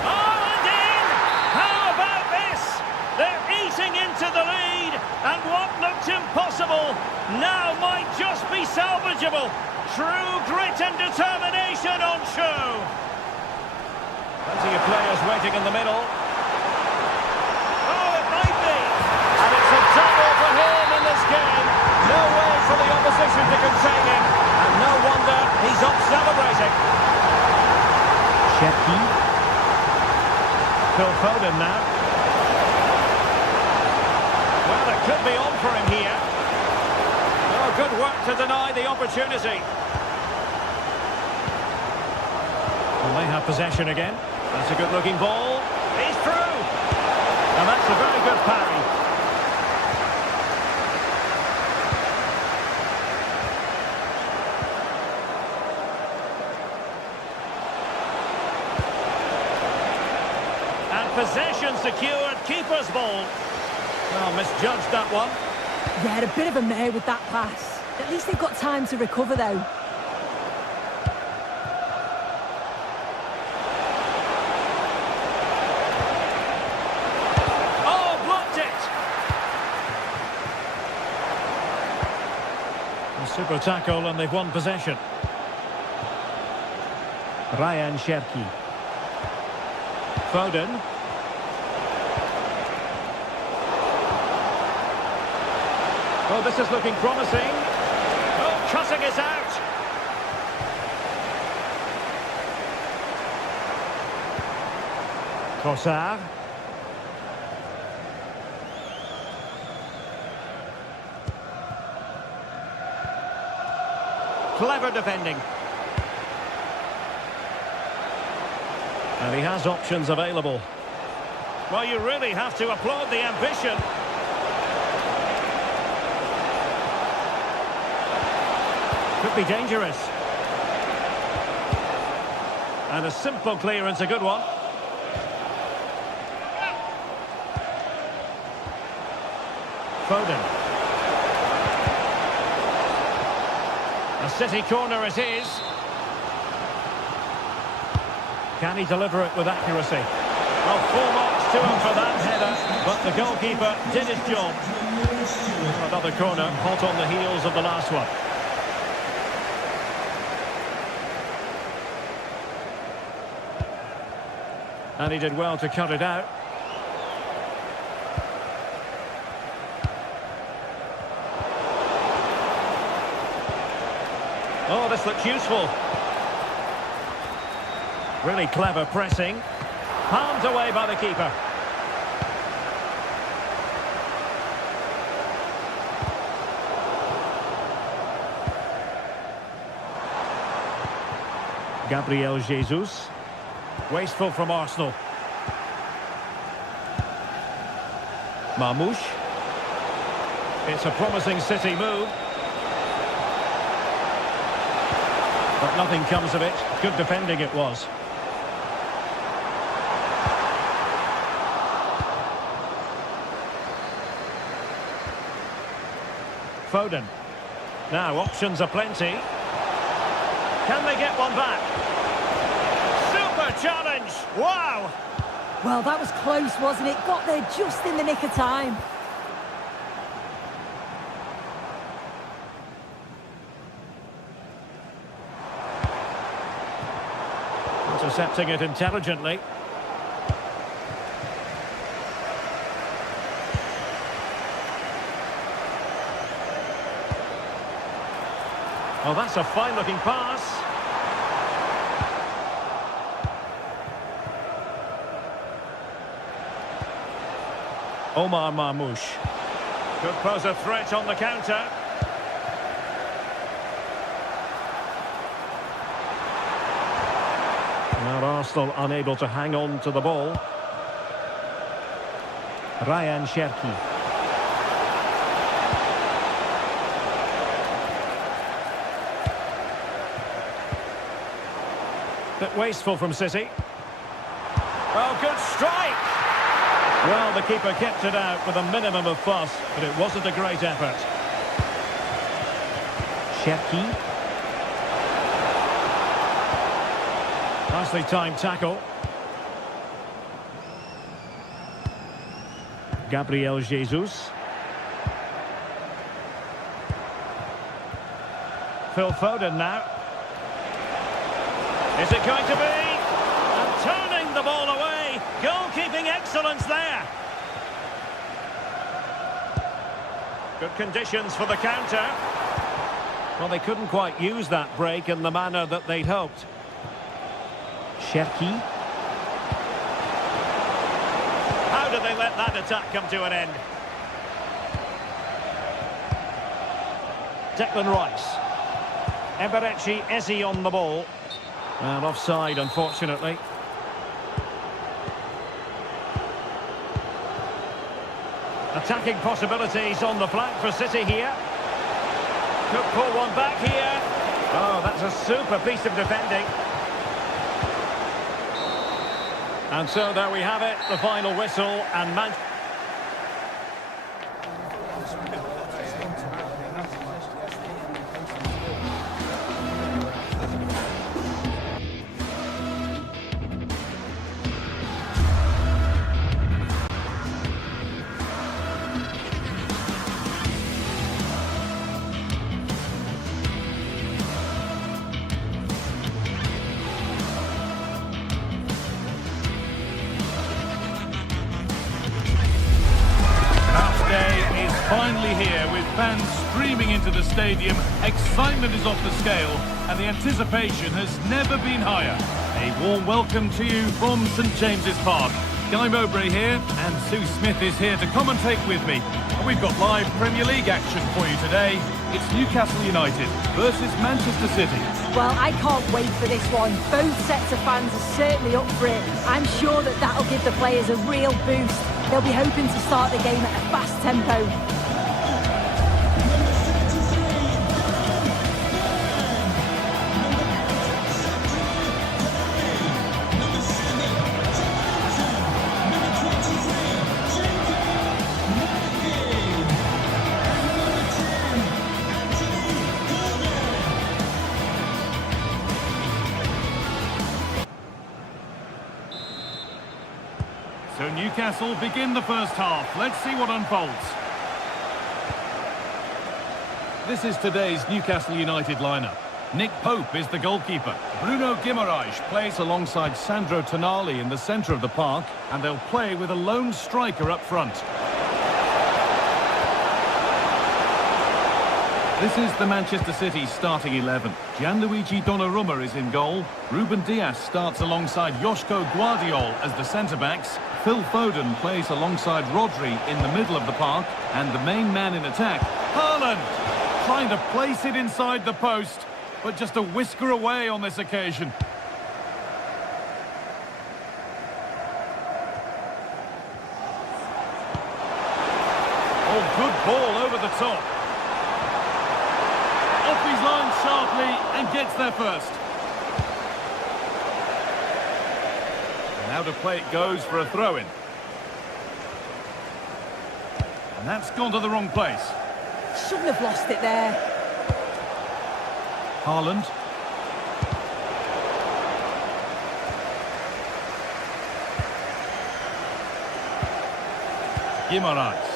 Oh, and in! How about this? They're eating into the lead, and what looked impossible now might just be salvageable. True grit and determination on show. Plenty of players waiting in the middle. Oh, it might be! And it's a double for him in this game. No way for the opposition to contain him. And no wonder he's up celebrating. Cherki. Phil Foden now. Well, it could be on for him here. Oh, good work to deny the opportunity. Well, they have possession again. That's a good-looking ball. He's through! And that's a very good parry. And possession secured. Keeper's ball. Well, misjudged that one. Yeah, a bit of a mare with that pass. At least they've got time to recover, though. Super tackle, and they've won possession. Ryan Cherki. Foden. Oh, this is looking promising. Oh, cutting it out. Trossard. Clever defending. And he has options available. Well, you really have to applaud the ambition. Could be dangerous. And a simple clearance, a good one. Foden. A City corner it is. Can he deliver it with accuracy? Well, 4 marks to him for that header, but the goalkeeper did his job. Another corner, hot on the heels of the last one. And he did well to cut it out. Oh, this looks useful. Really clever pressing. Palmed away by the keeper. Gabriel Jesus. Wasteful from Arsenal. Marmoush. It's a promising City move. But nothing comes of it. Good defending it was. Foden. Now options are plenty. Can they get one back? Super challenge! Wow! Well, that was close, wasn't it? Got there just in the nick of time. Intercepting it intelligently. Oh, that's a fine-looking pass. Omar Marmoush. Could pose a threat on the counter. Now Arsenal unable to hang on to the ball. Ryan Cherki. Bit wasteful from City. Oh, good strike! Well, the keeper kept it out with a minimum of fuss, but it wasn't a great effort. Cherki. Nicely timed tackle. Gabriel Jesus. Phil Foden now. Is it going to be? And turning the ball away. Goalkeeping excellence there. Good conditions for the counter. Well, they couldn't quite use that break in the manner that they'd hoped. Cherki. How did they let that attack come to an end? Declan Rice. Eberechi Eze on the ball. And offside, unfortunately. Attacking possibilities on the flank for City here. Could pull one back here. Oh, that's a super piece of defending. And so there we have it, the final whistle, and finally here with fans streaming into the stadium. Excitement is off the scale and the anticipation has never been higher. A warm welcome to you from St James's Park. Guy Mowbray here and Sue Smith is here to commentate with me. And we've got live Premier League action for you today. It's Newcastle United versus Manchester City. Well, I can't wait for this one. Both sets of fans are certainly up for it. I'm sure that that'll give the players a real boost. They'll be hoping to start the game at a fast tempo. So Newcastle begin the first half. Let's see what unfolds. This is today's Newcastle United lineup. Nick Pope is the goalkeeper. Bruno Guimaraes plays alongside Sandro Tonali in the centre of the park, and they'll play with a lone striker up front. This is the Manchester City starting 11. Gianluigi Donnarumma is in goal. Ruben Dias starts alongside Joško Guardiol as the centre-backs. Phil Foden plays alongside Rodri in the middle of the park. And the main man in attack, Haaland, trying to place it inside the post, but just a whisker away on this occasion. Oh, good ball over the top. Off his line sharply and gets there first. And now to play it goes for a throw-in. And that's gone to the wrong place. Shouldn't have lost it there. Haaland. Guimaraes.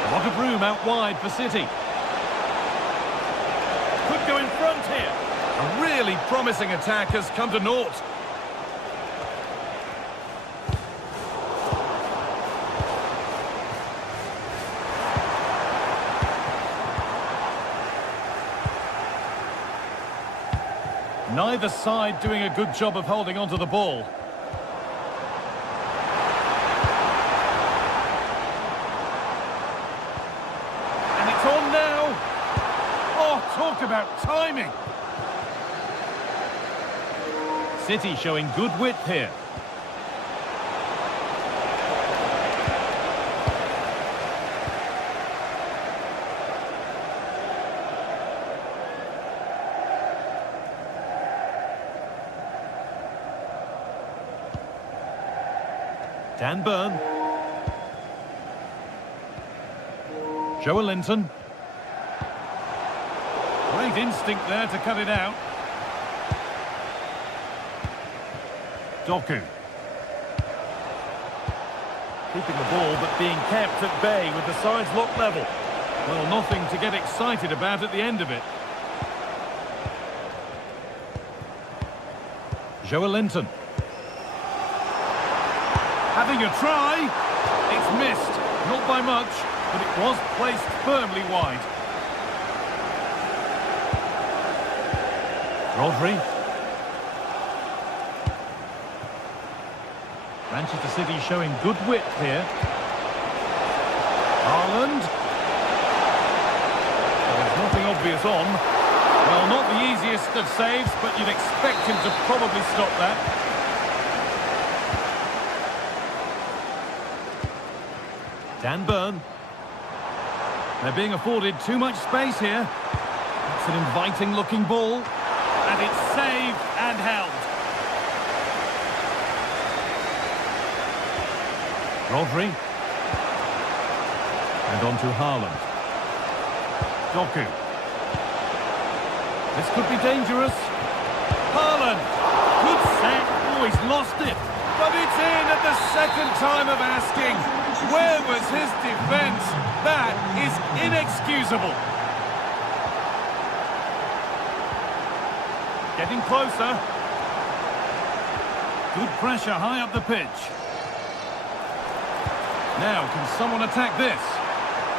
A lot of room out wide for City. Could go in front here. A really promising attack has come to naught. Neither side doing a good job of holding onto the ball. And it's on now. Oh, talk about timing. City showing good width here. Dan Burn. Joelinton. Great instinct there to cut it out. Doku. Keeping the ball but being kept at bay with the sides locked level. Well, nothing to get excited about at the end of it. Joelinton. Having a try. It's missed. Not by much, but it was placed firmly wide. Rodri. Manchester City showing good width here. Haaland. There's nothing obvious on. Well, not the easiest of saves, but you'd expect him to probably stop that. Dan Burn. They're being afforded too much space here. It's an inviting looking ball. And it's saved and held. Rodri. And on to Haaland. Doku. This could be dangerous. Haaland. Good set. Oh, he's lost it. But it's in at the second time of asking. Where was his defence? That is inexcusable. Getting closer. Good pressure high up the pitch. Now, can someone attack this?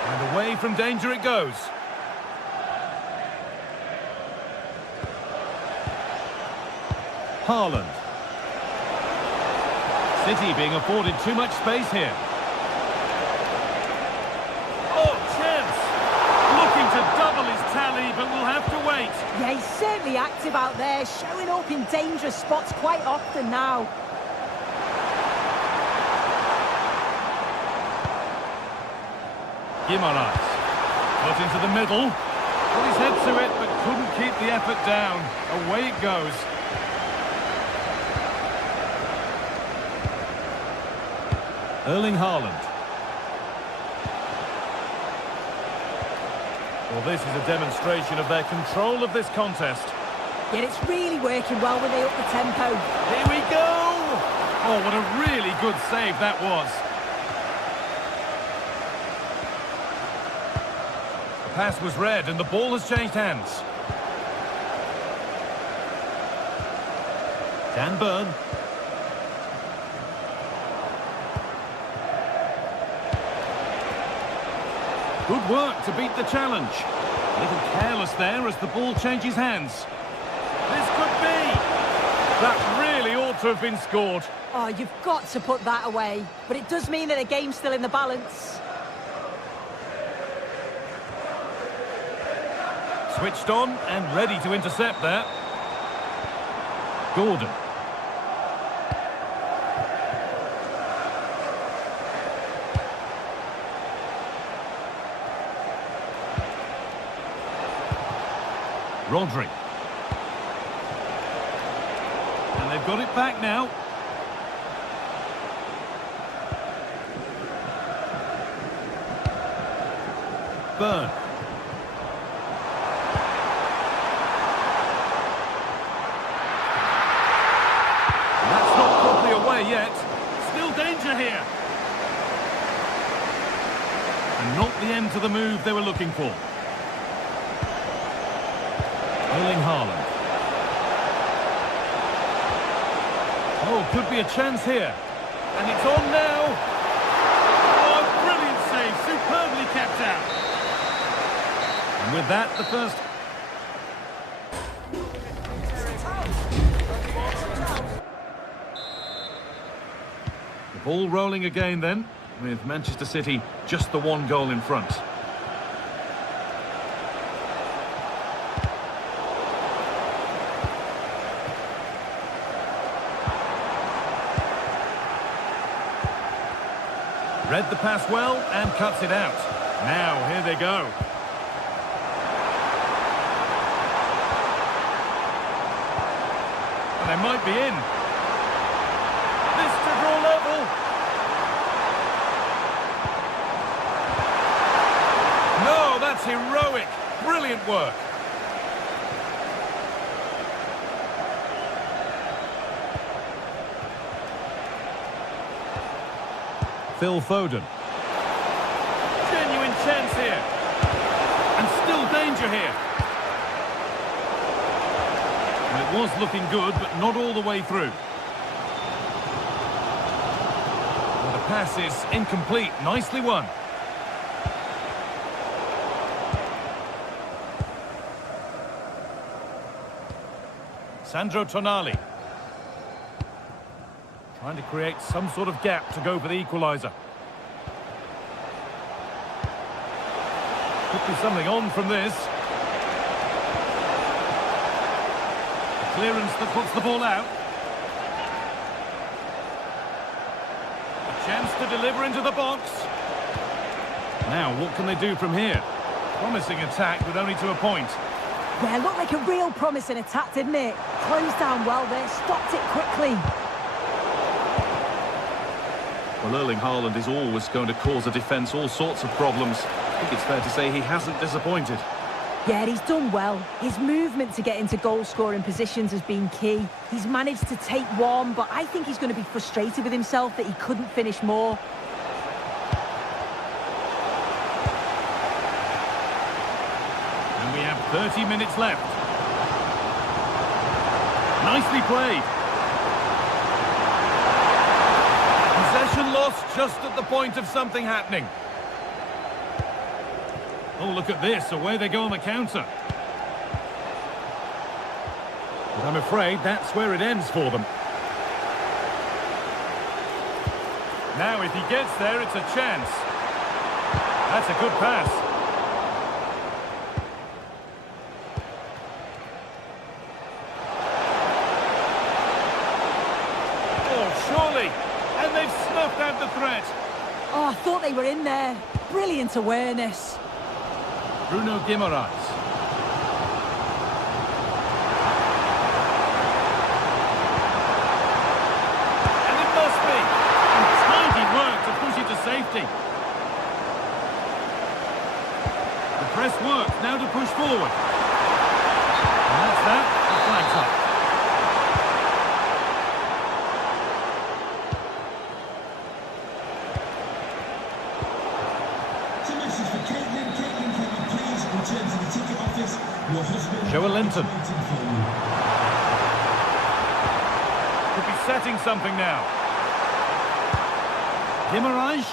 And away from danger it goes. Haaland. City being afforded too much space here. Oh, chance! Looking to double his tally, but we'll have to wait. Yeah, he's certainly active out there, showing up in dangerous spots quite often now. Guimaraes. Put into the middle. Put his head to it, but couldn't keep the effort down. Away it goes. Erling Haaland. Well, this is a demonstration of their control of this contest. Yet it's really working well when they up the tempo. Here we go! Oh, what a really good save that was. pass was read and the ball has changed hands. Dan Burn. Good work to beat the challenge. A little careless there as the ball changes hands. This could be. That really ought to have been scored. Oh, you've got to put that away. But it does mean that the game's still in the balance. Switched on and ready to intercept there. Gordon. Rodri. And they've got it back now. Burn. That's not properly away yet. Still danger here. And not the end to the move they were looking for. Erling Haaland. Oh, could be a chance here. And it's on now. Oh, brilliant save. Superbly kept out. And with that, the first... The ball rolling again then, with Manchester City just the one goal in front. Read the pass well and cuts it out. Now, here they go. And they might be in. This to draw level. No, that's heroic. Brilliant work. Phil Foden. Genuine chance here. And still danger here. And it was looking good, but not all the way through. And the pass is incomplete. Nicely won. Sandro Tonali. Trying to create some sort of gap to go for the equaliser. Could be something on from this. A clearance that puts the ball out. A chance to deliver into the box. Now, what can they do from here? Promising attack, but only to a point. Yeah, looked like a real promising attack, didn't it? Closed down well there, stopped it quickly. Well, Erling Haaland is always going to cause a defence all sorts of problems. I think it's fair to say he hasn't disappointed. Yeah, he's done well. His movement to get into goal-scoring positions has been key. He's managed to take one, but I think he's going to be frustrated with himself that he couldn't finish more. And we have 30 minutes left. Nicely played. Possession lost just at the point of something happening. Oh, look at this. Away they go on the counter. But I'm afraid that's where it ends for them. Now, if he gets there, it's a chance. That's a good pass. Oh, surely. And they've snuffed out the threat. Oh, I thought they were in there. Brilliant awareness. Bruno Guimaraes. And it must be. And tidy work to push it to safety. The press works, now to push forward. And that's that. The flag's up. Linton. Could be setting something now. Guimarães.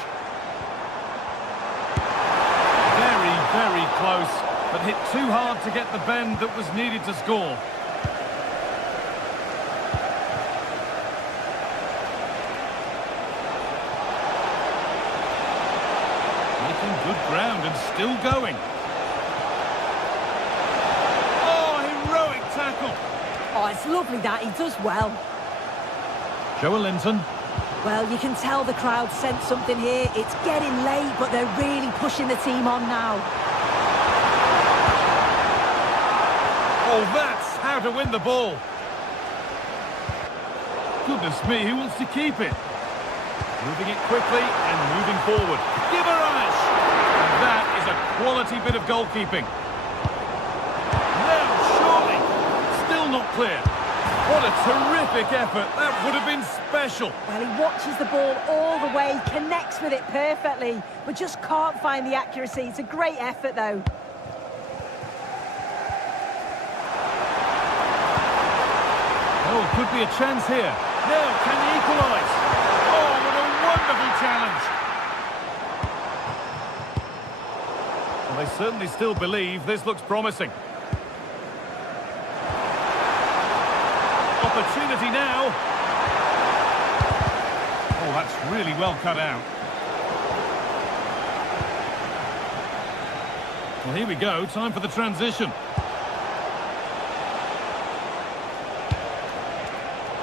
Very, very close, but hit too hard to get the bend that was needed to score. Making good ground and still going. Oh, it's lovely that, he does well. Linton. Well, you can tell the crowd sense something here. It's getting late, but they're really pushing the team on now. Oh, that's how to win the ball. Goodness me, who wants to keep it? Moving it quickly and moving forward. Guimarães! And that is a quality bit of goalkeeping. Not clear. What a terrific effort. That would have been special. Well, he watches the ball all the way, connects with it perfectly, but just can't find the accuracy. It's a great effort, though. Oh, could be a chance here. Now, can he equalise? Oh, what a wonderful challenge. Well, they certainly still believe this looks promising. Opportunity now. Oh, that's really well cut out. Well, here we go. Time for the transition.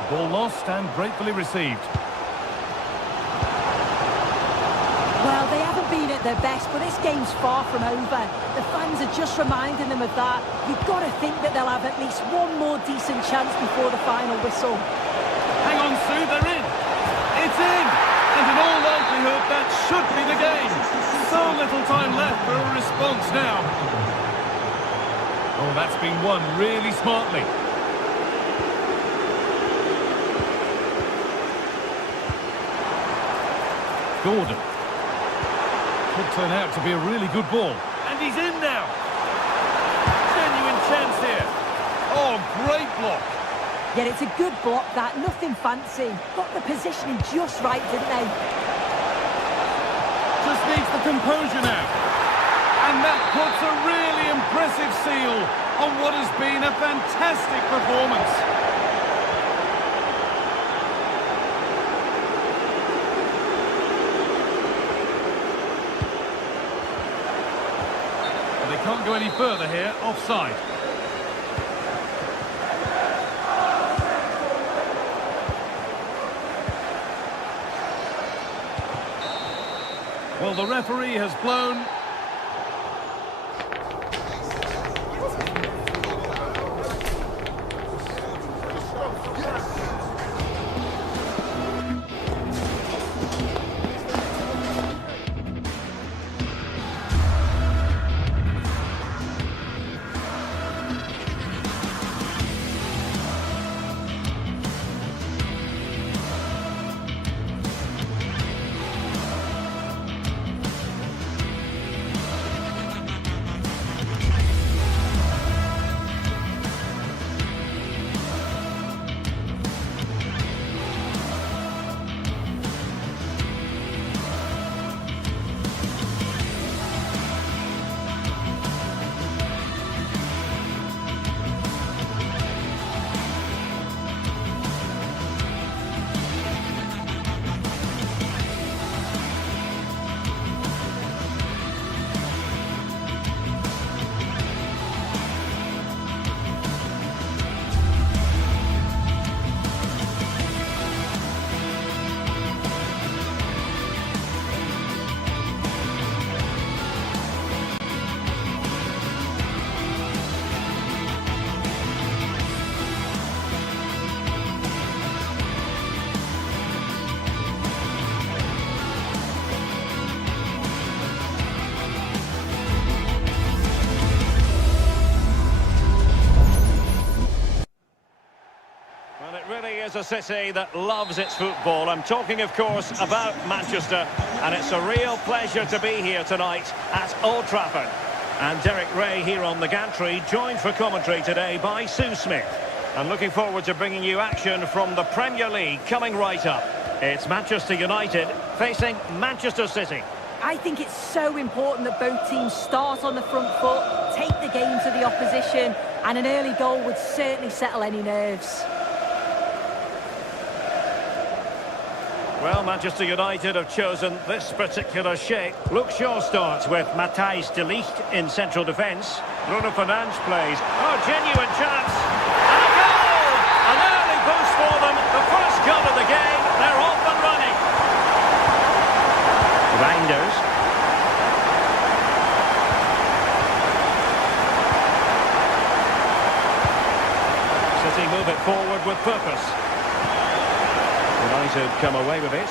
Ball lost and gratefully received. Well, they haven't been at their best, but this game's far from over. The fans are just reminding them of that. You've got to think that they'll have at least one more decent chance before the final whistle. Hang on, Sue, they're in. It's in. And in all likelihood, that should be the game. So little time left for a response now. Oh, that's been won really smartly. Gordon. Could turn out to be a really good ball. And he's in now. Genuine chance here. Oh, great block. Yeah, it's a good block, that. Nothing fancy. Got the positioning just right, didn't they? Just needs the composure now. And that puts a really impressive seal on what has been a fantastic performance. Can't go any further here, offside. Well, the referee has blown. is a city that loves its football. I'm talking, of course, about Manchester, and it's a real pleasure to be here tonight at Old Trafford. And Derek Ray here on the gantry, joined for commentary today by Sue Smith. And looking forward to bringing you action from the Premier League coming right up. It's Manchester United facing Manchester City. I think it's so important that both teams start on the front foot, take the game to the opposition, and an early goal would certainly settle any nerves. Well, Manchester United have chosen this particular shape. Luke Shaw starts with Matthijs de Ligt in central defence. Bruno Fernandes plays. Oh, genuine chance. And a goal! An early boost for them. The first goal of the game. They're off and running. Reinders. City move it forward with purpose. United come away with it.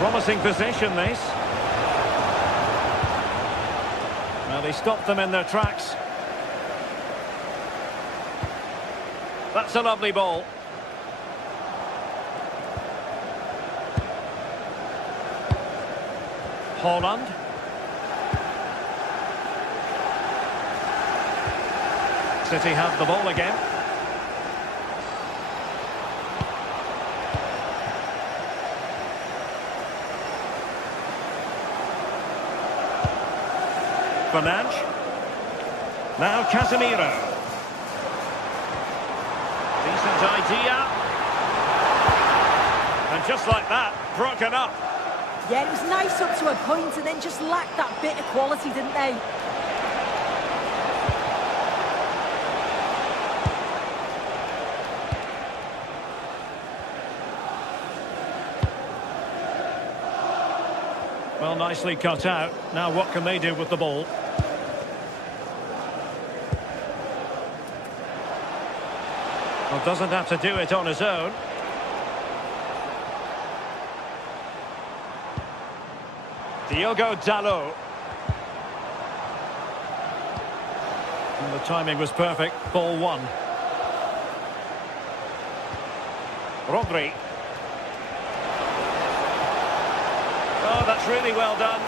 Promising possession, this. Now they stopped them in their tracks. That's a lovely ball. Haaland. City have the ball again. Fernandes. Now Casemiro. Decent idea. And just like that, broken up. Yeah, it was nice up to a point and then just lacked that bit of quality, didn't they? Well, nicely cut out. Now what can they do with the ball? Well, doesn't have to do it on his own. Diogo Dalot. And the timing was perfect. Ball one. Rodri. Oh, that's really well done.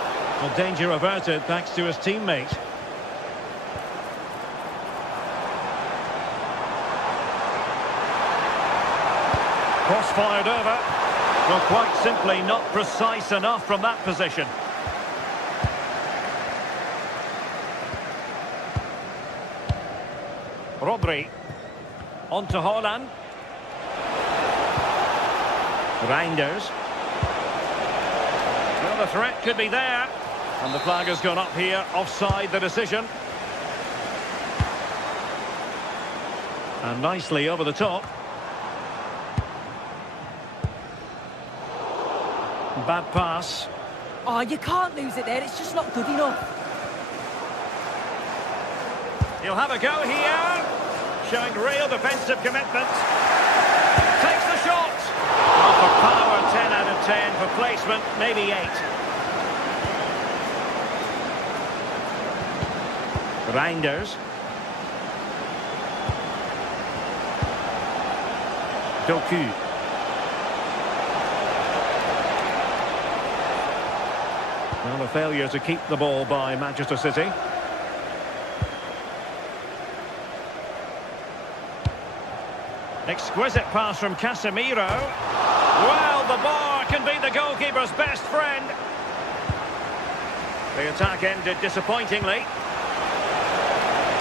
Well, danger averted thanks to his teammate. Cross fired over. Well, quite simply not precise enough from that position. Rodri. On to Haaland. Reinders. Well, the threat could be there. And the flag has gone up here. Offside the decision. And nicely over the top. Bad pass. Oh, you can't lose it there. It's just not good enough. He'll have a go here. Showing real defensive commitment. Takes the shot. Well, for power, 10 out of 10. For placement, maybe 8. Reinders. Doku. Well, a failure to keep the ball by Manchester City. Exquisite pass from Casemiro. Well, the bar can be the goalkeeper's best friend. The attack ended disappointingly.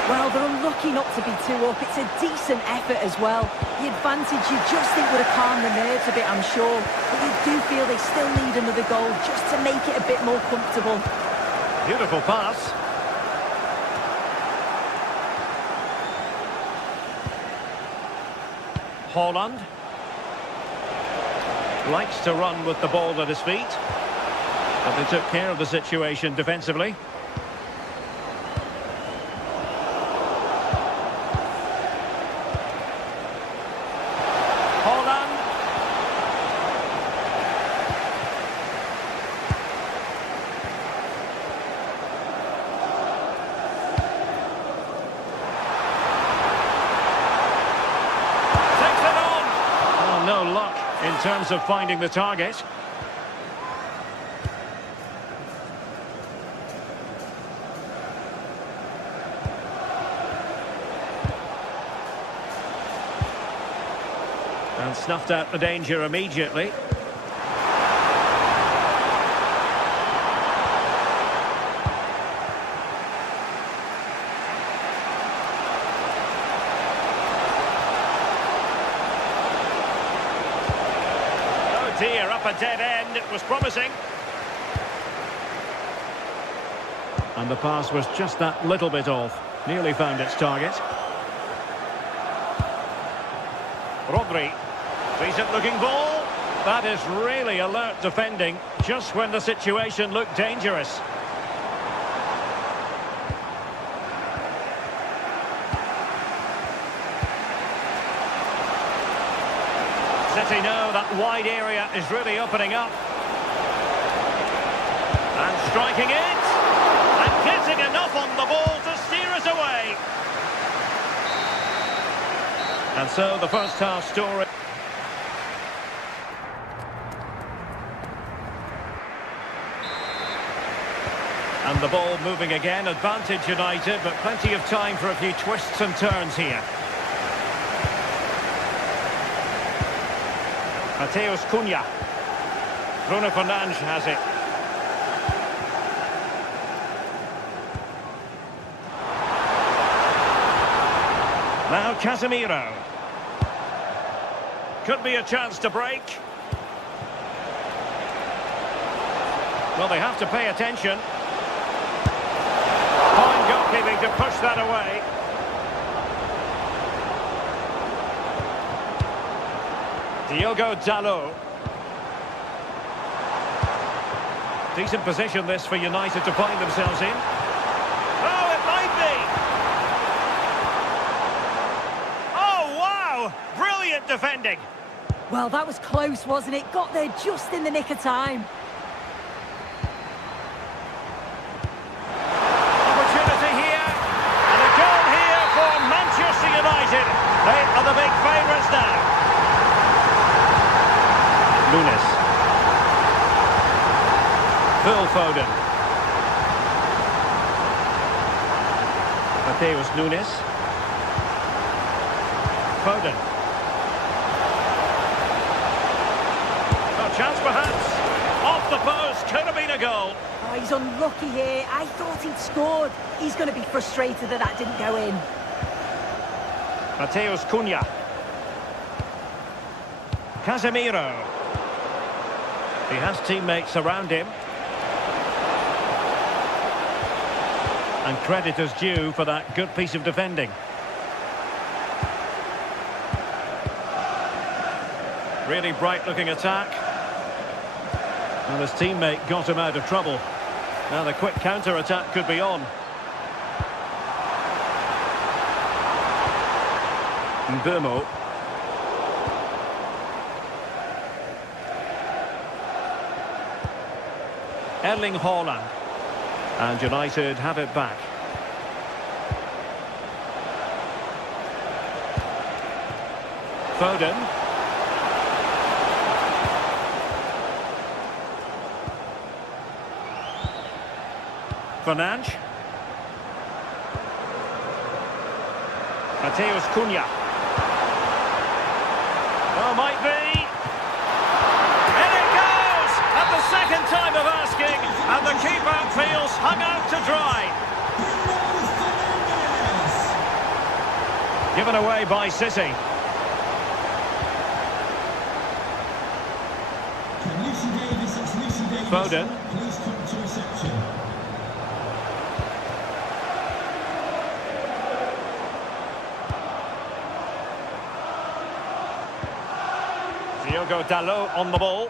Well, they're unlucky not to be 2 up. It's a decent effort as well. The advantage you just think would have calmed the nerves a bit, I'm sure. But you do feel they still need another goal just to make it a bit more comfortable. Beautiful pass. Haaland. Likes to run with the ball at his feet. But they took care of the situation defensively. terms of finding the target. And snuffed out the danger immediately. Oh dear, up a dead end. It was promising. And the pass was just that little bit off. Nearly found its target. Rodri. Decent looking ball. That is really alert defending, just when the situation looked dangerous. City know that wide area is really opening up. And striking it. And getting enough on the ball to steer us away. And so the first half story. And the ball moving again, advantage United, but plenty of time for a few twists and turns here. Mateus Cunha. Bruno Fernandes has it. Now Casemiro. Could be a chance to break. Well, they have to pay attention. Fine goalkeeping to push that away. Diogo Dalot. Decent position this for United to find themselves in. Oh, it might be! Oh, wow! Brilliant defending. Well, that was close, wasn't it? Got there just in the nick of time. They are the big favourites now. Nunes. Phil Foden. Mateus Nunes. Foden. No chance perhaps. Off the post. Could have been a goal. Oh, he's unlucky here. I thought he'd scored. He's going to be frustrated that that didn't go in. Mateus Cunha. Casemiro. He has teammates around him. And credit is due for that good piece of defending. Really bright looking attack. And his teammate got him out of trouble. Now the quick counter-attack could be on. Mbeumo. Erling Haaland. And United have it back. Foden. Fernandes. Mateus Cunha. Oh, might be. In it goes! At the second time of asking, and the keeper feels hung out to dry. Given away by City. Foden. Diogo Dalot on the ball.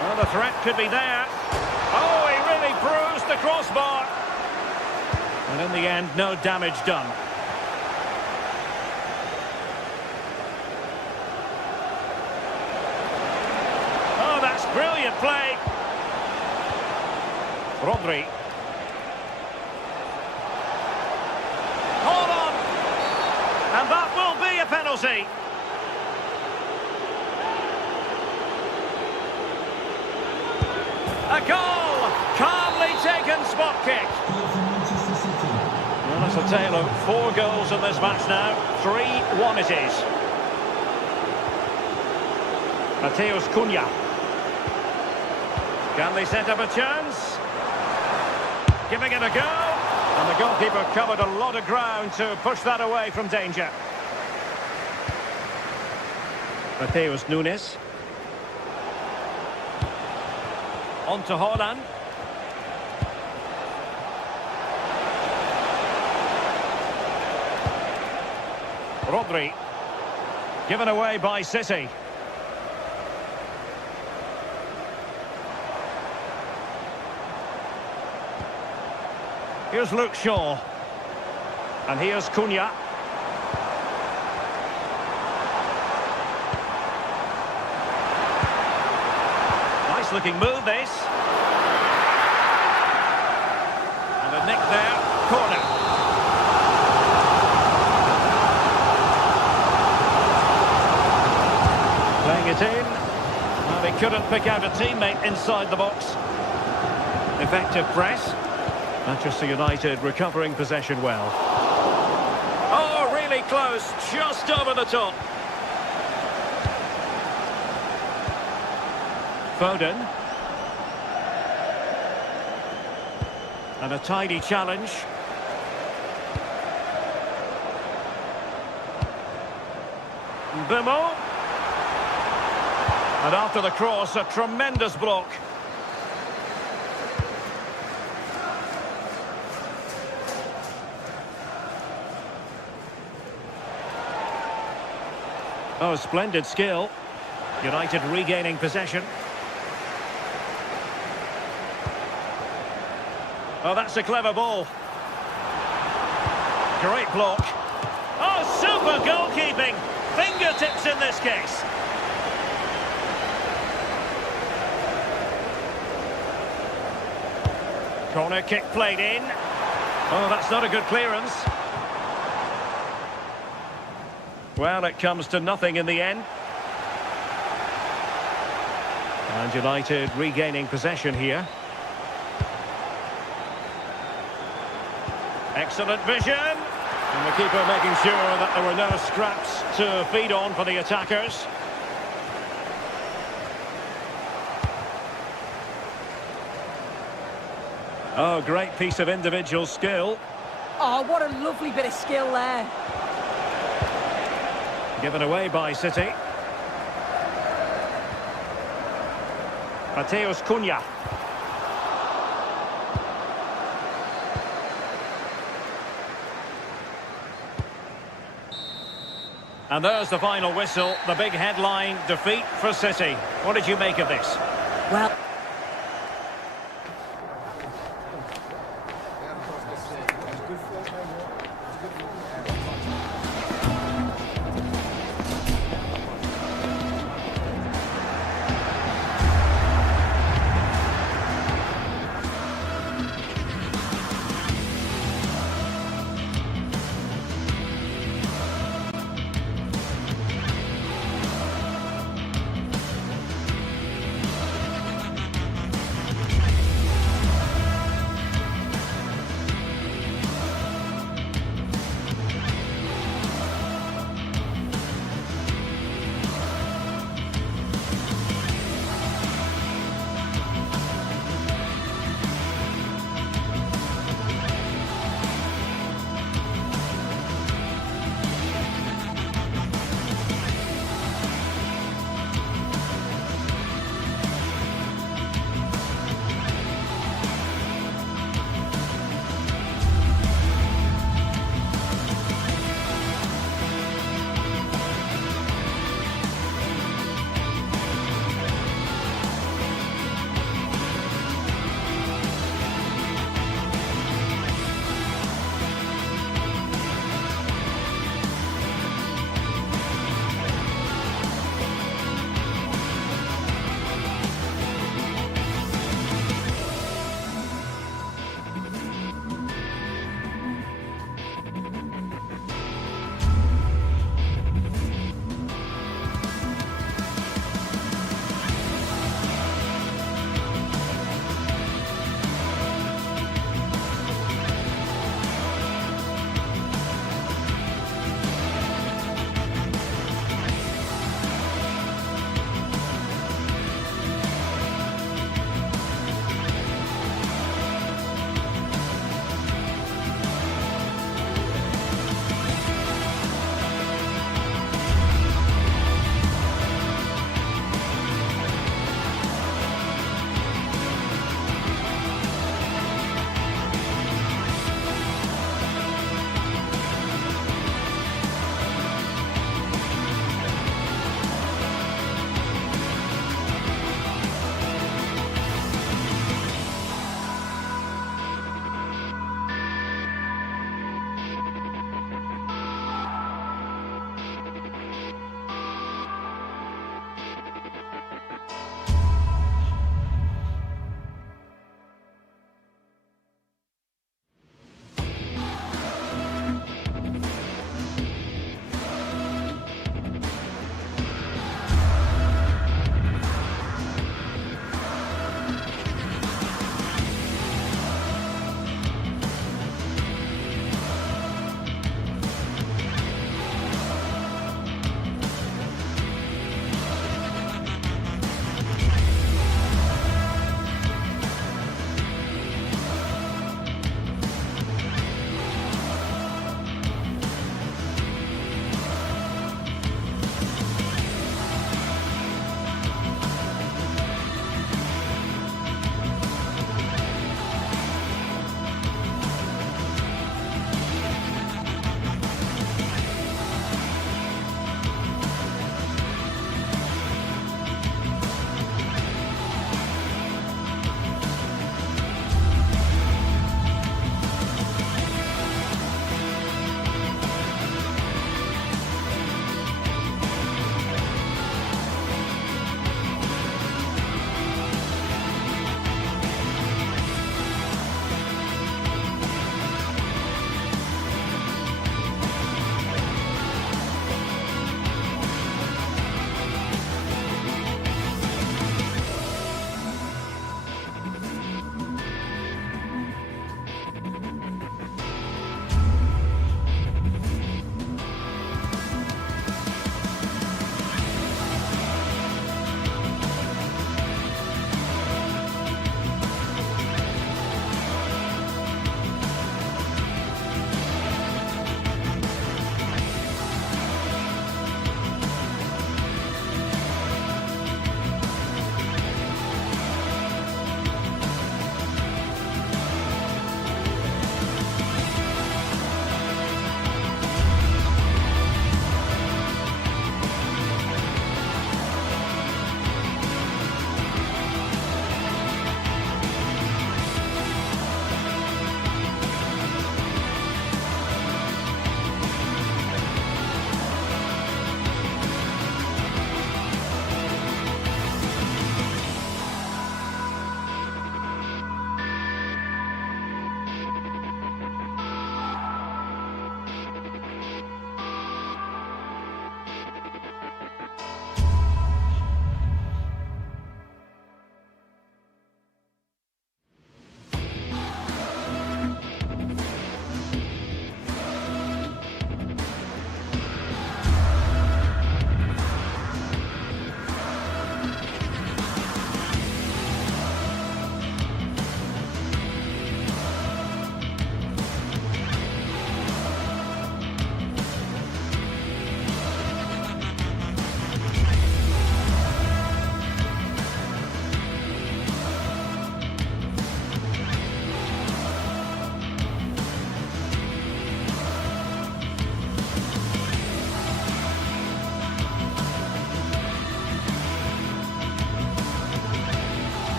Well, the threat could be there. Oh, he really bruised the crossbar. And in the end, no damage done. Oh, that's brilliant play. Rodri. Hold on. And that will be a penalty. A goal! Calmly taken spot kick. Well, it's a tale of 4 goals in this match now. 3-1 it is. Mateus Cunha. Can they set up a chance? Giving it a go. And the goalkeeper covered a lot of ground to push that away from danger. Mateus Nunes. On to Haaland. Rodri. Given away by City. Here's Luke Shaw. And here's Cunha. Nice looking move this. And a nick there. Corner. Playing it in. Well, he couldn't pick out a teammate inside the box. Effective press. Manchester United recovering possession well. Oh, really close, just over the top. Foden. And a tidy challenge. Bimo. And after the cross, a tremendous block. Oh, splendid skill. United regaining possession. Oh, that's a clever ball. Great block. Oh, super goalkeeping. Fingertips in this case. Corner kick played in. Oh, that's not a good clearance. Well, it comes to nothing in the end. And United regaining possession here. Excellent vision. And the keeper making sure that there were no scraps to feed on for the attackers. Oh, great piece of individual skill. Oh, what a lovely bit of skill there. Given away by City. Mateus Cunha. And there's the final whistle, the big headline, defeat for City. What did you make of this? Well...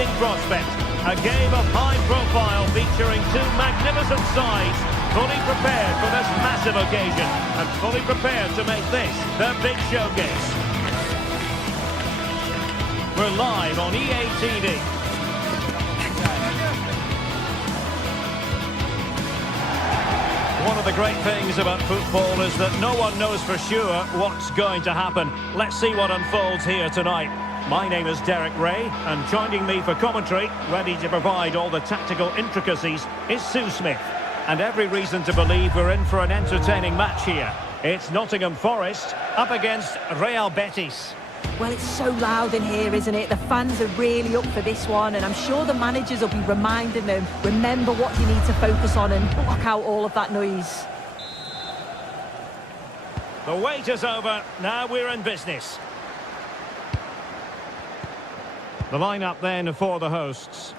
intriguing prospect. A game of high profile featuring two magnificent sides, fully prepared for this massive occasion and fully prepared to make this their big showcase. We're live on EA TV. One of the great things about football is that no one knows for sure what's going to happen. Let's see what unfolds here tonight. My name is Derek Ray, and joining me for commentary, ready to provide all the tactical intricacies, is Sue Smith. And every reason to believe we're in for an entertaining match here. It's Nottingham Forest up against Real Betis. Well, it's so loud in here, isn't it? The fans are really up for this one, and I'm sure the managers will be reminding them, remember what you need to focus on and block out all of that noise. The wait is over. Now we're in business. The lineup then for the hosts.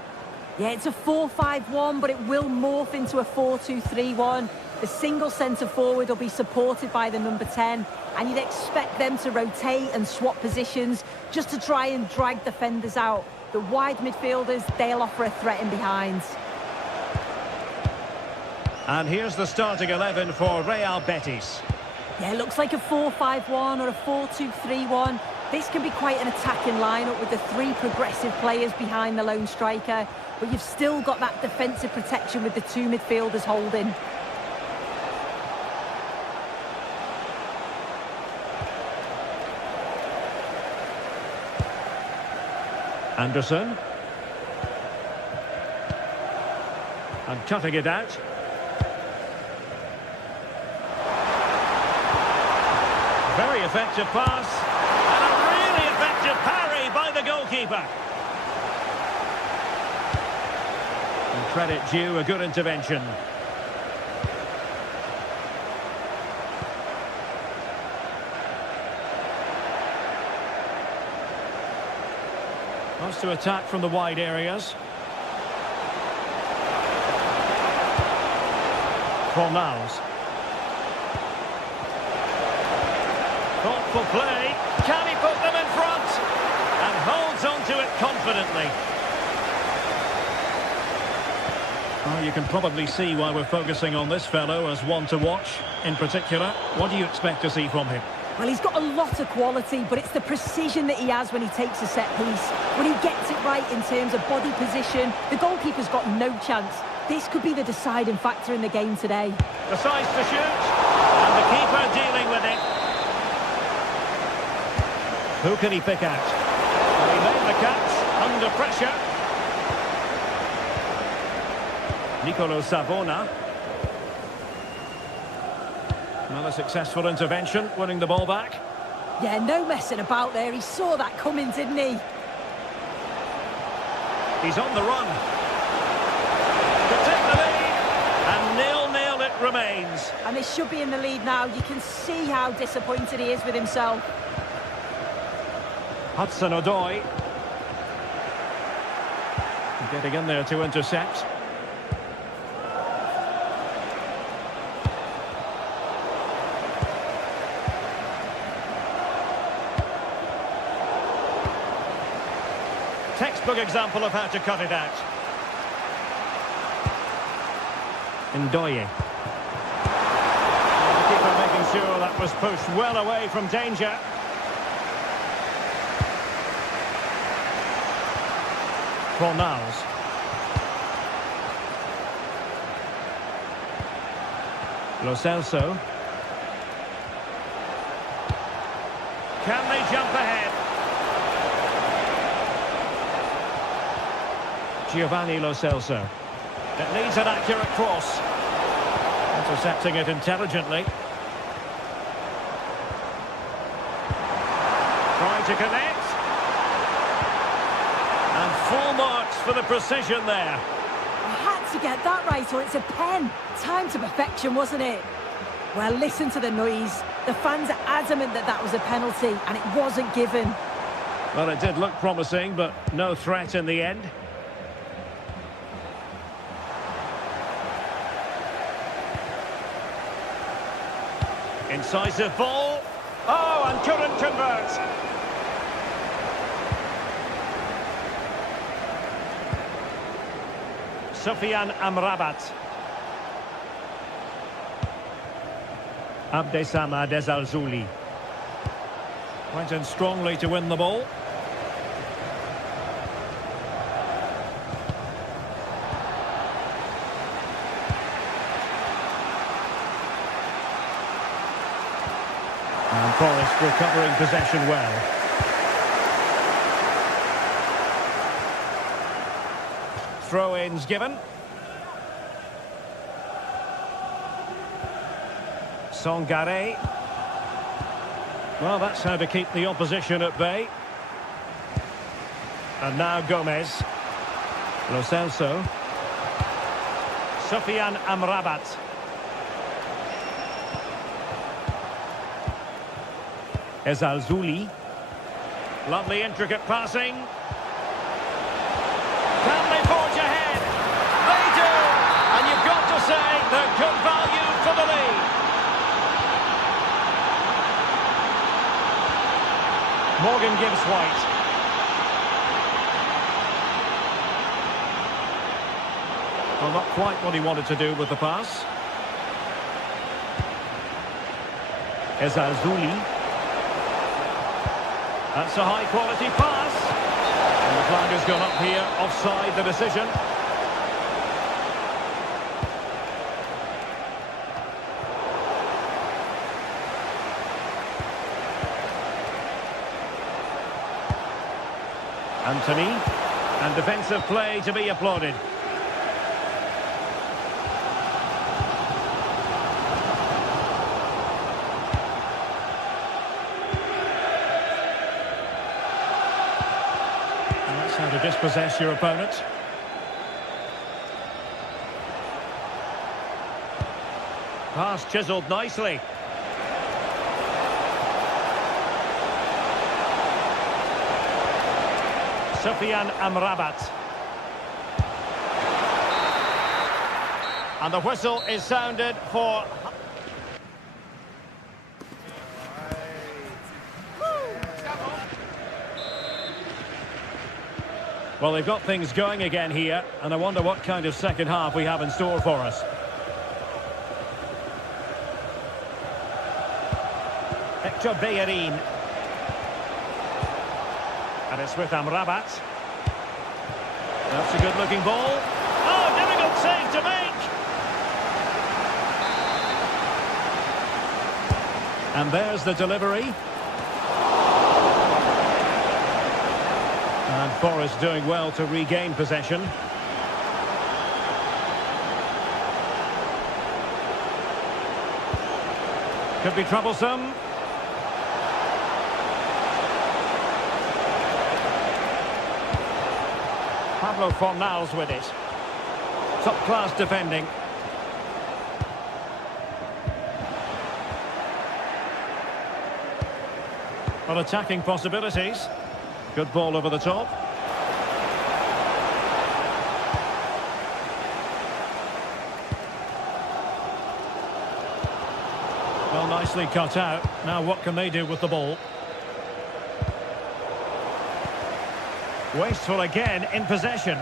Yeah, it's a 4-5-1, but it will morph into a 4-2-3-1. The single centre-forward will be supported by the number 10, and you'd expect them to rotate and swap positions just to try and drag defenders out. The wide midfielders, they'll offer a threat in behind. And here's the starting 11 for Real Betis. Yeah, it looks like a 4-5-1 or a 4-2-3-1. This can be quite an attacking lineup with the three progressive players behind the lone striker, but you've still got that defensive protection with the two midfielders holding. Anderson. And cutting it out. Very effective pass. And a really effective parry by the goalkeeper. And credit due, a good intervention. Wants to attack from the wide areas. Fornals. Thoughtful play. Can he put them in front? And holds on to it confidently. Well, you can probably see why we're focusing on this fellow as one to watch. In particular, what do you expect to see from him? Well, he's got a lot of quality, but it's the precision that he has when he takes a set piece. When he gets it right in terms of body position, the goalkeeper's got no chance. This could be the deciding factor in the game today. Decides to shoot, and the keeper dealing with it. Who can he pick out? Well, he made the catch, under pressure. Nicolo Savona. Another successful intervention, winning the ball back. Yeah, no messing about there. He saw that coming, didn't he? He's on the run. To take the lead, and 0-0 it remains. And they should be in the lead now. You can see how disappointed he is with himself. Hudson-Odoi. Getting in there to intercept. Textbook example of how to cut it out. Ndoye. The keeper making sure that was pushed well away from danger. Fornals. Lo Celso. Can they jump ahead? Giovanni Lo Celso. It needs an accurate cross. Intercepting it intelligently. Trying to connect. And full marks for the precision there. I had to get that right or it's a pen. Time to perfection, wasn't it? Well, listen to the noise. The fans are adamant that that was a penalty and it wasn't given. Well, it did look promising, but no threat in the end. Incisive ball. Oh, and couldn't convert. Sufyan Amrabat. Abdesamad Ezalzouli. Went in strongly to win the ball. And Forest recovering possession well. Throw-ins given. Songare. Well, that's how to keep the opposition at bay. And now Gomez. Lo Celso. Sufyan Amrabat. Ezalzouli. Lovely intricate passing. Can they forge ahead? They do! And you've got to say they're good value for the lead. Morgan gives White. Well, not quite what he wanted to do with the pass. Ezalzouli. That's a high-quality pass. And the flag has gone up here, offside the decision. Anthony, and defensive play to be applauded. And that's how to dispossess your opponent. Pass chiselled nicely. Sufyan Amrabat. And the whistle is sounded for... Well, they've got things going again here, and I wonder what kind of second half we have in store for us. Hector Bellerin. And it's with Amrabat. That's a good-looking ball. Oh, difficult save to make! And there's the delivery. And Forest doing well to regain possession. Could be troublesome. Pablo Fornals with it. Top-class defending. Well, attacking possibilities. Good ball over the top. Well, nicely cut out. Now what can they do with the ball? Wasteful again in possession.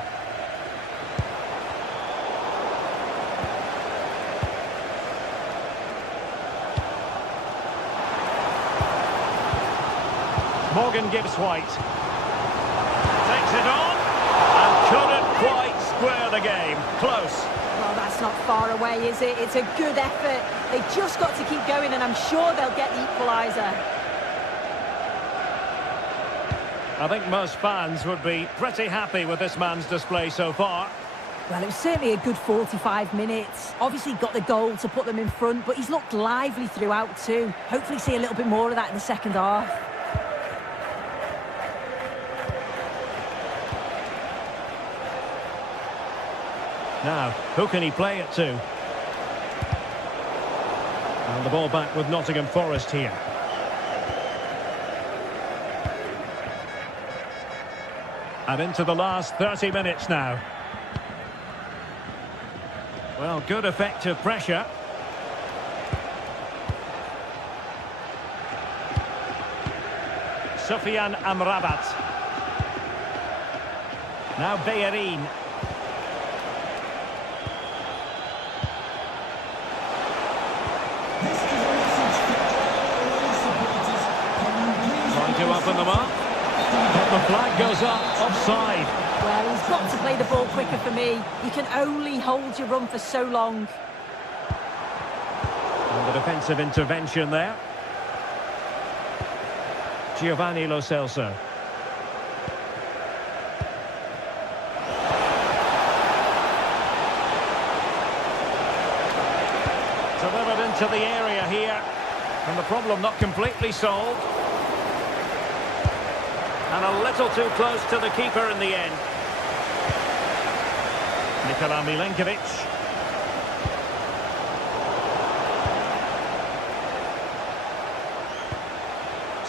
Morgan gives White. Takes it on and couldn't quite square the game. Close. Well, that's not far away, is it? It's a good effort. They've just got to keep going, and I'm sure they'll get the equaliser. I think most fans would be pretty happy with this man's display so far. Well, it was certainly a good 45 minutes. Obviously got the goal to put them in front, but he's looked lively throughout too. Hopefully see a little bit more of that in the second half. Now, who can he play it to? And the ball back with Nottingham Forest here. And into the last 30 minutes now. Well, good effective pressure. Sufyan Amrabat. Now Bellerin. open them up. But the flag goes up, offside. Well, he's got to play the ball quicker for me. You can only hold your run for so long. And the defensive intervention there. Giovanni Lo Celso. Delivered into the area here. And the problem not completely solved. And a little too close to the keeper in the end. Nikola Milenkovic.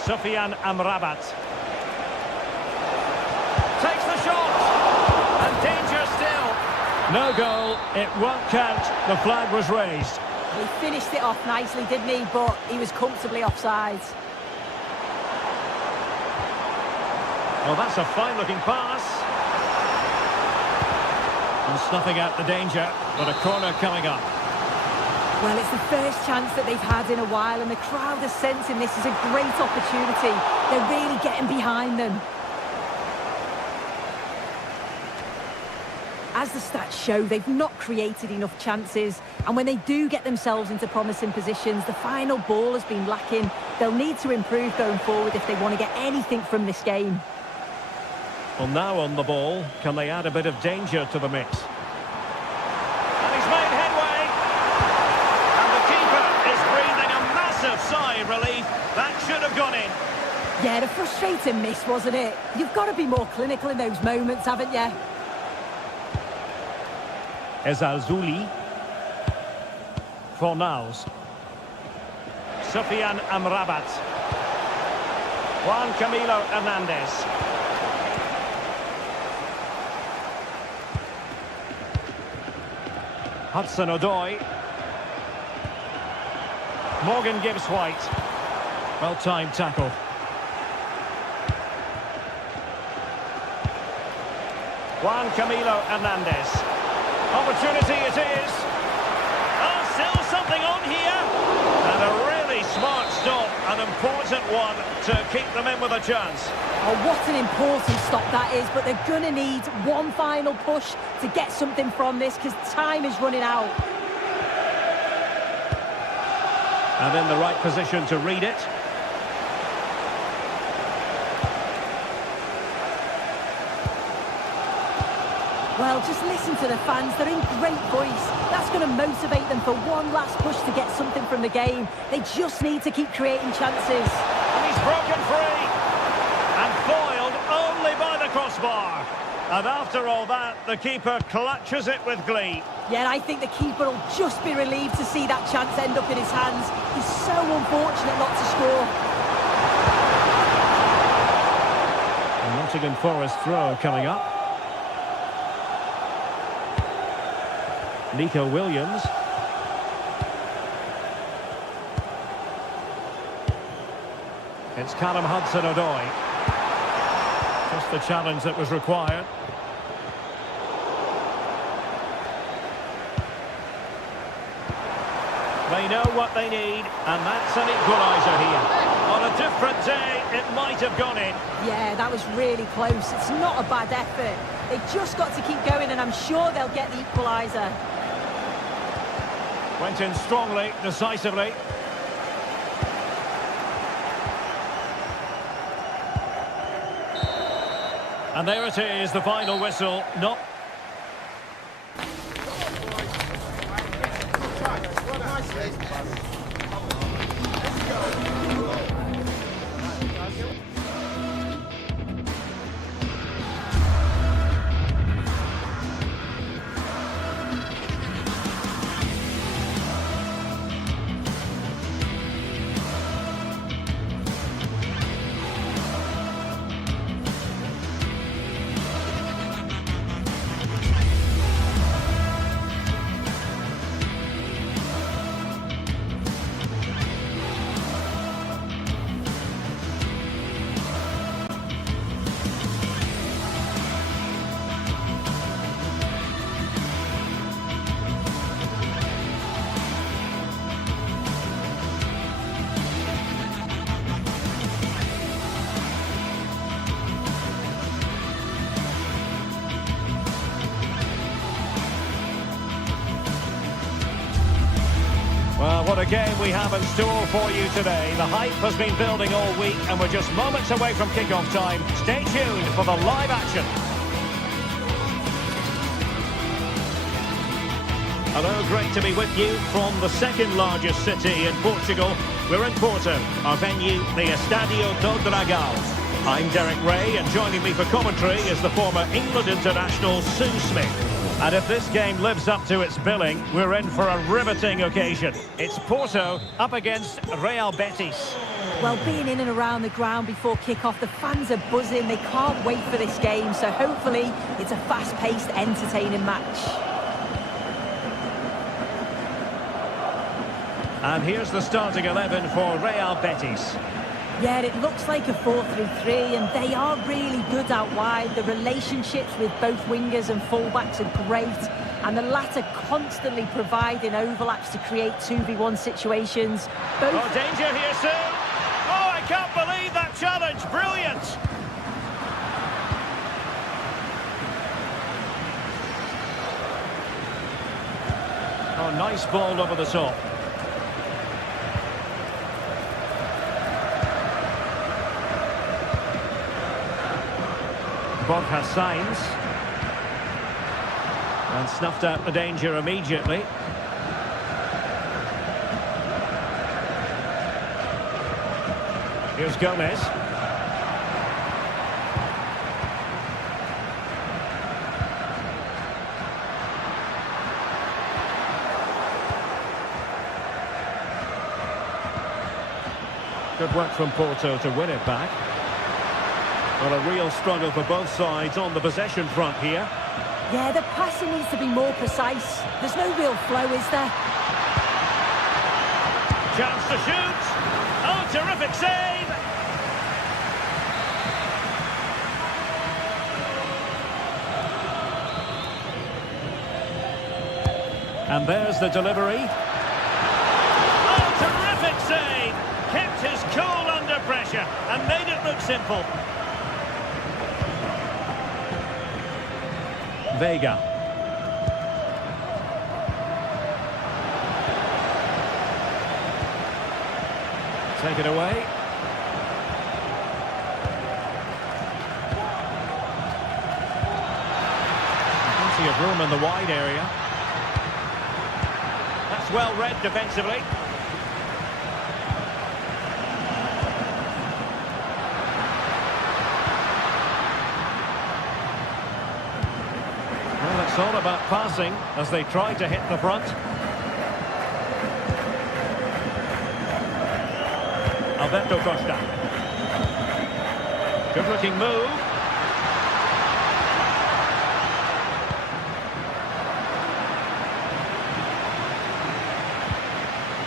Sufyan Amrabat. Takes the shot. And danger still. No goal. It won't count. The flag was raised. He finished it off nicely, didn't he? But he was comfortably offside. Well, that's a fine-looking pass. And snuffing out the danger, but a corner coming up. Well, it's the first chance that they've had in a while, and the crowd are sensing this is a great opportunity. They're really getting behind them. As the stats show, they've not created enough chances, and when they do get themselves into promising positions, the final ball has been lacking. They'll need to improve going forward if they want to get anything from this game. Well, now on the ball, can they add a bit of danger to the mix? And he's made headway! And the keeper is breathing a massive sigh of relief. That should have gone in. Yeah, a frustrating miss, wasn't it? You've got to be more clinical in those moments, haven't you? Ezalzouli. Fornals. Sufyan Amrabat. Juan Camilo Hernandez. Hudson-Odoi. Morgan Gibbs-White. Well-timed tackle. Juan Camilo Hernandez. Opportunity it is. Oh, still something on here. And a really smart stop. An important one to keep them in with a chance. Oh, what an important stop that is, but they're going to need one final push to get something from this because time is running out. And in the right position to read it. Well, just listen to the fans. They're in great voice. That's going to motivate them for one last push to get something from the game. They just need to keep creating chances. And he's broken free. And foiled only by the crossbar. And after all that, the keeper clutches it with glee. Yeah, I think the keeper will just be relieved to see that chance end up in his hands. He's so unfortunate not to score. And Nottingham Forest throw coming up. Nico Williams. It's Callum Hudson-Odoi. Just the challenge that was required. They know what they need, and that's an equaliser here. On a different day, it might have gone in. Yeah, that was really close. It's not a bad effort. They've just got to keep going, and I'm sure they'll get the equaliser. Went in strongly, decisively. And there it is, the final whistle. Not. game we have in store for you today. The hype has been building all week and we're just moments away from kick-off time. Stay tuned for the live action. Hello, great to be with you from the second largest city in Portugal. We're in Porto, our venue, the Estadio do Dragão. I'm Derek Ray, and joining me for commentary is the former England international Sue Smith. And if this game lives up to its billing, we're in for a riveting occasion. It's Porto up against Real Betis. Well, being in and around the ground before kick-off, the fans are buzzing. They can't wait for this game, so hopefully it's a fast-paced, entertaining match. And here's the starting 11 for Real Betis. Yeah, it looks like a 4-3-3, and they are really good out wide. The relationships with both wingers and fullbacks are great, and the latter constantly providing overlaps to create 2v1 situations. Oh, danger here soon. Oh, I can't believe that challenge. Brilliant. Oh, nice ball over the top. Bob has signs. And snuffed out the danger immediately. Here's Gomez. Good work from Porto to win it back. Well, a real struggle for both sides on the possession front here. Yeah, the passing needs to be more precise. There's no real flow, is there? Chance to shoot. Oh, terrific save. And there's the delivery. Oh, terrific save. Kept his cool under pressure and made it look simple. Vega. Take it away. Plenty of room in the wide area. That's well read defensively. Well, it's all about passing as they try to hit the front. Alberto Costa. Good looking move.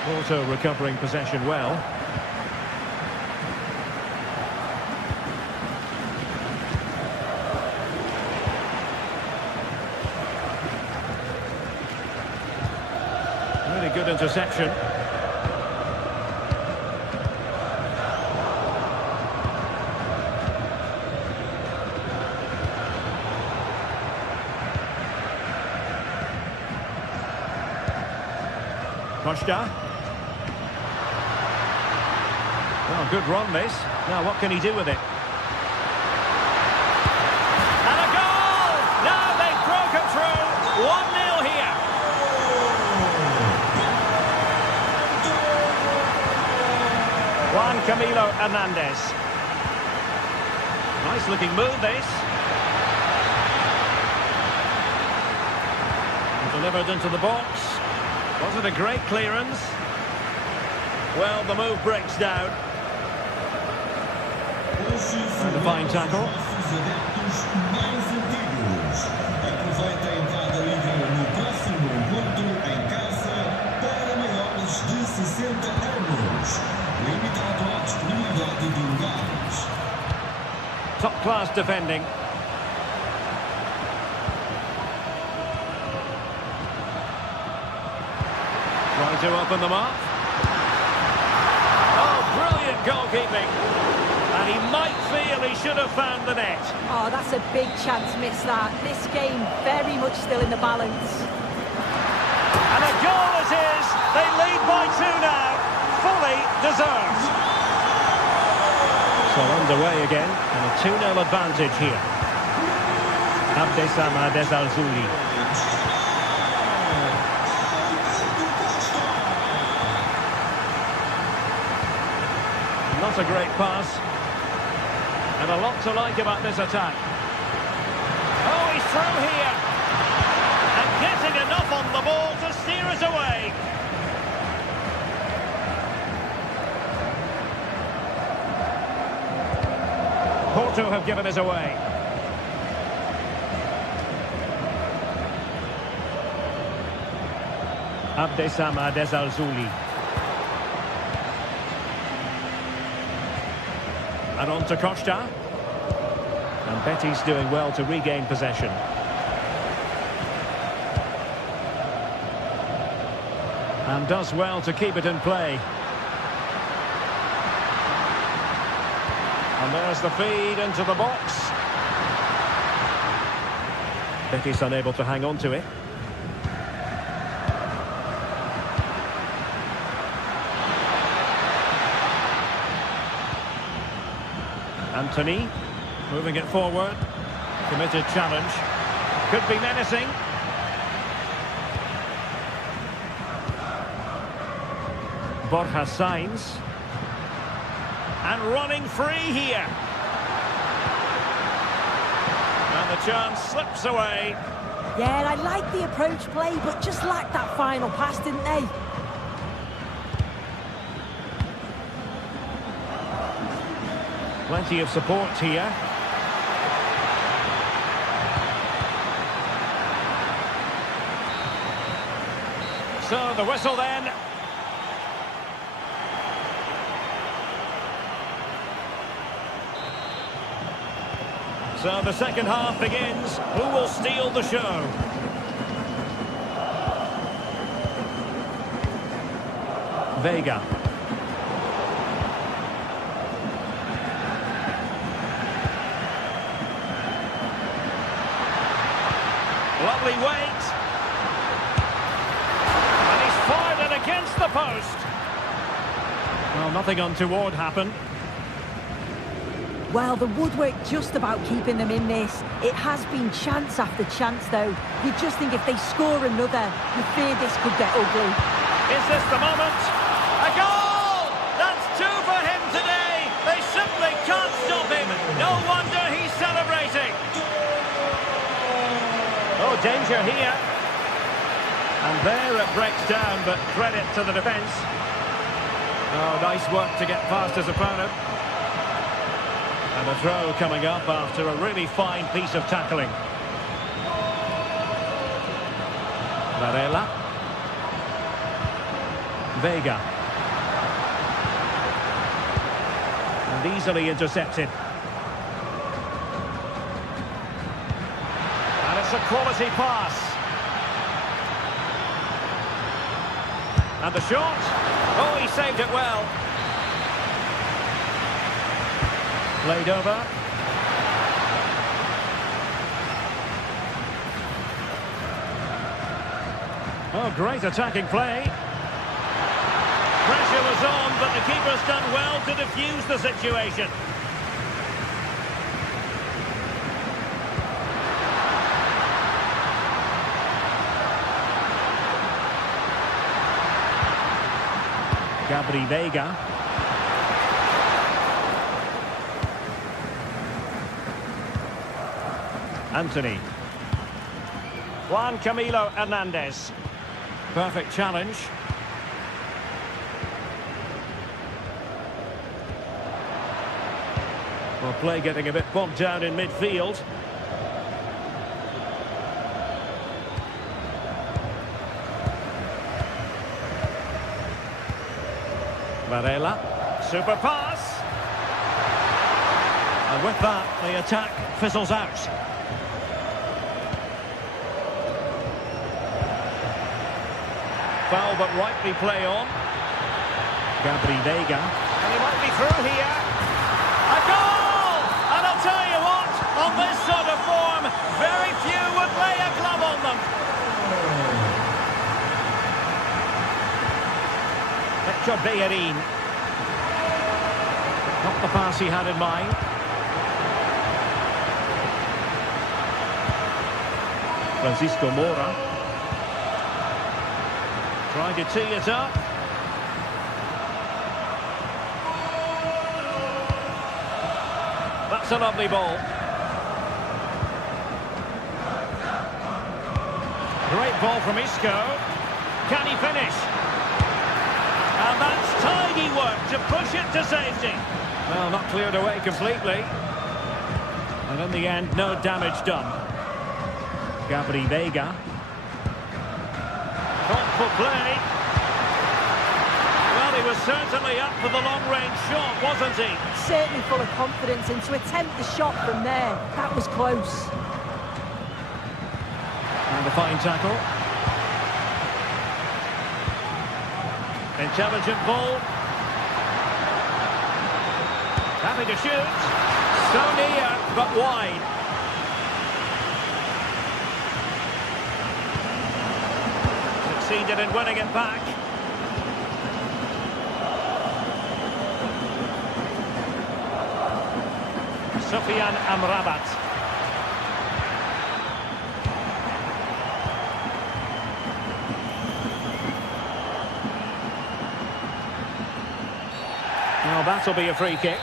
Porto recovering possession well. Really good interception. Costa. Oh, good run this. Now what can he do with it? And a goal! Now they've broken through. 1-0 here. Juan Camilo Hernandez. Nice looking move this. Delivered into the box. Was it a great clearance? Well, the move breaks down. And a fine tackle. Aproveita a entrada livre no próximo encontro em casa para maiores de 60 anos. Limitado à disponibilidade de lugares. Top class defending. Trying to open them up. Oh, brilliant goalkeeping. And he might feel he should have found the net. Oh, that's a big chance, miss that. This game very much still in the balance. And a goal it is. They lead by 2 now. Fully deserved. So underway again, and a 2-0 advantage here. Abdesam Adezalzouli. Not a great pass. And a lot to like about this attack. Oh, he's through here. And getting enough on the ball to steer us away. Porto have given us away. Abdesam Adezalzouli. And on to Costa. And Betty's doing well to regain possession. And does well to keep it in play. And there's the feed into the box. Betty's unable to hang on to it. Anthony, moving it forward. Committed challenge. Could be menacing. Borja Sainz. And running free here. And the chance slips away. Yeah, I like the approach play, but just lacked that final pass, didn't they? Plenty of support here. So the whistle then. So the second half begins. Who will steal the show? Vega. Lovely weight. And he's fired it against the post. Well, nothing untoward happened. Well, the woodwork just about keeping them in this. It has been chance after chance, though. You just think if they score another, you fear this could get ugly. Is this the moment? A goal! That's 2 for him today. They simply can't stop him. No wonder he's celebrating. Oh, danger here. And there it breaks down, but credit to the defence. Oh, nice work to get past his opponent. And a throw coming up after a really fine piece of tackling. Varela. Vega. And easily intercepted. And it's a quality pass. And the shot. Oh, he saved it well. Played over. Oh, great attacking play. Pressure was on, but the keeper's done well to defuse the situation. Gabri Vega. Anthony. Juan Camilo Hernandez. Perfect challenge. Well, play getting a bit bogged down in midfield. Varela. Super pass. And with that, the attack fizzles out. Foul, but rightly play on. Gabri Vega. And he might be through here. A goal! And I'll tell you what, on this sort of form, very few would lay a glove on them. Victor Bellerin. Not the pass he had in mind. Francisco Mora. Trying to tee it up. That's a lovely ball. Great ball from Isco. Can he finish? And that's tidy work to push it to safety. Well, not cleared away completely. And in the end, no damage done. Gabri Vega. Thoughtful play. Well, he was certainly up for the long-range shot, wasn't he? Certainly full of confidence, and to attempt the shot from there, that was close. And a fine tackle. Intelligent ball. Happy to shoot. So near, but wide. Succeeded in winning it back. Sufyan Amrabat. Now that'll be a free kick.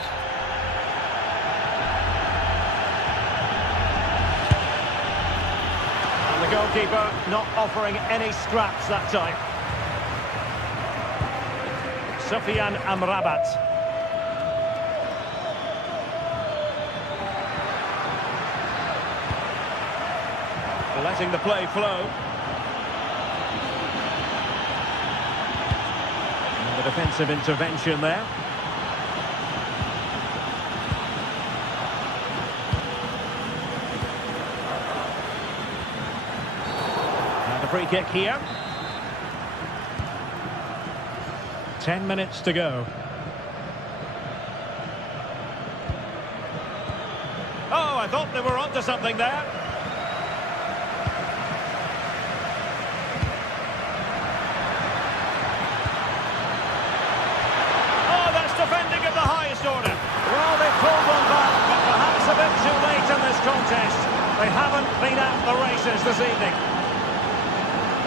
And the goalkeeper not offering any scraps that time. Sufyan Amrabat. Letting the play flow. And the defensive intervention there. And a free kick here. 10 minutes to go. Oh, I thought they were onto something there. Defending of the highest order. Well, they pulled one back, but perhaps a bit too late in this contest. They haven't been at the races this evening.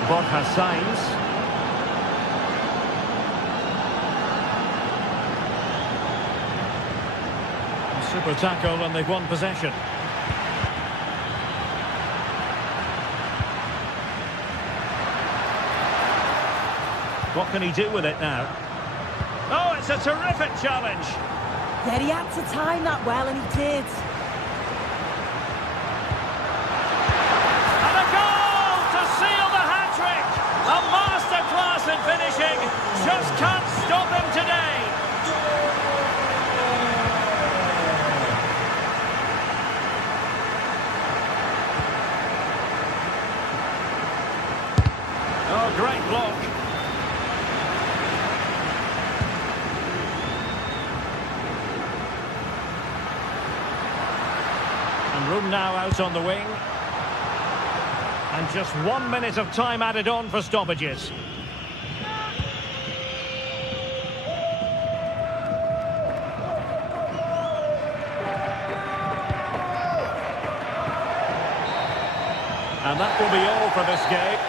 Borja Sainz. Super tackle, and they've won possession. What can he do with it now? Oh, it's a terrific challenge. Yeah, he had to time that well, and he did. And a goal to seal the hat-trick. A masterclass in finishing. Just can't stop him today. Oh, great block. Room now out on the wing. And just 1 minute of time added on for stoppages. And that will be all for this game.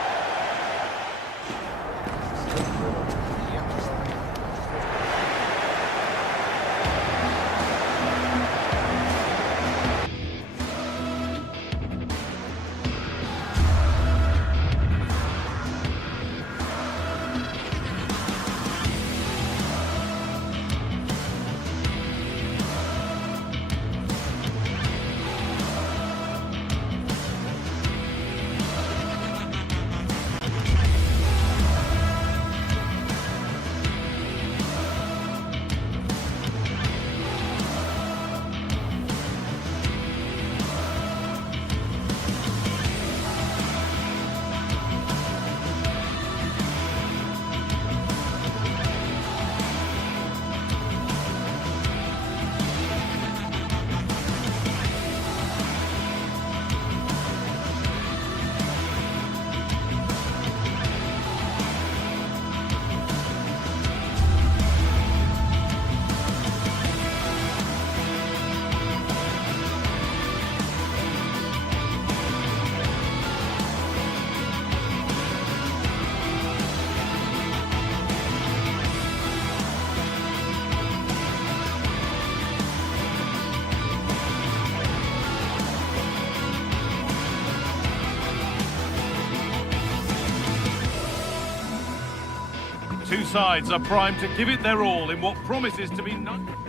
sides are primed to give it their all in what promises to be...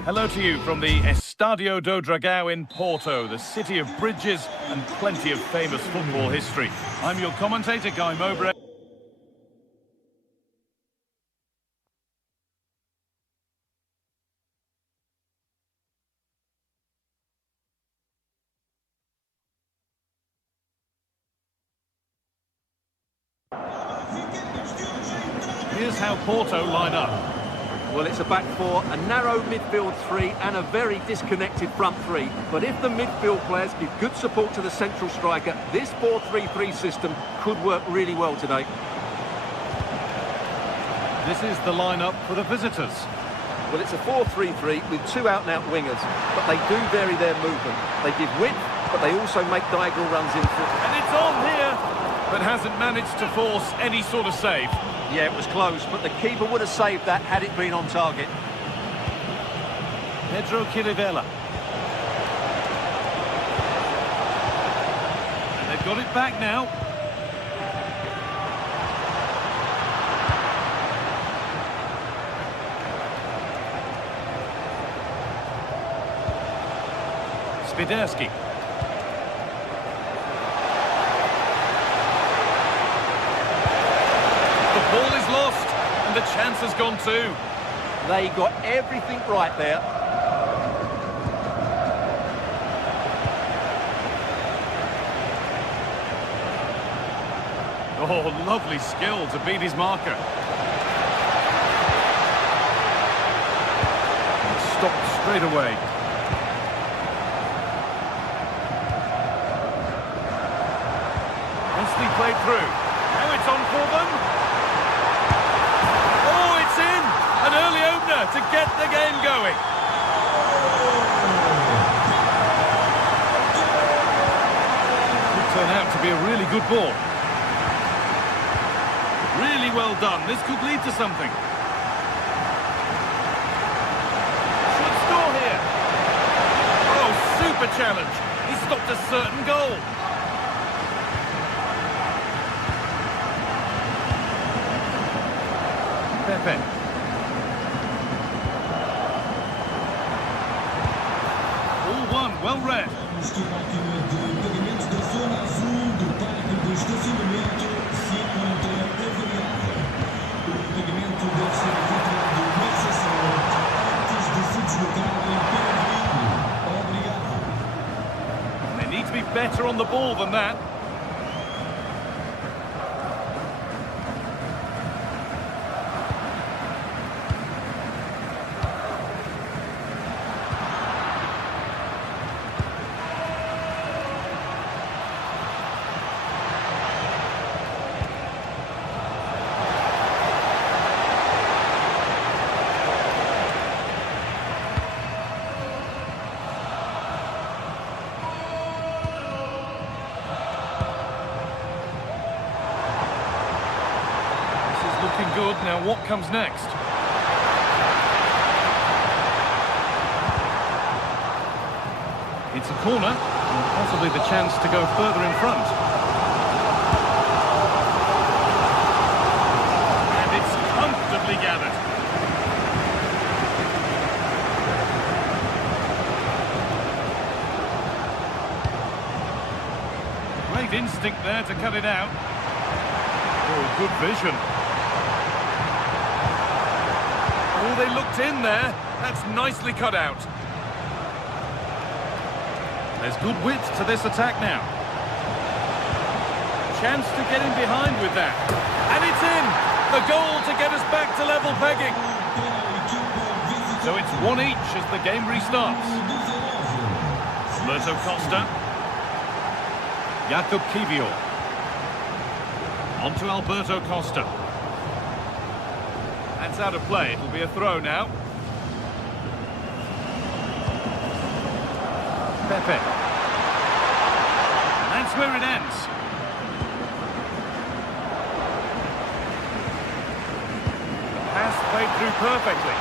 Hello to you from the Estádio do Dragão in Porto, the city of bridges and plenty of famous football history. I'm your commentator, Guy Mowbray. Here's how Porto line up. Well, it's a back four, a narrow midfield three and a very disconnected front three. But if the midfield players give good support to the central striker, this 4-3-3 system could work really well today. This is the lineup for the visitors. Well, it's a 4-3-3 with two out-and-out wingers, but they do vary their movement. They give width, but they also make diagonal runs in front. And it's on here, but hasn't managed to force any sort of save. Yeah, it was close, but the keeper would have saved that had it been on target. Pedro Chirivella. And they've got it back now. Spiderski. The ball is lost, and the chance has gone too. They got everything right there. Oh, lovely skill to beat his marker. Stopped straight away. Nicely played through. Now it's on for them. Oh, it's in! An early opener to get the game going. Could turn out to be a really good ball. Really well done. This could lead to something. Should score here. Oh, super challenge. He stopped a certain goal. Pepe. All one, well read. Esta máquina de pagamento da zona azul do parque de estacionamento se encontra avariada. O pagamento deve ser efetuado na sessão antes de se deslocar em cada veículo. Obrigado. They need to be better on the ball than that. Looking good. Now what comes next? It's a corner, and possibly the chance to go further in front. And it's comfortably gathered. Great instinct there to cut it out. Oh, good vision. Oh, they looked in there. That's nicely cut out. There's good width to this attack now. Chance to get in behind with that. And it's in! The goal to get us back to level pegging. So it's one each as the game restarts. Alberto Costa. Jakub Kiwior. On to Alberto Costa. That's out of play. It'll be a throw now. Pepe. That's where it ends. The pass played through perfectly.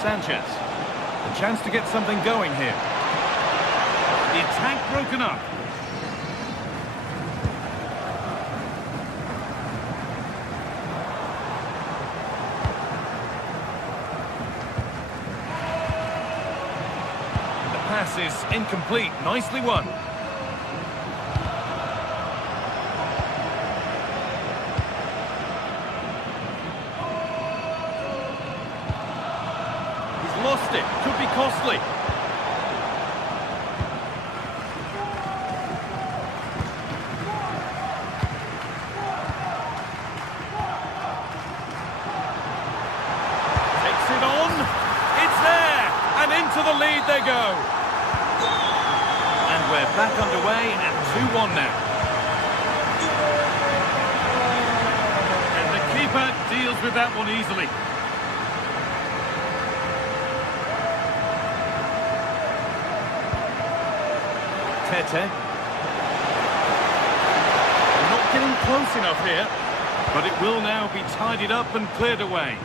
Sanchez. The chance to get something going here. The attack broken up. The pass is incomplete. Nicely won. Lost it. Could be costly. Takes it on. It's there. And into the lead they go. And we're back underway at 2-1 now. And the keeper deals with that one easily. Tete. They're not getting close enough here, but it will now be tidied up and cleared away.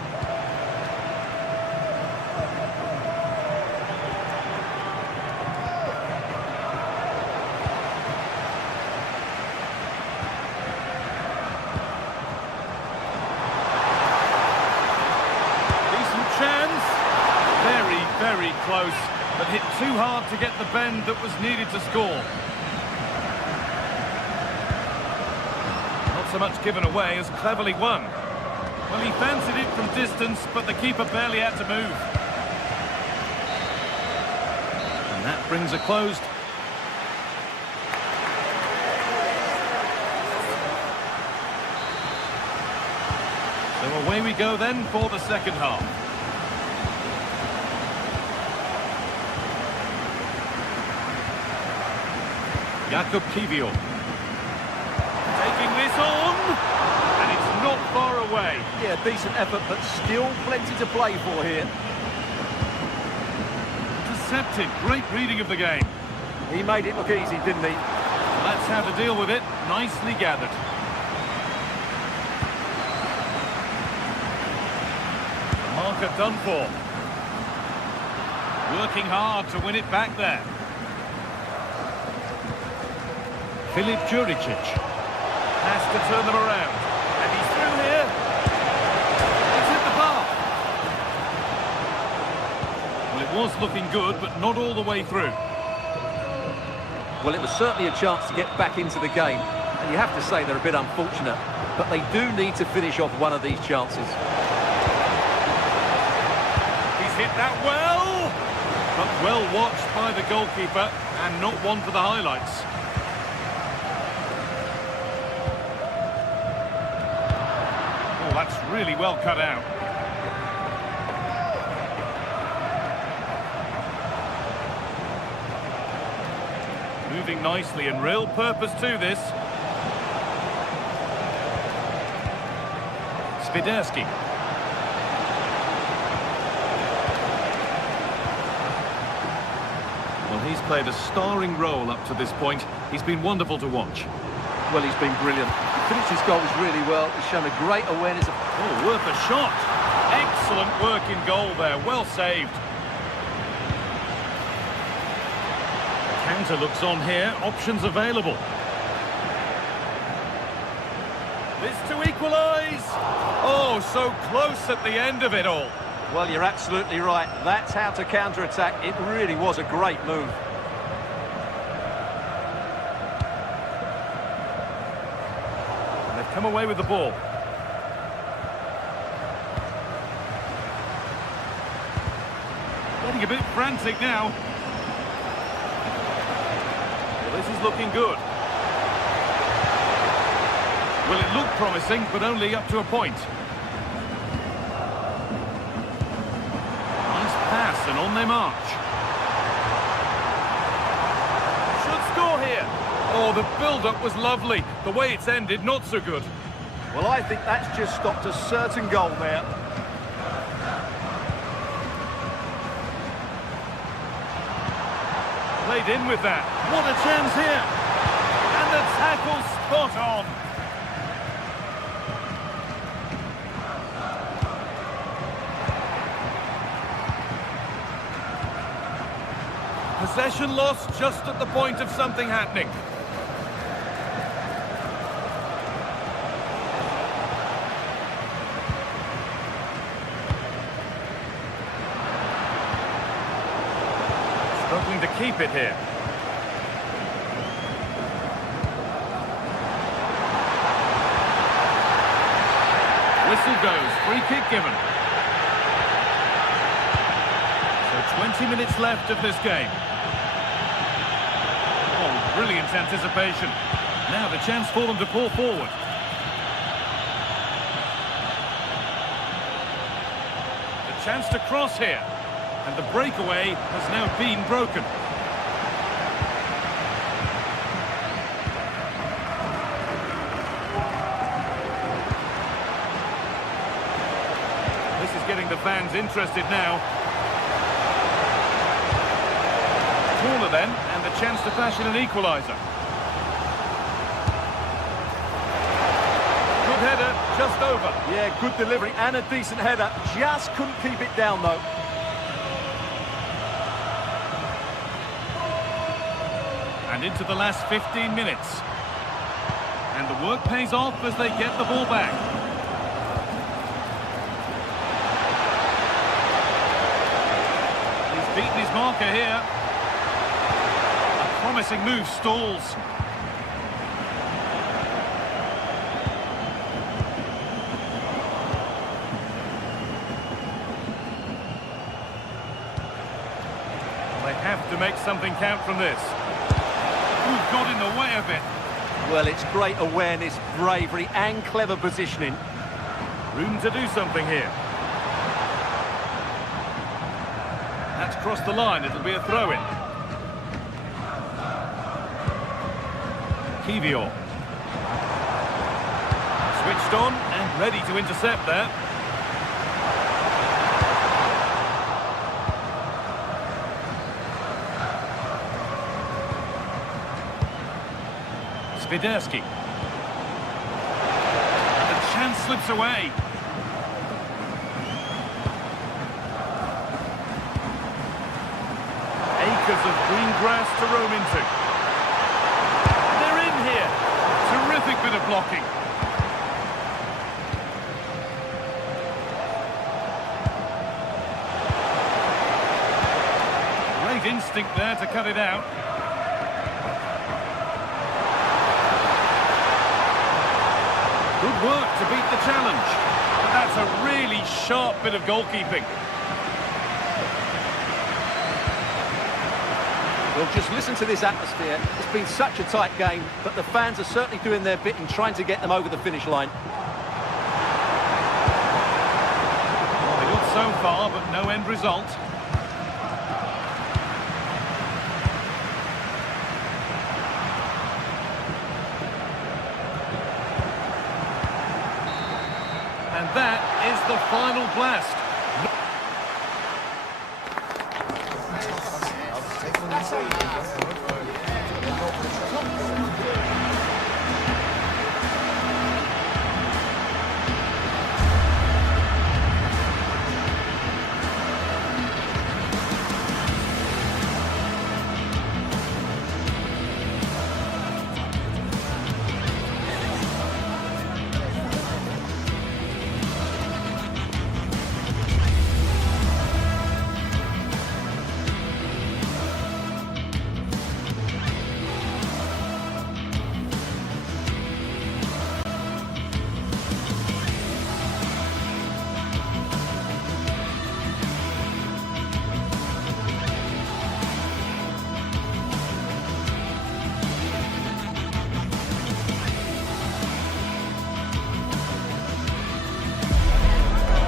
Decent chance. Very, very close. But hit too hard to get the bend that was needed to score. Not so much given away as cleverly won. Well, he fancied it from distance, but the keeper barely had to move. And that brings a close. So away we go then for the second half. Jakub Kiwior. Taking this on, and it's not far away. Yeah, decent effort, but still plenty to play for here. Intercepted, great reading of the game. He made it look easy, didn't he? That's how to deal with it, nicely gathered. The marker done for. Working hard to win it back there. Filip Juricic has to turn them around, and he's through here. It's hit the bar. Well, it was looking good, but not all the way through. Well, it was certainly a chance to get back into the game, and you have to say they're a bit unfortunate, but they do need to finish off one of these chances. He's hit that well, but well watched by the goalkeeper, and not one for the highlights. That's really well cut out. Moving nicely and real purpose to this. Swiderski. Well, he's played a starring role up to this point. He's been wonderful to watch. Well, he's been brilliant. He finished his goals really well. He's shown a great awareness of... Oh, worth a shot. Excellent work in goal there. Well saved. Counter looks on here. Options available. This to equalise. Oh, so close at the end of it all. Well, you're absolutely right. That's how to counter-attack. It really was a great move. Come away with the ball. Getting a bit frantic now. Well, this is looking good. Well, it looked promising, but only up to a point. Nice pass, and on they march. Should score here. Oh, the build-up was lovely. The way it's ended, not so good. Well, I think that's just stopped a certain goal there. Played in with that. What a chance here. And the tackle spot on. Possession lost just at the point of something happening. Struggling to keep it here. Whistle goes, free kick given. So 20 minutes left of this game. Oh, brilliant anticipation. Now the chance for them to pull forward. The chance to cross here. And the breakaway has now been broken. This is getting the fans interested now. Corner then, and the chance to fashion an equaliser. Good header, just over. Yeah, good delivery and a decent header. Just couldn't keep it down, though. And into the last 15 minutes. And the work pays off as they get the ball back. He's beaten his marker here. A promising move stalls. They have to make something count from this. Who's got in the way of it? Well, it's great awareness, bravery and clever positioning. Room to do something here. That's crossed the line, it'll be a throw-in. Kivior. Switched on and ready to intercept there. Swiderski. And the chance slips away. Acres of green grass to roam into. They're in here. Terrific bit of blocking. Great instinct there to cut it out. Good work to beat the challenge. But that's a really sharp bit of goalkeeping. Well, just listen to this atmosphere. It's been such a tight game, but the fans are certainly doing their bit in trying to get them over the finish line. They got so far, but no end result. And that is the final blast.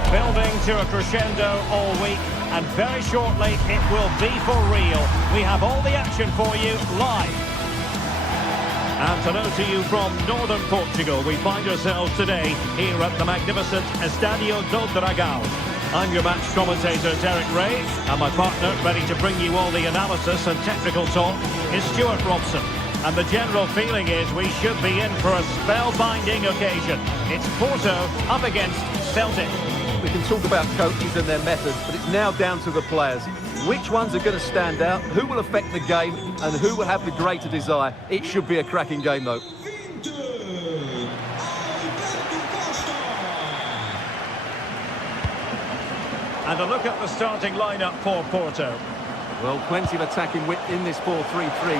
Building to a crescendo all week, and very shortly it will be for real. We have all the action for you live. And hello to you from northern Portugal. We find ourselves today here at the magnificent Estádio do Dragão. I'm your match commentator, Derek Ray, and my partner, ready to bring you all the analysis and technical talk, is Stuart Robson. And the general feeling is we should be in for a spellbinding occasion. It's Porto up against Celtic. We can talk about coaches and their methods, but it's now down to the players. Which ones are going to stand out? Who will affect the game? And who will have the greater desire? It should be a cracking game, though. And a look at the starting lineup for Porto. Well, plenty of attacking width in this 4-3-3.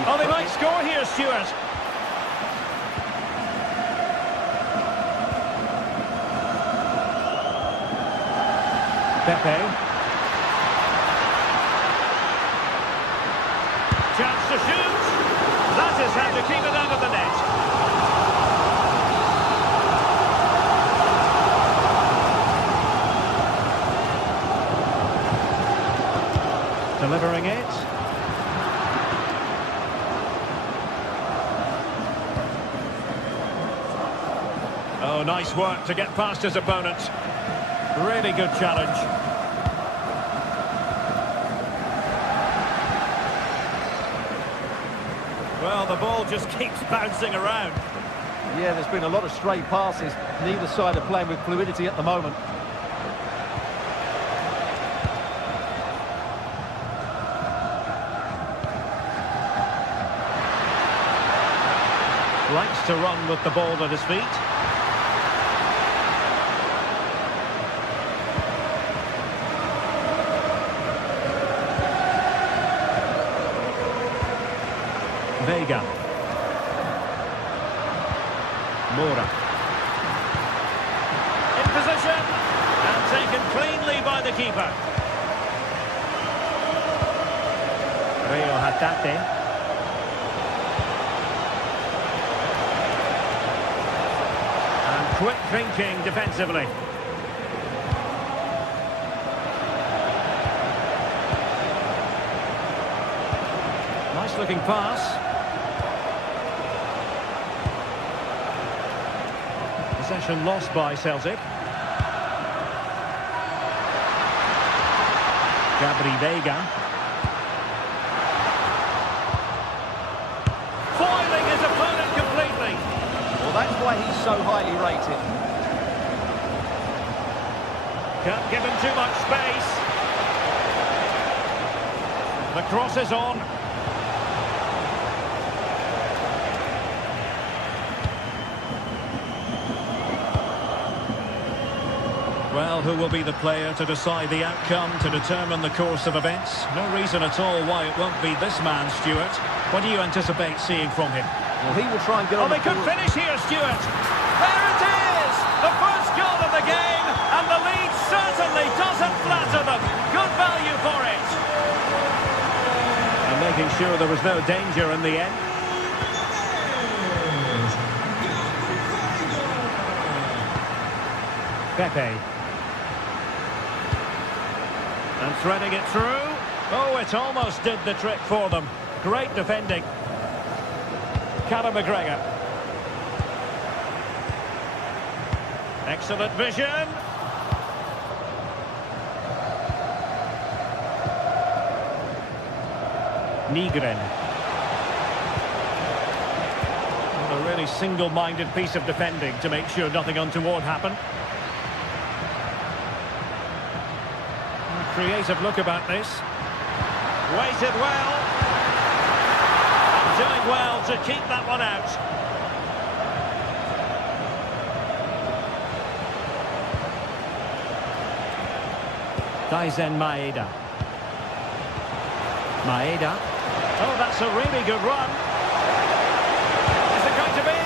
Oh, they might score here, Stuart. Pepe. Chance to shoot. That is how to keep it out of the net. Delivering it. Oh, nice work to get past his opponent. Really good challenge. Well, the ball just keeps bouncing around. Yeah, there's been a lot of stray passes. Neither side are playing with fluidity at the moment. Likes to run with the ball at his feet. Vega. Mora. In position. And taken cleanly by the keeper. Rio Hatate. Quick thinking defensively. Nice looking pass. Possession lost by Celtic. Gabri Vega. Foiling his opponent completely. Well, that's why he's so highly rated. Can't give him too much space. The cross is on. Well, who will be the player to decide the outcome, to determine the course of events? No reason at all why it won't be this man, Stuart. What do you anticipate seeing from him? Well, he will try and get on they could finish here, Stuart. There it is! The first goal of the game, and the lead certainly doesn't flatter them. Good value for it. And making sure there was no danger in the end. Pepe. And threading it through. Oh, it almost did the trick for them. Great defending. Callum McGregor. Excellent vision. Nygren. A really single-minded piece of defending to make sure nothing untoward happened. Creative look about this. Waited well. And doing well to keep that one out. Daizen Maeda. Maeda. Oh, that's a really good run. Is it going to be?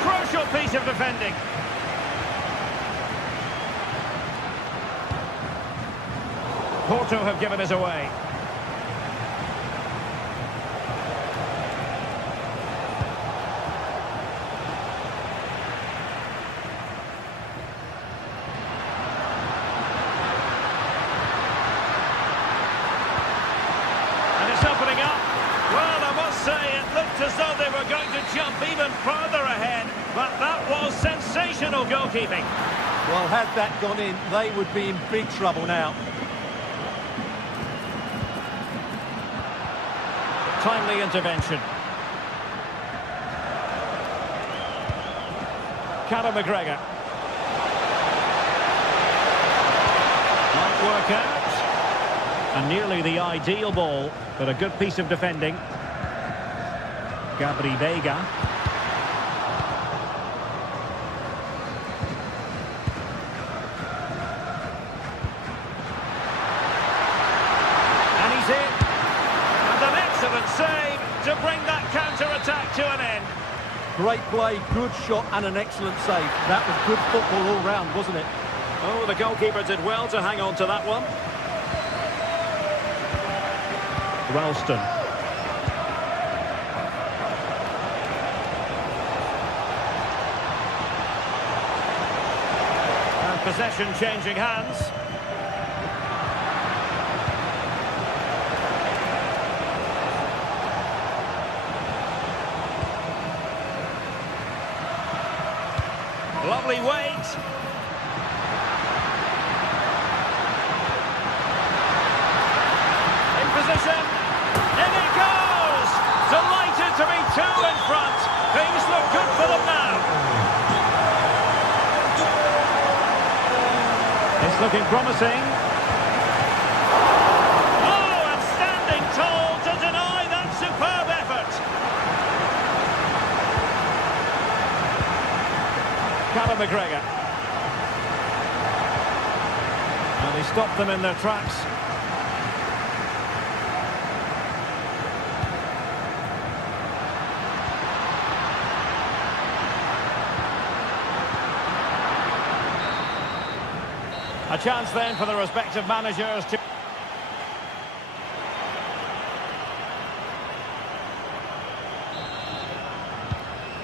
Crucial piece of defending. Porto have given us away. And it's opening up. Well, I must say, it looked as though they were going to jump even further ahead, but that was sensational goalkeeping. Well, had that gone in, they would be in big trouble now. Timely intervention. Callum McGregor. Might work out. And nearly the ideal ball, but a good piece of defending. Gabri Veiga. And he's in. And an excellent save to bring that counter-attack to an end. Great play, good shot and an excellent save. That was good football all round, wasn't it? Oh, the goalkeeper did well to hang on to that one. Ralston. And possession changing hands. Lovely weight. In position. In it goes! Delighted to be two in front. Things look good for them now. It's looking promising. Oh, and standing tall to deny that superb effort. Callum McGregor. And he stopped them in their tracks. A chance then for the respective managers to...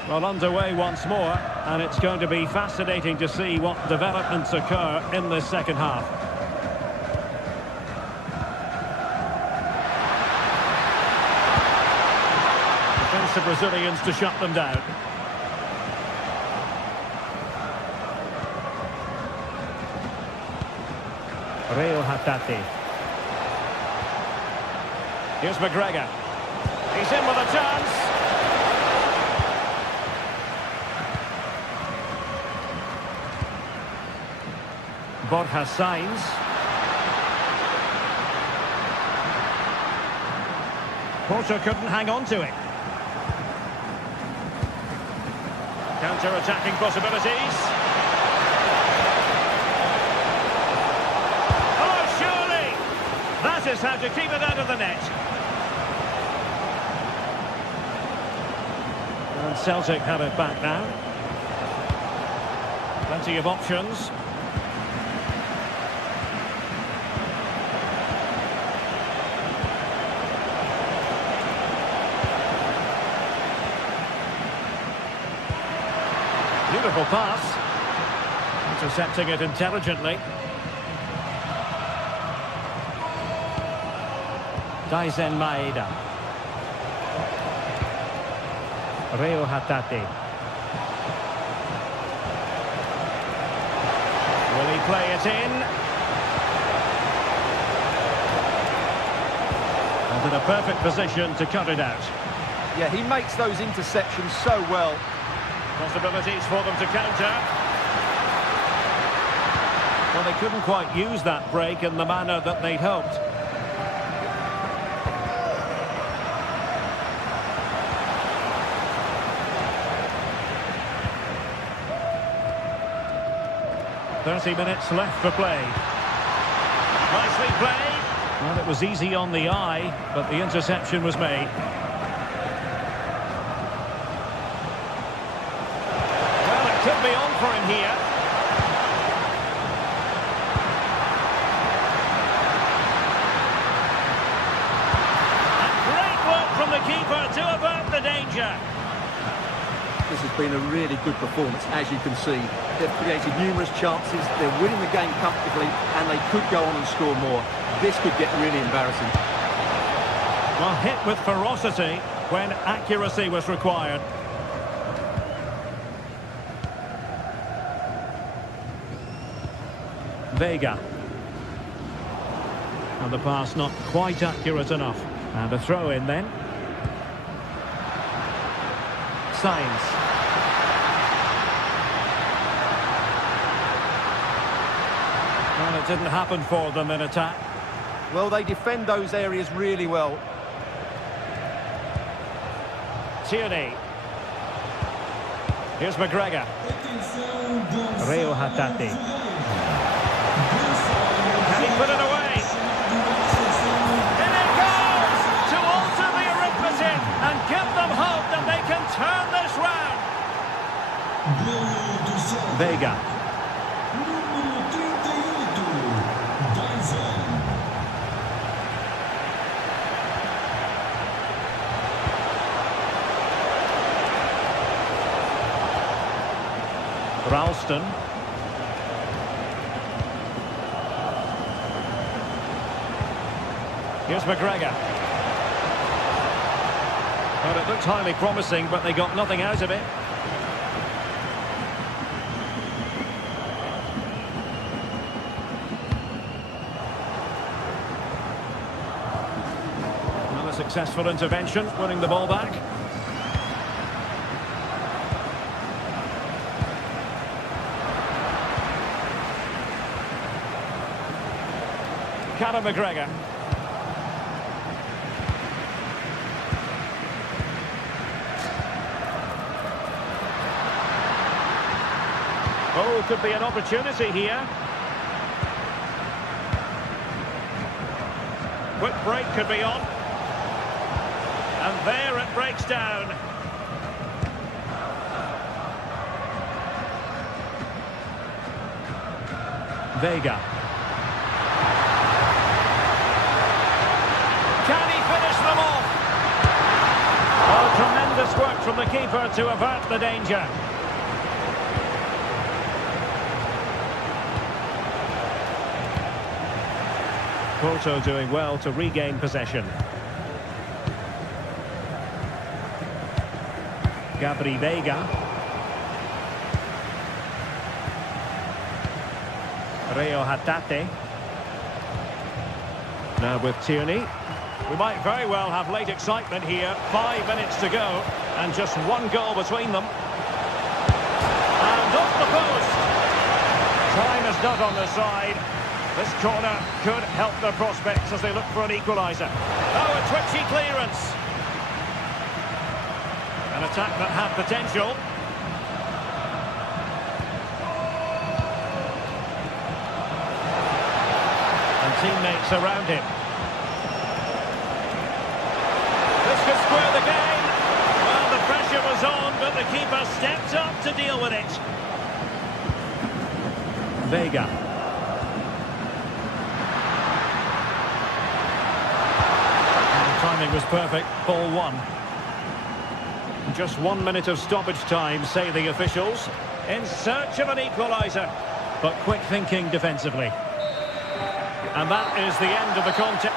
Well, underway once more, and it's going to be fascinating to see what developments occur in this second half. Defensive Brazilians to shut them down. Real Hatate. Here's McGregor. He's in with a chance. Borja Sainz. Porto couldn't hang on to it. Counter-attacking possibilities. That is how to keep it out of the net. And Celtic have it back now. Plenty of options. Beautiful pass. Intercepting it intelligently. Daisen Maeda. Real Hatate. Will he play it in? And in a perfect position to cut it out. Yeah, he makes those interceptions so well. Possibilities for them to counter. Well, they couldn't quite use that break in the manner that they'd hoped. .30 minutes left for play. Nicely played. Well, it was easy on the eye, but the interception was made. Well, it could be on for him here. And great work from the keeper to avert the danger. This has been a really good performance, as you can see. They've created numerous chances, they're winning the game comfortably, and they could go on and score more. This could get really embarrassing. Well, hit with ferocity when accuracy was required. Veiga. And the pass not quite accurate enough. And a throw in then. Sainz. Well, it didn't happen for them in attack. Well, they defend those areas really well. Tierney. Here's McGregor. Reo Hatate. Can he put it away? In it goes! To alter the arithmetic and give them hope that they can turn this round. Vega. Ralston. Here's McGregor. Well, it looked highly promising, but they got nothing out of it. Well, a successful intervention, winning the ball back. Conor McGregor. Oh, could be an opportunity here. Quick break could be on. And there it breaks down. Vega. Can he finish them off? Oh, tremendous work from the keeper to avert the danger. Porto doing well to regain possession. Gabri Vega. Reo Hatate. Now with Tierney. We might very well have late excitement here. 5 minutes to go and just one goal between them. And off the post. Time is not on their side. This corner could help their prospects as they look for an equaliser. Oh, a twitchy clearance. An attack that had potential. And teammates around him. This could square the game. Well, the pressure was on, but the keeper stepped up to deal with it. Vega. Timing was perfect, ball one. Just 1 minute of stoppage time, say the officials, in search of an equaliser, but quick thinking defensively. And that is the end of the contest.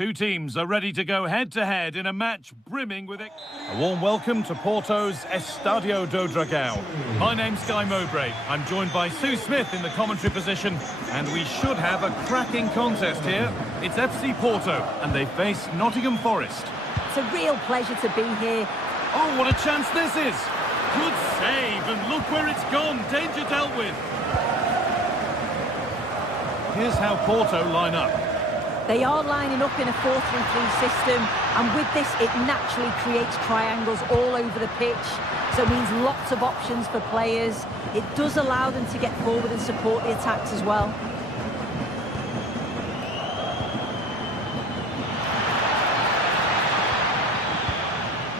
Two teams are ready to go head-to-head in a match brimming with it. A warm welcome to Porto's Estadio do Dragão. My name's Guy Mowbray. I'm joined by Sue Smith in the commentary position, and we should have a cracking contest here. It's FC Porto, and they face Nottingham Forest. It's a real pleasure to be here. Oh, what a chance this is! Good save, and look where it's gone. Danger dealt with. Here's how Porto line up. They are lining up in a 4-3-3 system, and with this, it naturally creates triangles all over the pitch. So it means lots of options for players. It does allow them to get forward and support the attacks as well.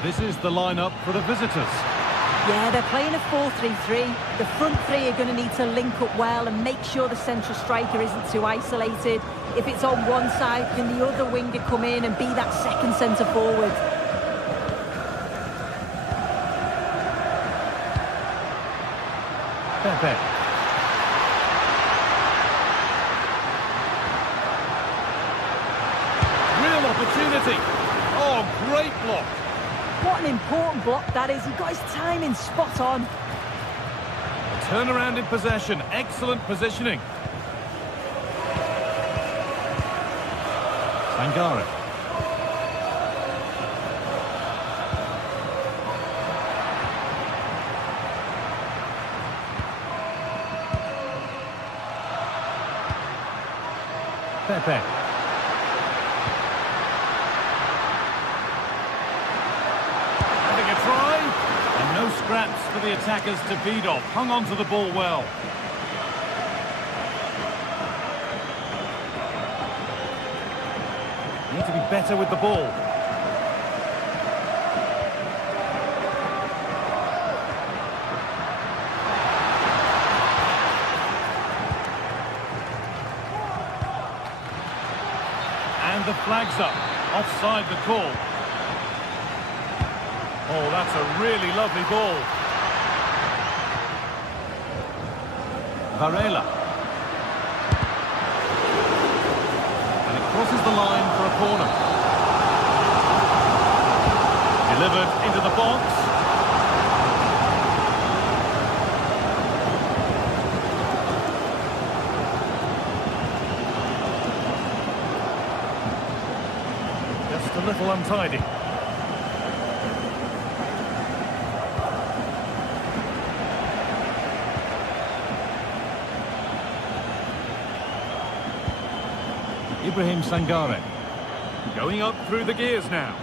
This is the lineup for the visitors. Yeah, they're playing a 4-3-3. The front three are going to need to link up well and make sure the central striker isn't too isolated. If it's on one side, can the other winger come in and be that second centre forward? Pepe. Real opportunity. Oh, great block. What an important block that is. He got his timing spot on. Turnaround in possession. Excellent positioning. Sangare. Pepe. Having a try. And no scraps for the attackers to feed off. Hung on to the ball well. Need to be better with the ball. And the flag's up. Offside the call. Oh, that's a really lovely ball. Varela. And it crosses the line for a corner. Delivered into the box. Just a little untidy. Ibrahim Sangare. Going up through the gears now.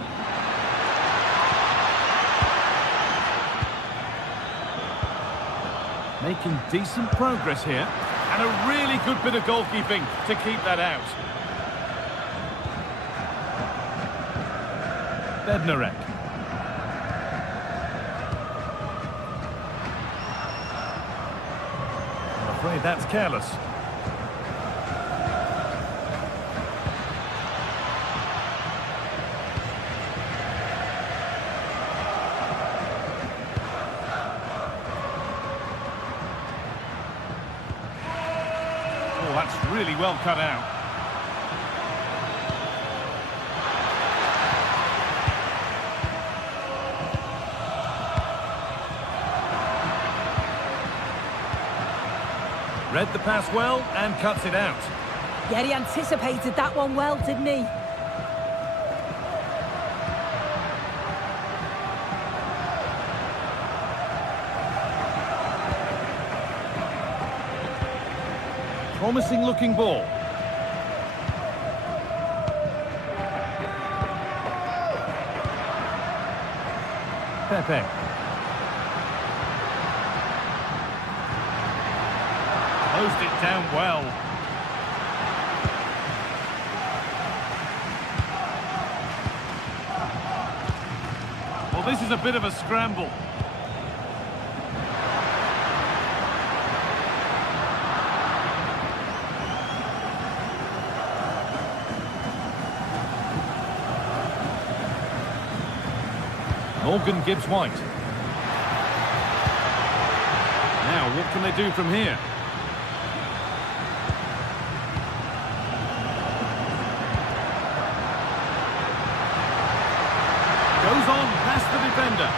Making decent progress here. And a really good bit of goalkeeping to keep that out. Bednarek. I'm afraid that's careless. Oh, that's really well cut out. Read the pass well and cuts it out. Yeah, he anticipated that one well, didn't he? Promising looking ball. Pepe. Closed it down well. Well, this is a bit of a scramble. Morgan Gibbs White. Now, what can they do from here? defender.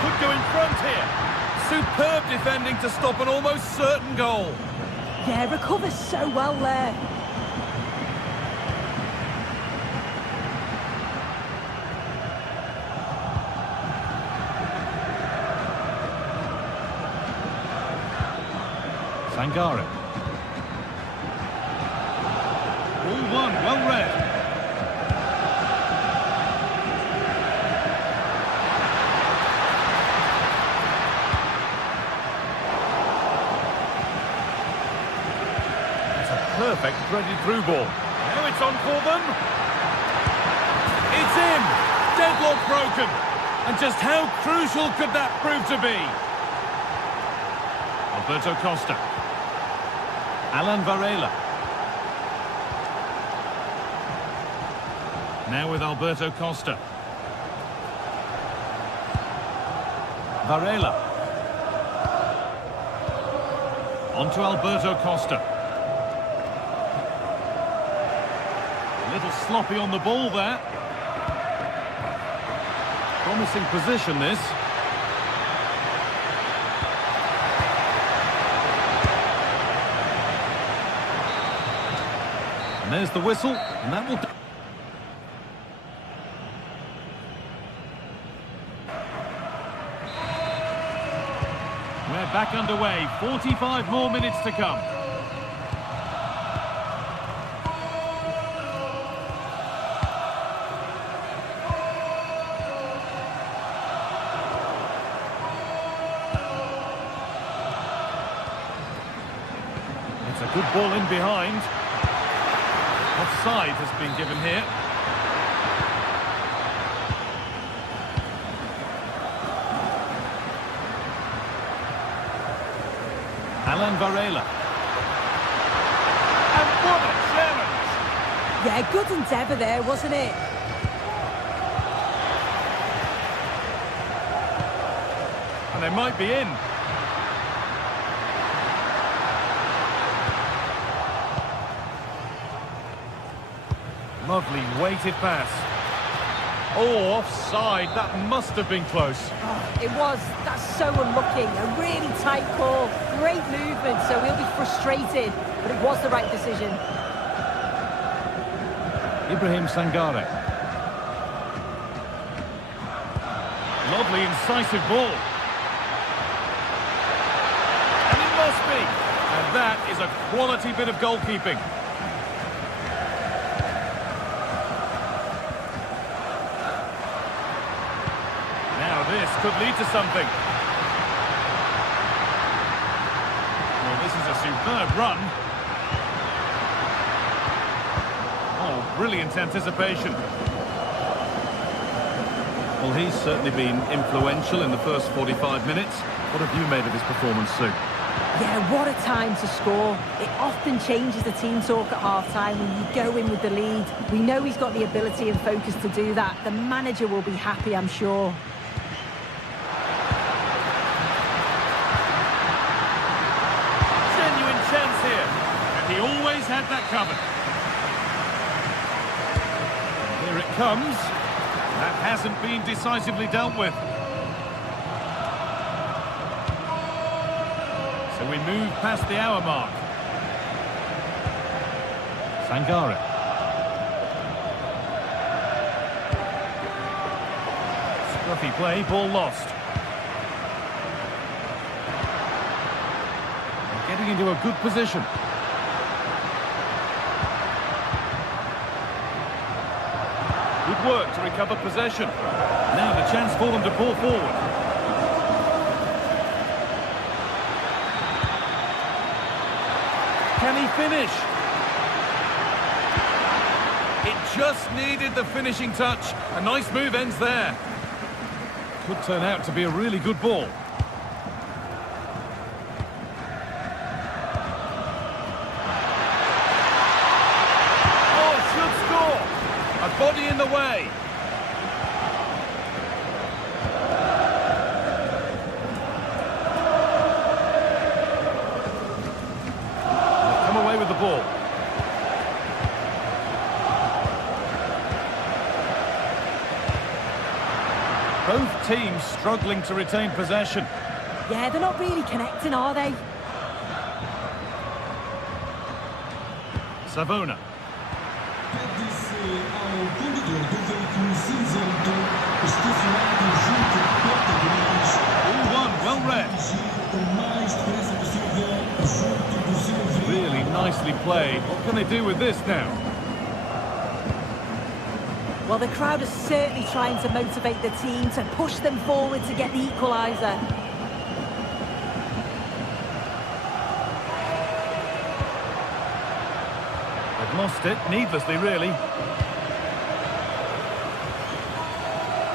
Could go in front here. Superb defending to stop an almost certain goal. Yeah, recovers so well there. Sangare. Ball one, well read. It's a perfect threaded through ball. Now it's on for them. It's in. Deadlock broken. And just how crucial could that prove to be? Alberto Costa. Alan Varela. Now with Alberto Costa. Varela. On to Alberto Costa. A little sloppy on the ball there. Promising position, this. And there's the whistle, and that will... We're back underway. 45 more minutes to come. It's a good ball in behind. Offside has been given here. Alan Varela. And what a challenge! Yeah, good endeavour there, wasn't it? And they might be in. Lovely weighted pass. Oh, offside. That must have been close. Oh, it was. That's so unlucky. A really tight call. Great movement, so he'll be frustrated. But it was the right decision. Ibrahim Sangare. Lovely incisive ball. And it must be. And that is a quality bit of goalkeeping. This could lead to something. Well, this is a superb run. Oh, brilliant anticipation. Well, he's certainly been influential in the first 45 minutes. What have you made of his performance, Sue? Yeah, what a time to score. It often changes the team talk at half-time when you go in with the lead. We know he's got the ability and focus to do that. The manager will be happy, I'm sure. He always had that covered. Here it comes. That hasn't been decisively dealt with. So we move past the hour mark. Sangare. Scruffy play, ball lost. They're getting into a good position. Good work to recover possession. Now the chance for them to pull forward. Can he finish? It just needed the finishing touch. A nice move ends there. Could turn out to be a really good ball. Body in the way. They've come away with the ball. Both teams struggling to retain possession. Yeah, they're not really connecting, are they? Savona. Pede-se ao condutor do veículo cinzento estacionado junto à porta de trás. All one, well read. Dirigir o mais depressa possível junto do seu veículo. Really nicely played. What can they do with this now? Well, the crowd is certainly trying to motivate the team to push them forward to get the equaliser. They've lost it, needlessly really.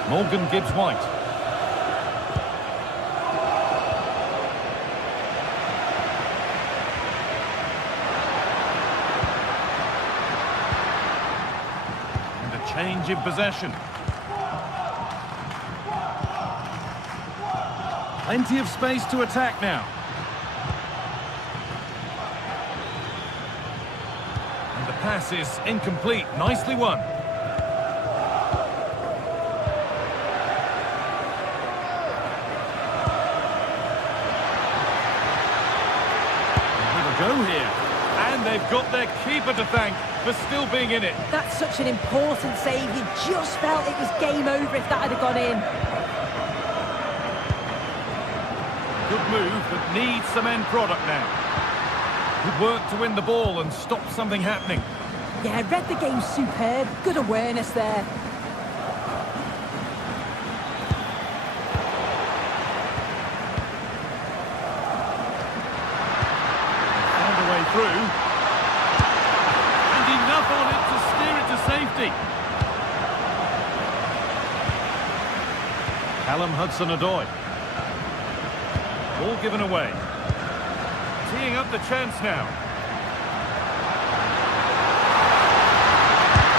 Morgan gives White. And a change in possession. Plenty of space to attack now. And the pass is incomplete. Nicely won. Go here, and they've got their keeper to thank for still being in it. That's such an important save. You just felt it was game over if that had gone in. Good move, but needs some end product now. Good work to win the ball and stop something happening. Yeah, read the game superb. Good awareness there. Through, and enough on it to steer it to safety. Callum Hudson-Odoi. Ball given away. Teeing up the chance now.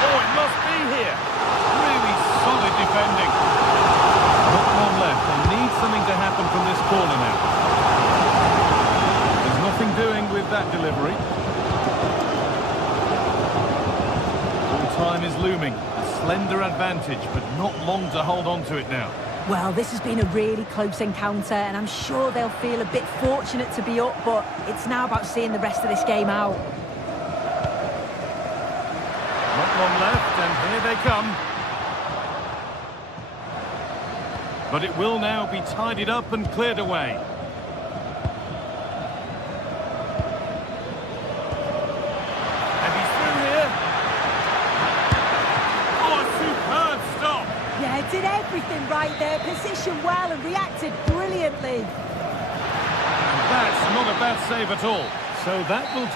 Oh, it must be here. Really solid defending. Not long left. They need something to happen from this corner now. Nothing doing with that delivery. All time is looming. A slender advantage, but not long to hold on to it now. Well, this has been a really close encounter, and I'm sure they'll feel a bit fortunate to be up, but it's now about seeing the rest of this game out. Not long left, and here they come. But it will now be tidied up and cleared away. Did everything right there, positioned well and reacted brilliantly. And that's not a bad save at all. So that will...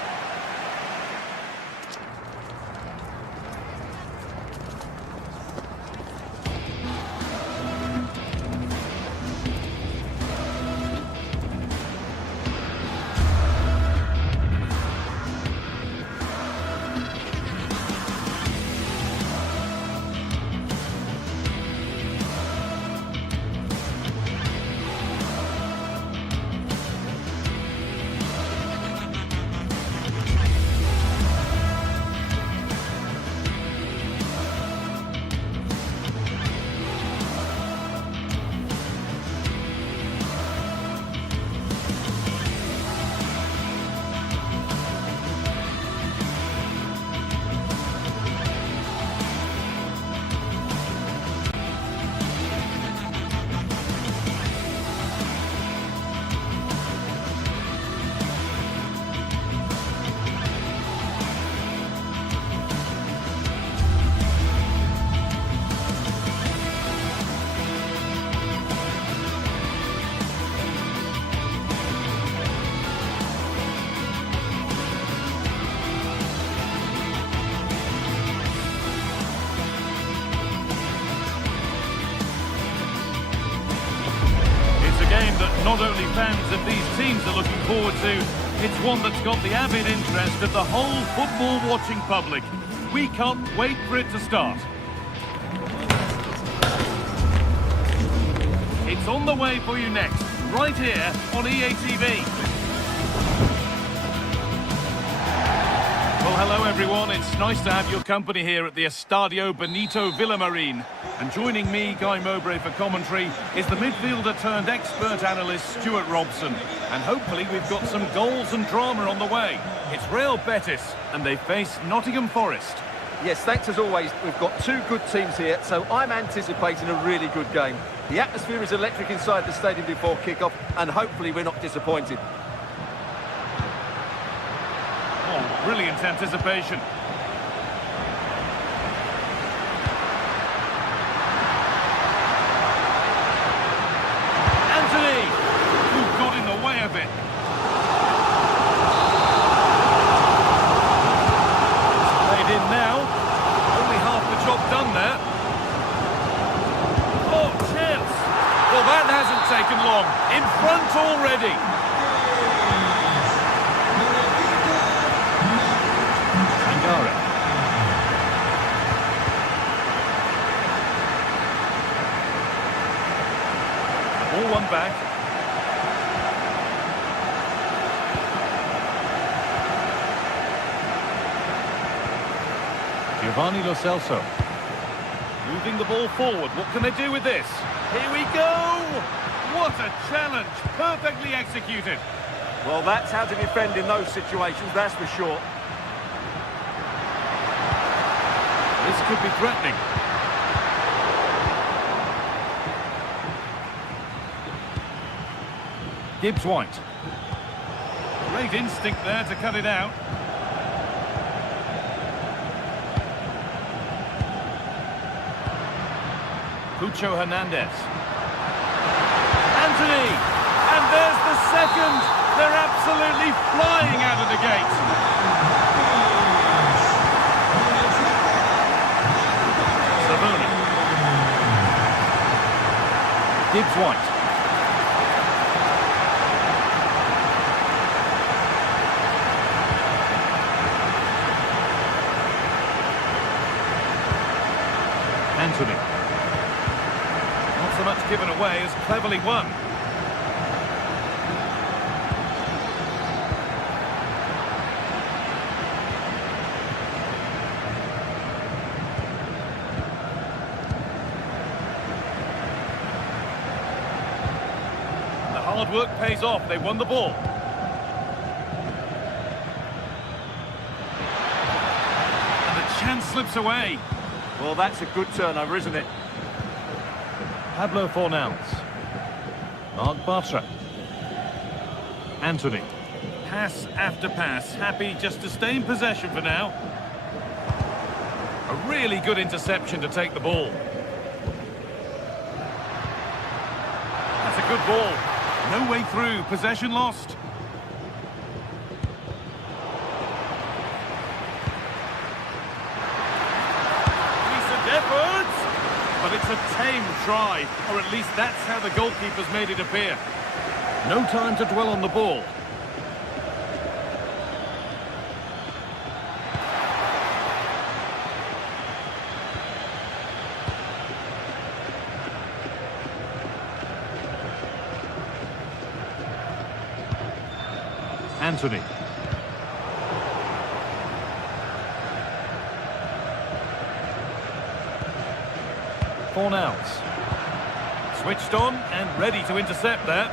Not only fans of these teams are looking forward to, it's one that's got the avid interest of the whole football-watching public. We can't wait for it to start. It's on the way for you next, right here on EA TV. Well, hello everyone. It's nice to have your company here at the Estadio Benito Villamarín. And joining me, Guy Mowbray, for commentary is the midfielder turned expert analyst Stuart Robson. And hopefully we've got some goals and drama on the way. It's Real Betis and they face Nottingham Forest. Yes, thanks as always. We've got two good teams here, so I'm anticipating a really good game. The atmosphere is electric inside the stadium before kick-off, and hopefully we're not disappointed. Oh, brilliant anticipation. Anthony, who got in the way of it. Played in now. Only half the job done there. Oh, chance. Well, that hasn't taken long. In front already. Angara. Ball one back. Giovanni Lo Celso. Moving the ball forward. What can they do with this? Here we go! What a challenge! Perfectly executed. Well, that's how to defend in those situations, that's for sure. This could be threatening. Gibbs White. Great instinct there to cut it out. Pucho Hernandez. Anthony! And there's the second! They're absolutely flying out of the gate! Savona. Gibbs White. Anthony. Not so much given away as cleverly won. The hard work pays off. They won the ball. And the chance slips away. Well, that's a good turnover, isn't it? Pablo Fornals. Mark Bartra. Anthony. Pass after pass. Happy just to stay in possession for now. A really good interception to take the ball. That's a good ball. No way through. Possession lost. Decent efforts. But it's a tame try, or at least that's how the goalkeeper's made it appear. No time to dwell on the ball. Anthony. Fornals. Switched on and ready to intercept there.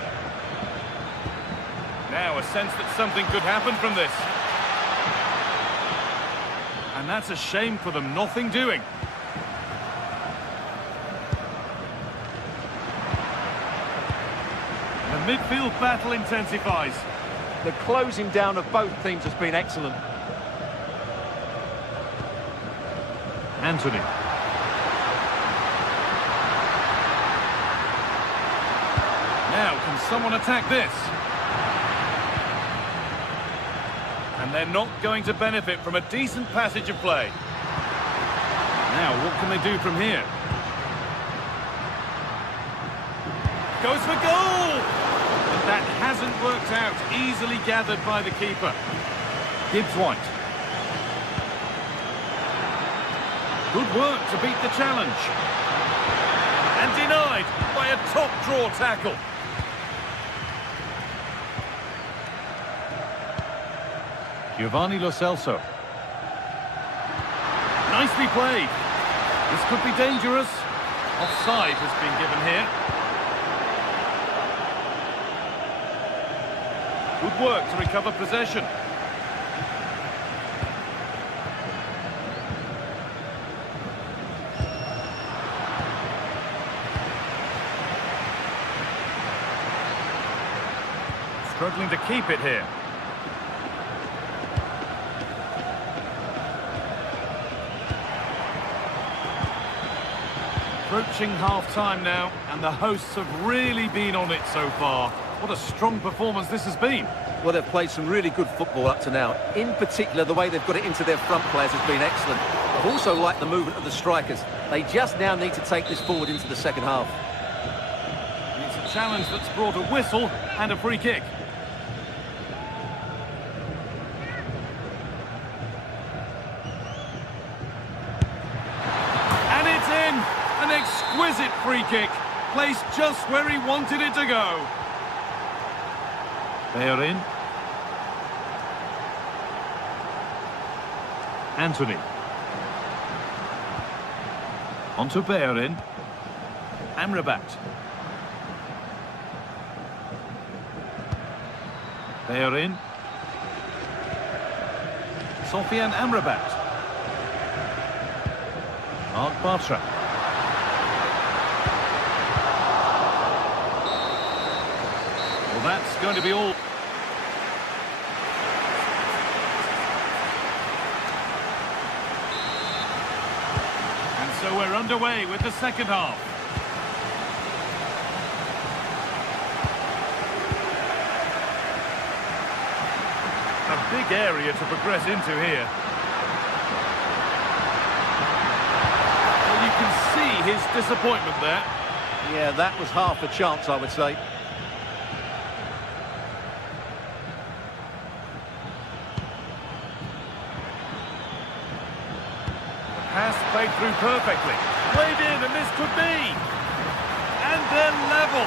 Now a sense that something could happen from this. And that's a shame for them, nothing doing. The midfield battle intensifies. The closing down of both teams has been excellent. Anthony. Now, can someone attack this? And they're not going to benefit from a decent passage of play. Now, what can they do from here? Goes for goal! But that hasn't worked out. Easily gathered by the keeper. Gibbs White. Good work to beat the challenge. And denied by a top-draw tackle. Giovanni Lo Celso. Nicely played. This could be dangerous. Offside has been given here. Good work to recover possession. Struggling to keep it here. Approaching half-time now, and the hosts have really been on it so far. What a strong performance this has been. Well, they've played some really good football up to now. In particular, the way they've got it into their front players has been excellent. I've also liked the movement of the strikers. They just now need to take this forward into the second half. It's a challenge that's brought a whistle and a free kick. And it's in! An exquisite free kick, placed just where he wanted it to go. They're in. Anthony. On to Bellerin. Amrabat. Bellerin. Sofian Amrabat. Mark Bartra. Well, that's going to be all. So we're underway with the second half. A big area to progress into here. Well, you can see his disappointment there. Yeah, that was half a chance, I would say. Pass played through perfectly. Played in, and this could be. And they're level.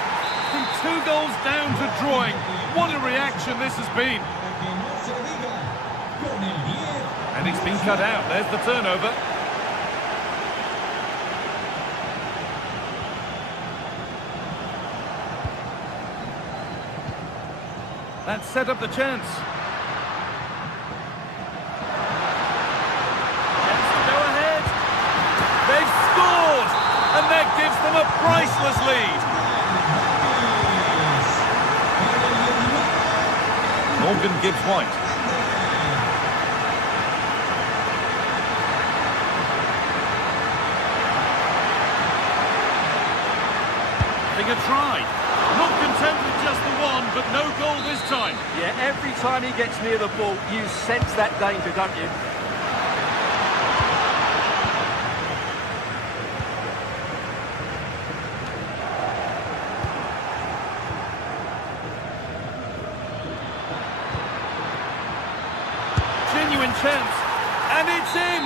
From 2 goals down to drawing. What a reaction this has been. And it's been cut out. There's the turnover. That set up the chance. They've scored, and that gives them a priceless lead. Morgan Gibbs-White. Having a try. Not content with just the one, but no goal this time. Yeah, every time he gets near the ball, you sense that danger, don't you? Genuine chance, and it's in!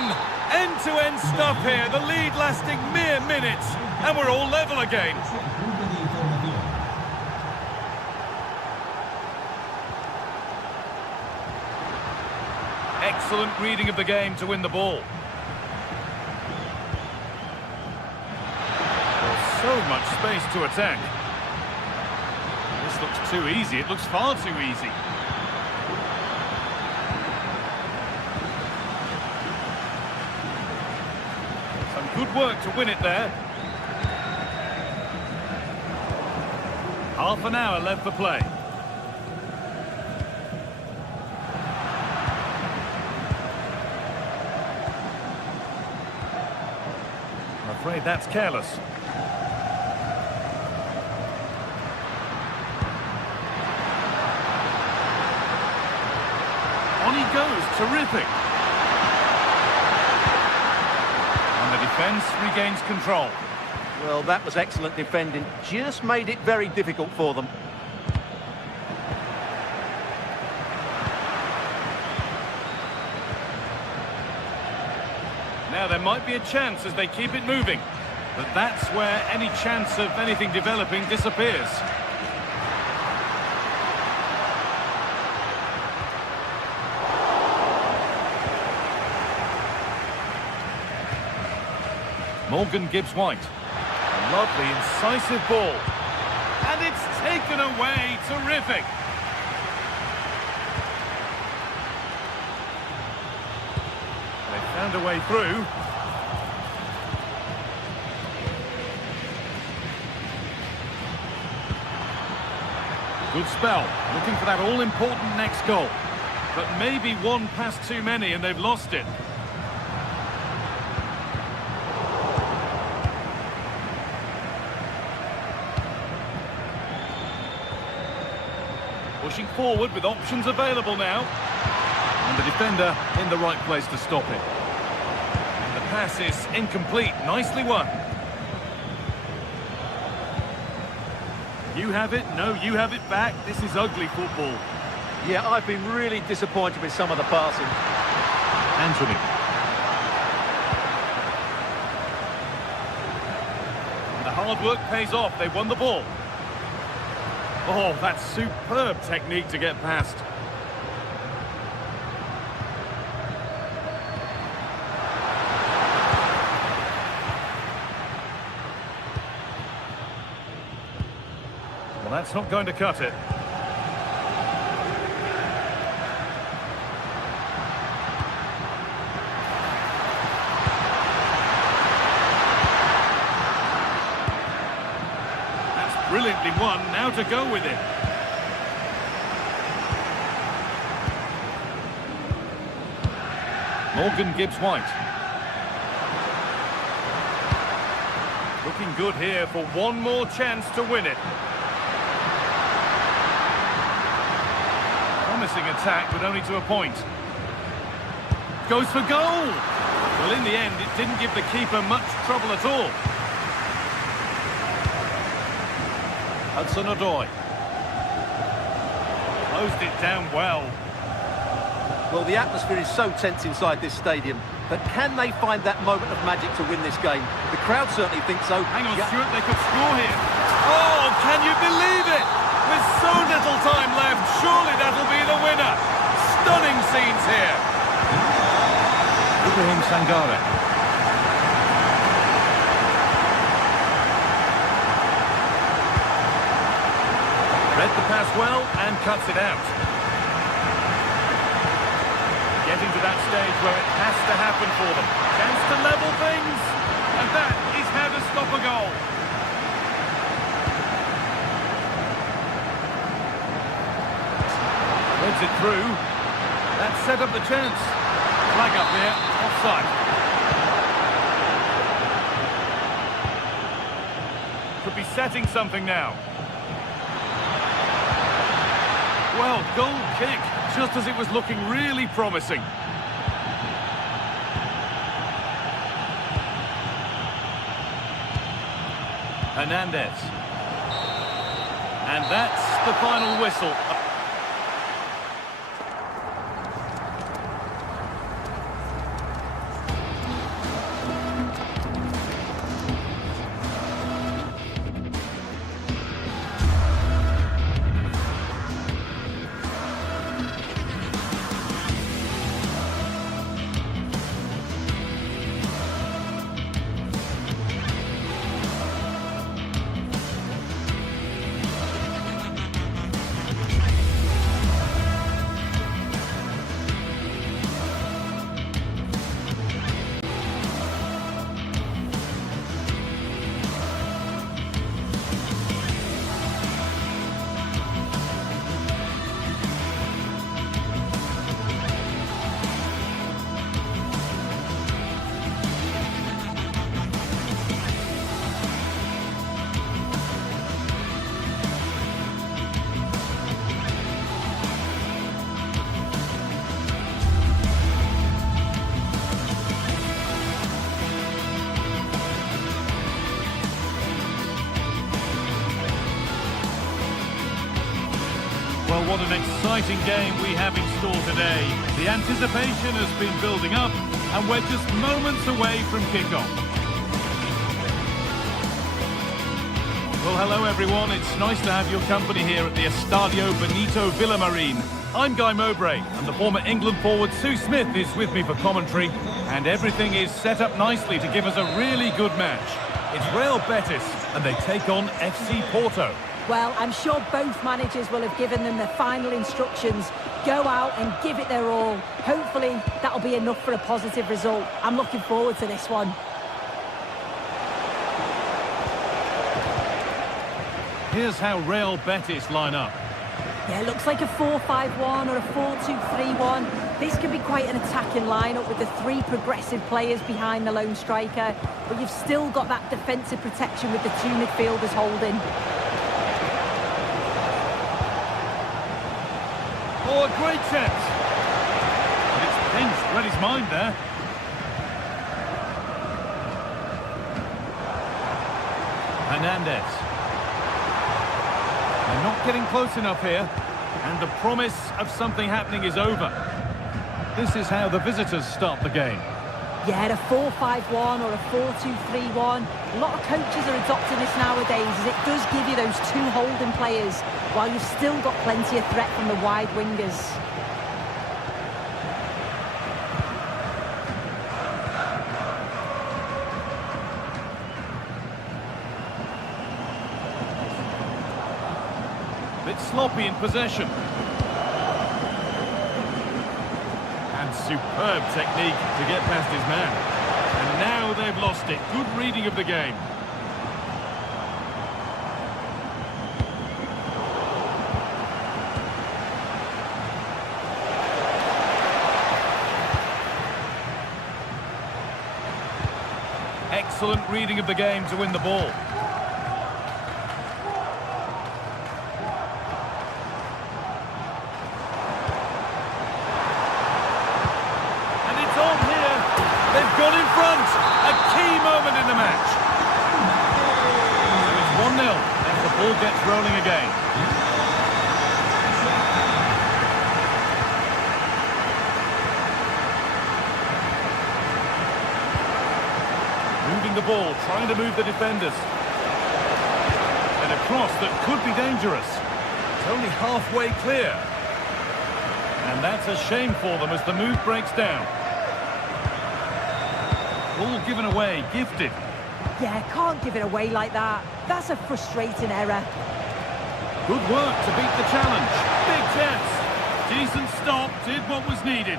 End-to-end stuff here, the lead lasting mere minutes, and we're all level again. Excellent reading of the game to win the ball. There's so much space to attack. This looks too easy, it looks far too easy. Good work to win it there. Half an hour left for play. I'm afraid that's careless. On he goes, terrific. Defence regains control. Well, that was excellent defending. Just made it very difficult for them. Now there might be a chance as they keep it moving, but that's where any chance of anything developing disappears. Morgan Gibbs-White. Lovely, incisive ball. And it's taken away. Terrific. They found a way through. Good spell. Looking for that all-important next goal. But maybe one pass too many and they've lost it. Pushing forward with options available now. And the defender in the right place to stop it. And the pass is incomplete. Nicely won. You have it. No, you have it back. This is ugly football. Yeah, I've been really disappointed with some of the passing. Anthony. And the hard work pays off. They won the ball. Oh, that's superb technique to get past. Well, that's not going to cut it. That's brilliantly won. Now to go with it. Morgan Gibbs-White. Looking good here for one more chance to win it. Promising attack, but only to a point. Goes for goal! Well, in the end, it didn't give the keeper much trouble at all. Hudson-Odoi. Closed it down well. Well, the atmosphere is so tense inside this stadium, but can they find that moment of magic to win this game? The crowd certainly thinks so. Hang on, Stuart, they could score here. Oh, can you believe it? With so little time left, surely that'll be the winner. Stunning scenes here. Ibrahim Sangare. Read the pass well and cuts it out. Getting to that stage where it has to happen for them. Chance to level things. And that is how to stop a goal. Threads it through. That set up the chance. Flag up here. Offside. Could be setting something now. Well, goal kick, just as it was looking really promising. Hernandez. And that's the final whistle. Well, what an exciting game we have in store today. The anticipation has been building up, and we're just moments away from kickoff. Well, hello everyone. It's nice to have your company here at the Estadio Benito Villamarín. I'm Guy Mowbray, and the former England forward Sue Smith is with me for commentary, and everything is set up nicely to give us a really good match. It's Real Betis, and they take on FC Porto. Well, I'm sure both managers will have given them their final instructions. Go out and give it their all. Hopefully, that'll be enough for a positive result. I'm looking forward to this one. Here's how Real Betis line up. Yeah, it looks like a 4-5-1 or a 4-2-3-1. This can be quite an attacking lineup with the three progressive players behind the lone striker. But you've still got that defensive protection with the two midfielders holding. Oh, a great chance. But it's pinched, read his mind there. Hernandez. They're not getting close enough here, and the promise of something happening is over. This is how the visitors start the game. Yeah, a 4-5-1 or a 4-2-3-1. A lot of coaches are adopting this nowadays, as it does give you those two holding players, while you've still got plenty of threat from the wide wingers. Bit sloppy in possession. And superb technique to get past his man. And now they've lost it. Good reading of the game. Excellent reading of the game to win the ball. They've gone in front. A key moment in the match. So it's 1-0 as the ball gets rolling again. Moving the ball, trying to move the defenders. And a cross that could be dangerous. It's only halfway clear. And that's a shame for them as the move breaks down. Ball given away, gifted. Yeah, can't give it away like that. That's a frustrating error. Good work to beat the challenge. Big chance. Decent stop, did what was needed.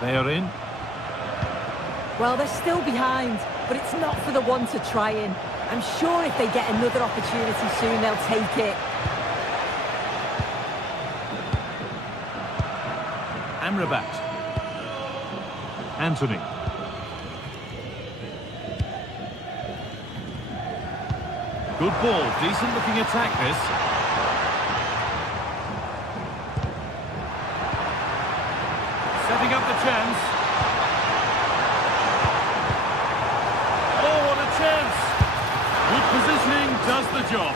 They are in. Well, they're still behind, but it's not for the one to try in. I'm sure if they get another opportunity soon, they'll take it. Amrabat. Anthony. Good ball, decent looking attack this. Setting up the chance. Oh, what a chance! Good positioning does the job.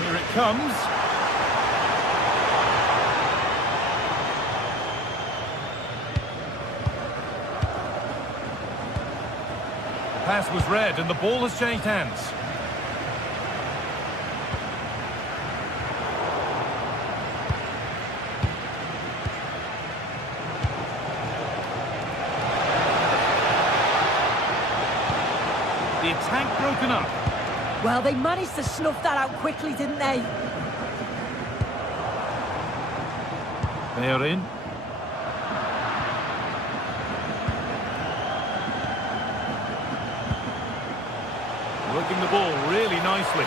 Here it comes. Pass was read and the ball has changed hands. The attack broken up. Well, they managed to snuff that out quickly, didn't they? They are in. Working the ball really nicely.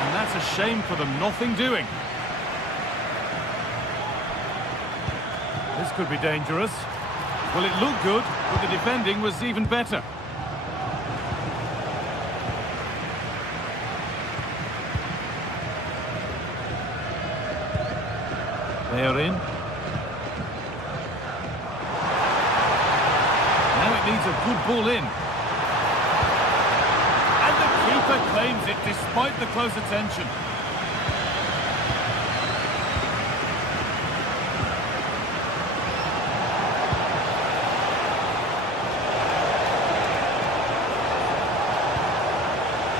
And that's a shame for them, nothing doing. This could be dangerous. Well, it looked good, but the defending was even better. They are in. Needs a good ball in. And the keeper claims it despite the close attention.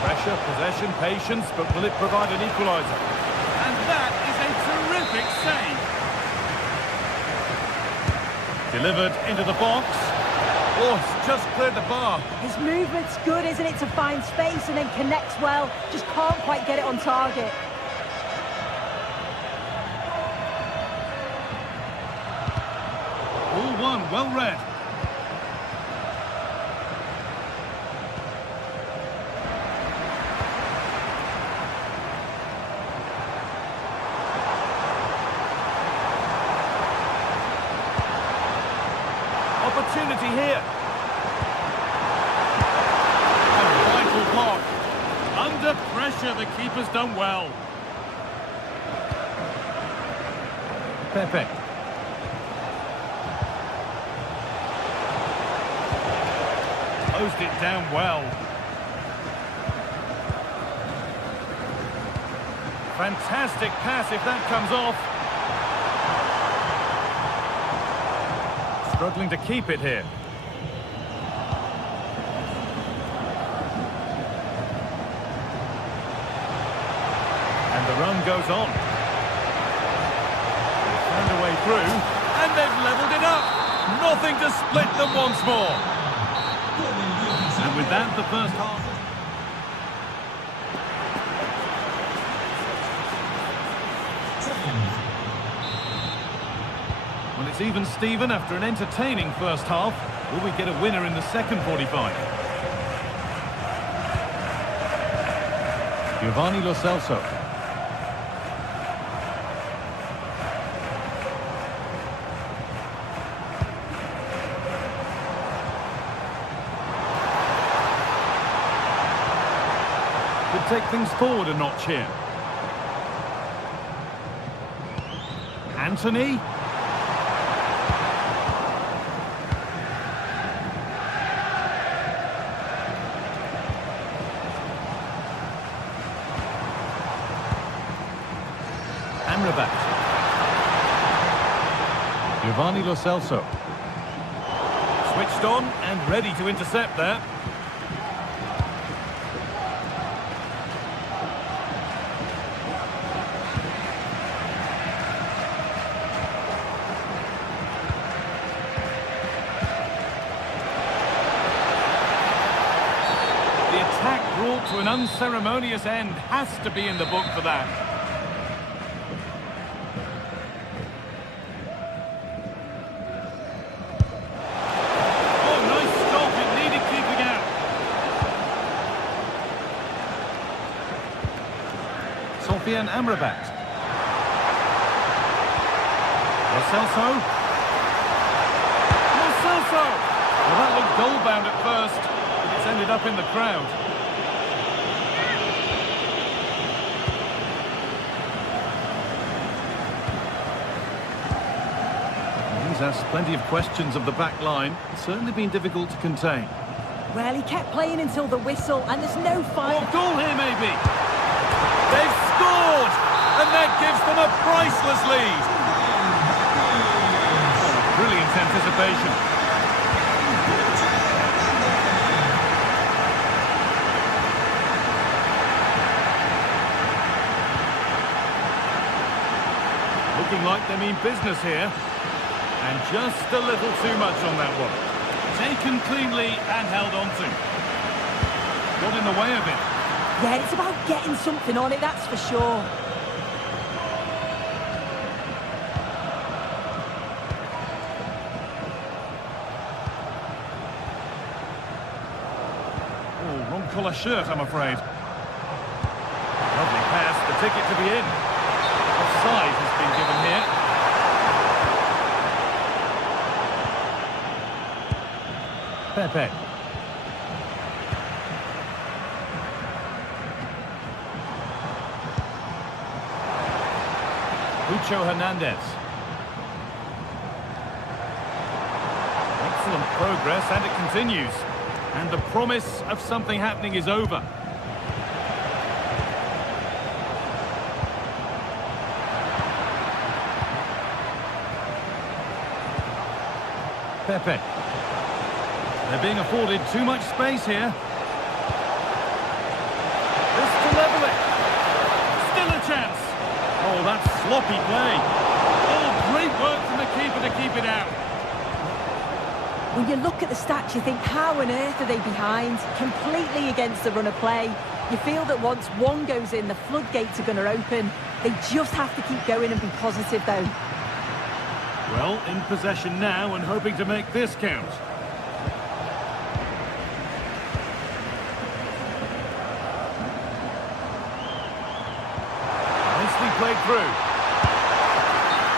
Pressure, possession, patience, but will it provide an equaliser? And that is a terrific save. Delivered into the box. Oh, it's just cleared the bar. His movement's good, isn't it, to find space and then connects well. Just can't quite get it on target. All one, well read. Opportunity here. A vital block. Under pressure, the keeper's done well. Pepe. Closed it down well. Fantastic pass if that comes off. Struggling to keep it here. And the run goes on. They found a way through, and they've levelled it up. Nothing to split them once more. And with that, the first half. Well, it's even Steven after an entertaining first half. Will we get a winner in the second 45? Giovanni Lo Celso. Could take things forward a notch here. Anthony. Giovanni Lo Celso. Switched on and ready to intercept there. The attack brought to an unceremonious end has to be in the book for that. Sofian Amrabat. Lo Celso. Lo Celso! Well, that looked goal-bound at first, but it's ended up in the crowd. He's asked plenty of questions of the back line. It's certainly been difficult to contain. Well, he kept playing until the whistle, and there's no fight. Oh, goal here, maybe. They've scored, and that gives them a priceless lead. Oh, brilliant anticipation. Looking like they mean business here. And just a little too much on that one. Taken cleanly and held on to. Got in the way of it. Yeah, it's about getting something on it, that's for sure. Oh, wrong colour shirt, I'm afraid. Lovely pass, the ticket to be in. Offside has been given here. Pepe. Lucho Hernandez. Excellent progress, and it continues. And the promise of something happening is over. Pepe. They're being afforded too much space here. This to level it. Still a chance. Oh, that's sloppy play. Oh, great work from the keeper to keep it out. When you look at the stats, you think, how on earth are they behind? Completely against the run of play. You feel that once one goes in, the floodgates are going to open. They just have to keep going and be positive, though. Well, in possession now and hoping to make this count. Nicely played through.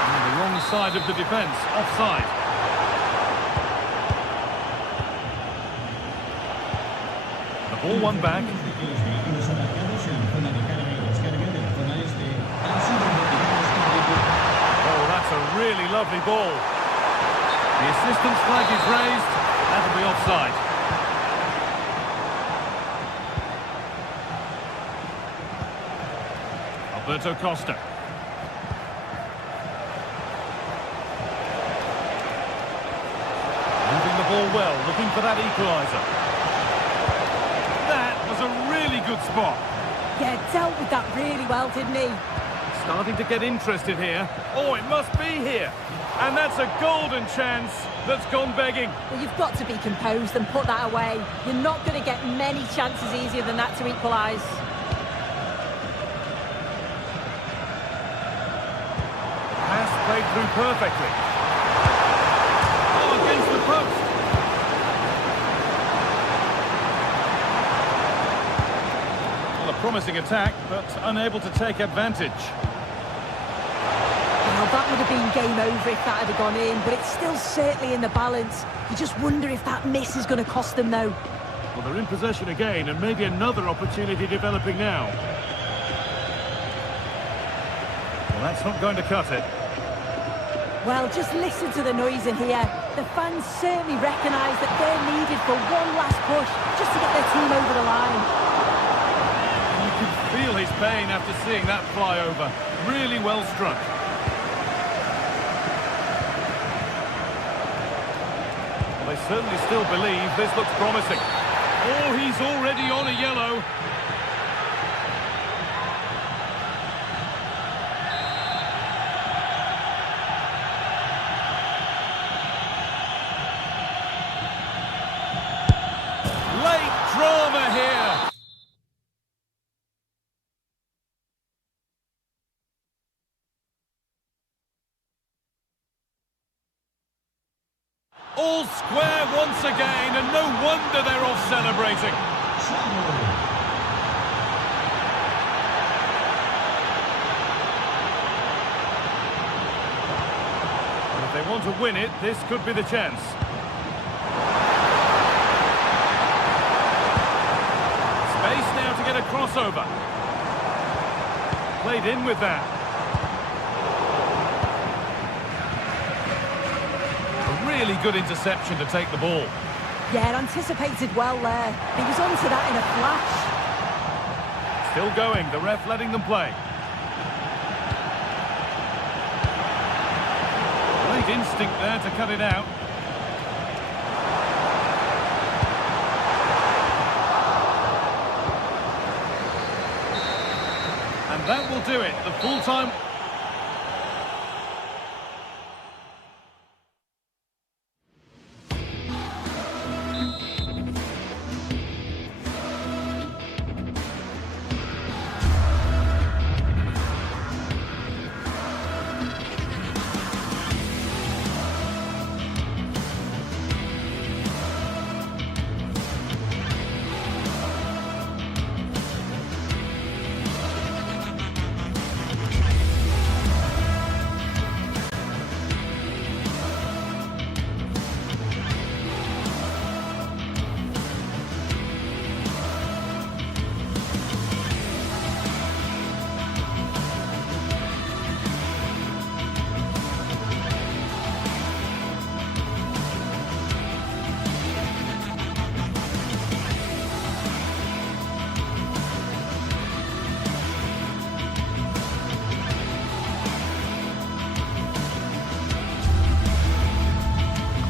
On the wrong side of the defence, offside. The ball won back. Oh, that's a really lovely ball. The assistant's flag is raised. That'll be offside. Alberto Costa. Moving the ball well, looking for that equaliser. That was a really good spot. Yeah, dealt with that really well, didn't he? Starting to get interested here. Oh, it must be here. And that's a golden chance that's gone begging. Well, you've got to be composed and put that away. You're not going to get many chances easier than that to equalise. Pass played through perfectly. Oh, against the post. Well, a promising attack, but unable to take advantage. Well, that would have been game over if that had gone in, but it's still certainly in the balance. You just wonder if that miss is going to cost them, though. Well, they're in possession again, and maybe another opportunity developing now. Well, that's not going to cut it. Well, just listen to the noise in here. The fans certainly recognise that they're needed for one last push, just to get their team over the line. You can feel his pain after seeing that fly over. Really well struck. They certainly still believe this looks promising. Oh, he's already on a yellow. Late drama here. All square once again, and no wonder they're off celebrating. If they want to win it, this could be the chance. Space now to get a crossover. Played in with that. Really good interception to take the ball. Yeah, anticipated well there. He was onto that in a flash. Still going, the ref letting them play. Great instinct there to cut it out. And that will do it, the full-time...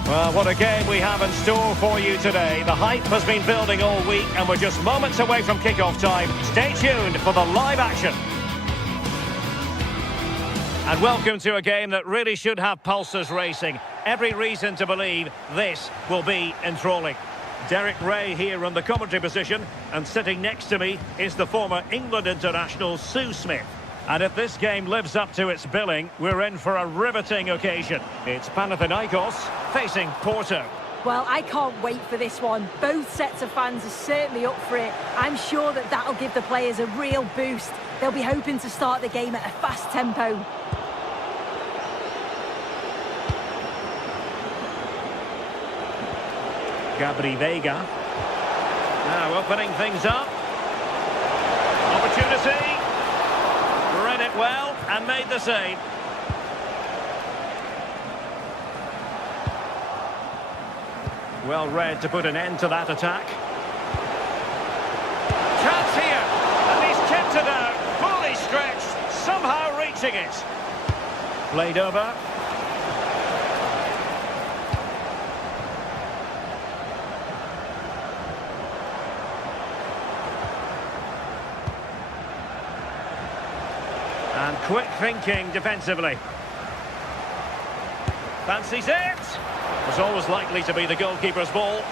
Well, what a game we have in store for you today. The hype has been building all week and we're just moments away from kick-off time. Stay tuned for the live action. And welcome to a game that really should have pulses racing. Every reason to believe this will be enthralling. Derek Ray here on the commentary position, and sitting next to me is the former England international Sue Smith. And if this game lives up to its billing, we're in for a riveting occasion. It's Panathinaikos facing Porto. Well, I can't wait for this one. Both sets of fans are certainly up for it. I'm sure that that'll give the players a real boost. They'll be hoping to start the game at a fast tempo. Gabri Veiga. Now opening things up. Opportunity. Read it well and made the save. Well read to put an end to that attack. Chance here, and he's kept it out, fully stretched, somehow reaching it. Played over. And quick thinking defensively. Fancies it. Was always likely to be the goalkeeper's ball.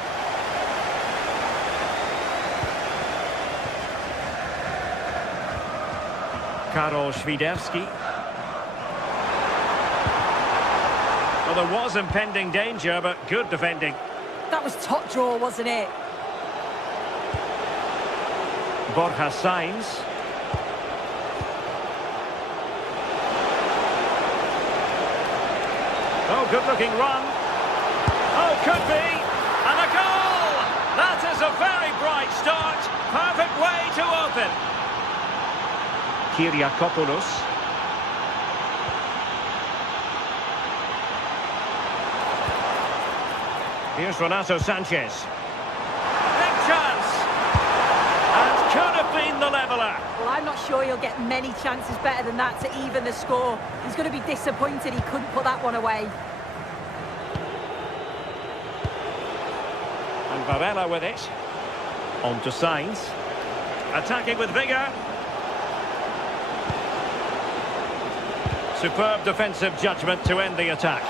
Karol Świderski. Well, there was impending danger, but good defending. That was top draw, wasn't it? Borja Sainz. Oh, good-looking run. Oh, could be. And a goal! That is a very bright start. Perfect way to open. Kyriakopoulos. Here's Renato Sanchez. Big chance. And could have been the leveller. Well, I'm not sure he'll get many chances better than that to even the score. He's going to be disappointed he couldn't put that one away. And Varela with it. On to Sainz. Attacking with vigour. Superb defensive judgment to end the attack.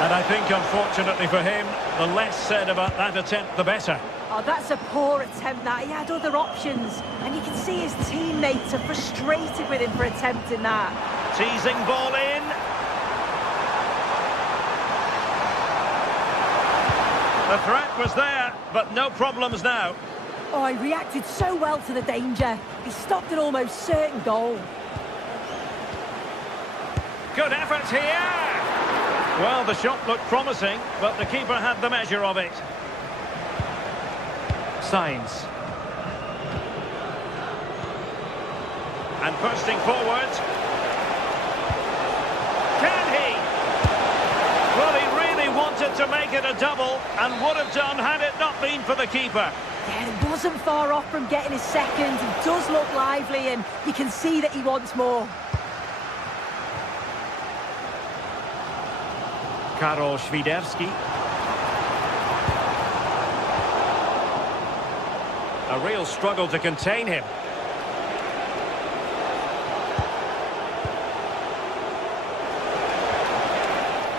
And I think, unfortunately for him, the less said about that attempt, the better. Oh, that's a poor attempt, that. He had other options. And you can see his teammates are frustrated with him for attempting that. Teasing ball in. The threat was there, but no problems now. Oh, he reacted so well to the danger. He stopped an almost certain goal. Good effort here. Well, the shot looked promising, but the keeper had the measure of it. Sainz. And bursting forward. Can he? Well, he really wanted to make it a double and would have done had it not been for the keeper. Yeah, he wasn't far off from getting his second. He does look lively and you can see that he wants more. Karol Świderski. A real struggle to contain him.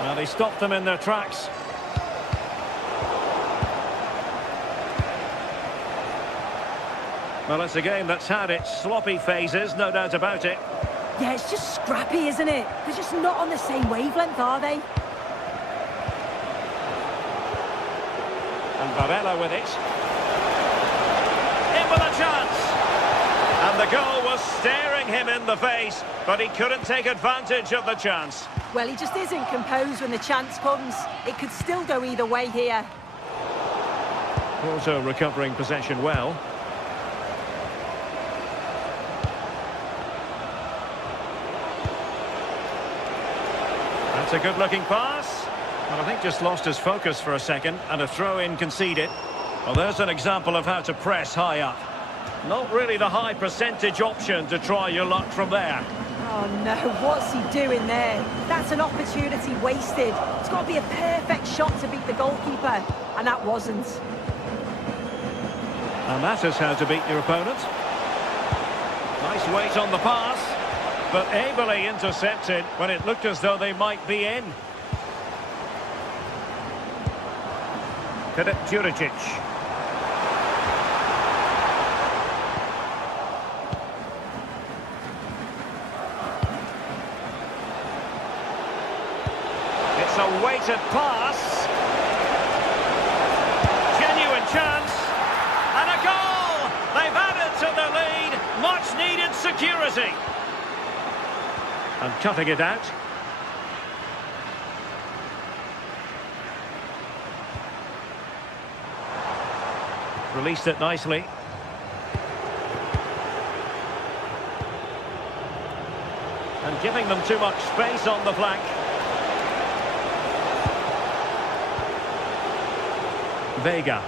Well, they stopped them in their tracks. Well, it's a game that's had its sloppy phases, no doubt about it. Yeah, it's just scrappy, isn't it? They're just not on the same wavelength, are they? And Varela with it. In with a chance. And the goal was staring him in the face, but he couldn't take advantage of the chance. Well, he just isn't composed when the chance comes. It could still go either way here. Porto recovering possession well. That's a good-looking pass. Well, I think just lost his focus for a second, and a throw-in conceded. Well, there's an example of how to press high up. Not really the high percentage option to try your luck from there. Oh, no, what's he doing there? That's an opportunity wasted. It's got to be a perfect shot to beat the goalkeeper, and that wasn't. And that is how to beat your opponent. Nice weight on the pass, but ably intercepted when it looked as though they might be in. Juricic. It's a weighted pass. Genuine chance. And a goal! They've added to the lead. Much needed security. And cutting it out. Released it nicely. And giving them too much space on the flank. Vega.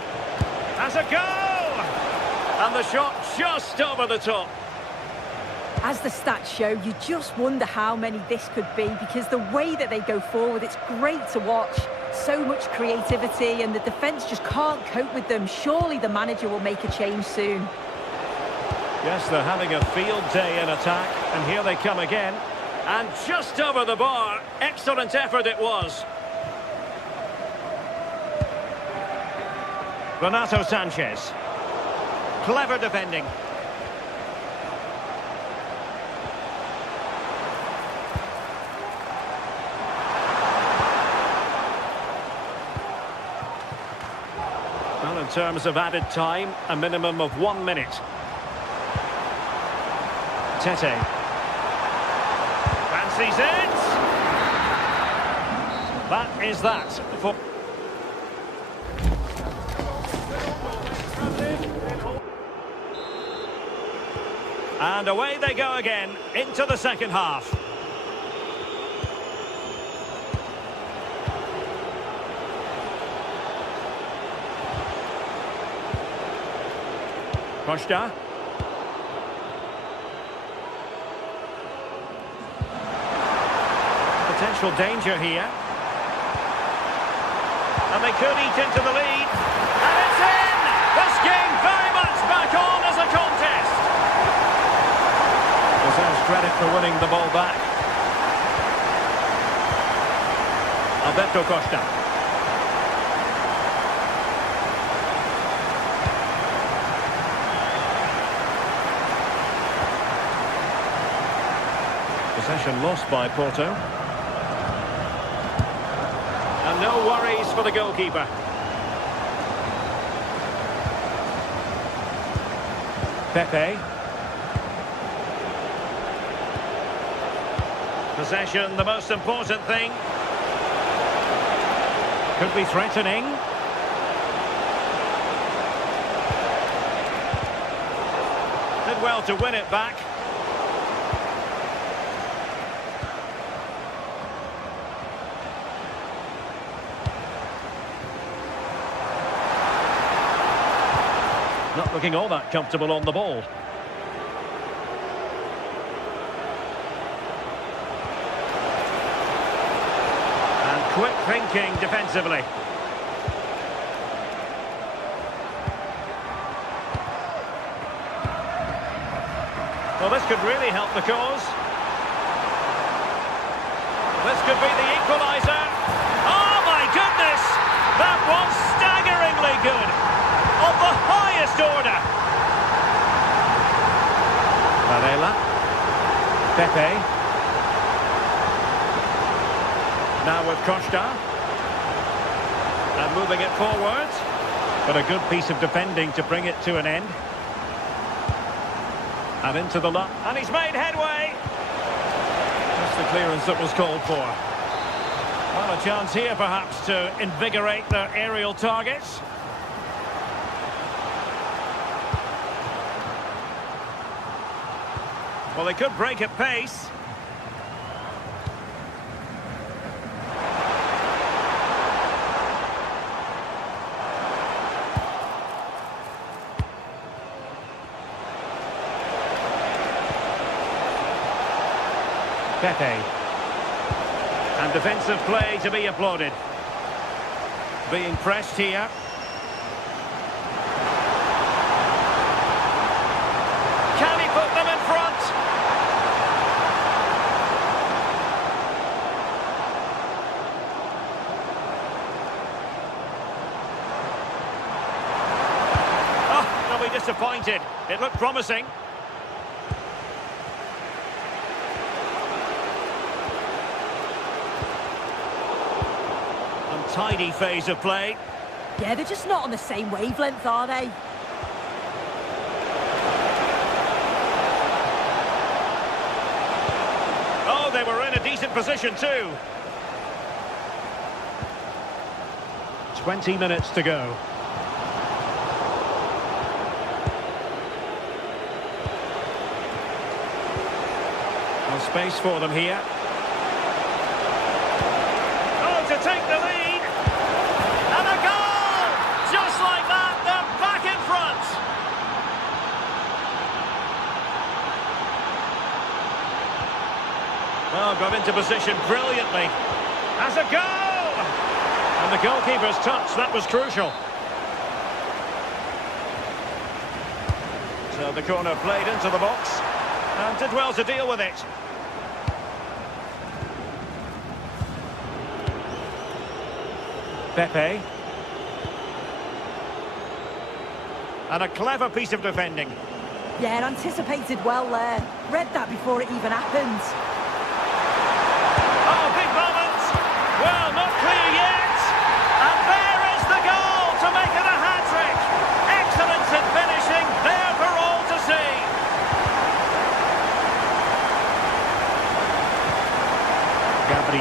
Has a go! And the shot just over the top. As the stats show, you just wonder how many this could be, because the way that they go forward, it's great to watch. So much creativity, and the defence just can't cope with them. Surely the manager will make a change soon. Yes, they're having a field day in attack, and here they come again. And just over the bar. Excellent effort it was. Renato Sanchez. Clever defending. Well, in terms of added time, a minimum of 1 minute. Tete. Fancies it! That is that for... And away they go again, into the second half. Costa. Potential danger here. And they could eat into the lead. And it's in! This game very much back on as a contest. Deserves credit for winning the ball back. Alberto Costa. Possession lost by Porto. And no worries for the goalkeeper. Pepe. Possession, the most important thing. Could be threatening. Did well to win it back. Not looking all that comfortable on the ball. And quick thinking defensively. Well, this could really help the cause. This could be the equaliser. Oh, my goodness! That was staggeringly good. Of the highest order. Varela. Pepe. Now with Costa. And moving it forward. But a good piece of defending to bring it to an end. And into the lot. And he's made headway. That's the clearance that was called for. Well, a chance here perhaps to invigorate their aerial targets. Well, they could break at pace. Pepe. And defensive play to be applauded. Being pressed here. Can he put them in front? be disappointed. It looked promising. Untidy phase of play. Yeah, they're just not on the same wavelength, are they? Oh, they were in a decent position too. 20 minutes to go. No space for them here. Oh, to take the lead. And a goal! Just like that, they're back in front. Well, got into position brilliantly. Has a goal! And the goalkeeper's touch, that was crucial. So the corner played into the box. And did well to deal with it. Pepe. And a clever piece of defending. Yeah, anticipated well there. Read that before it even happened. Oh, big moment. Well, not clear yet. And there is the goal to make it a hat-trick. Excellence in finishing, there for all to see.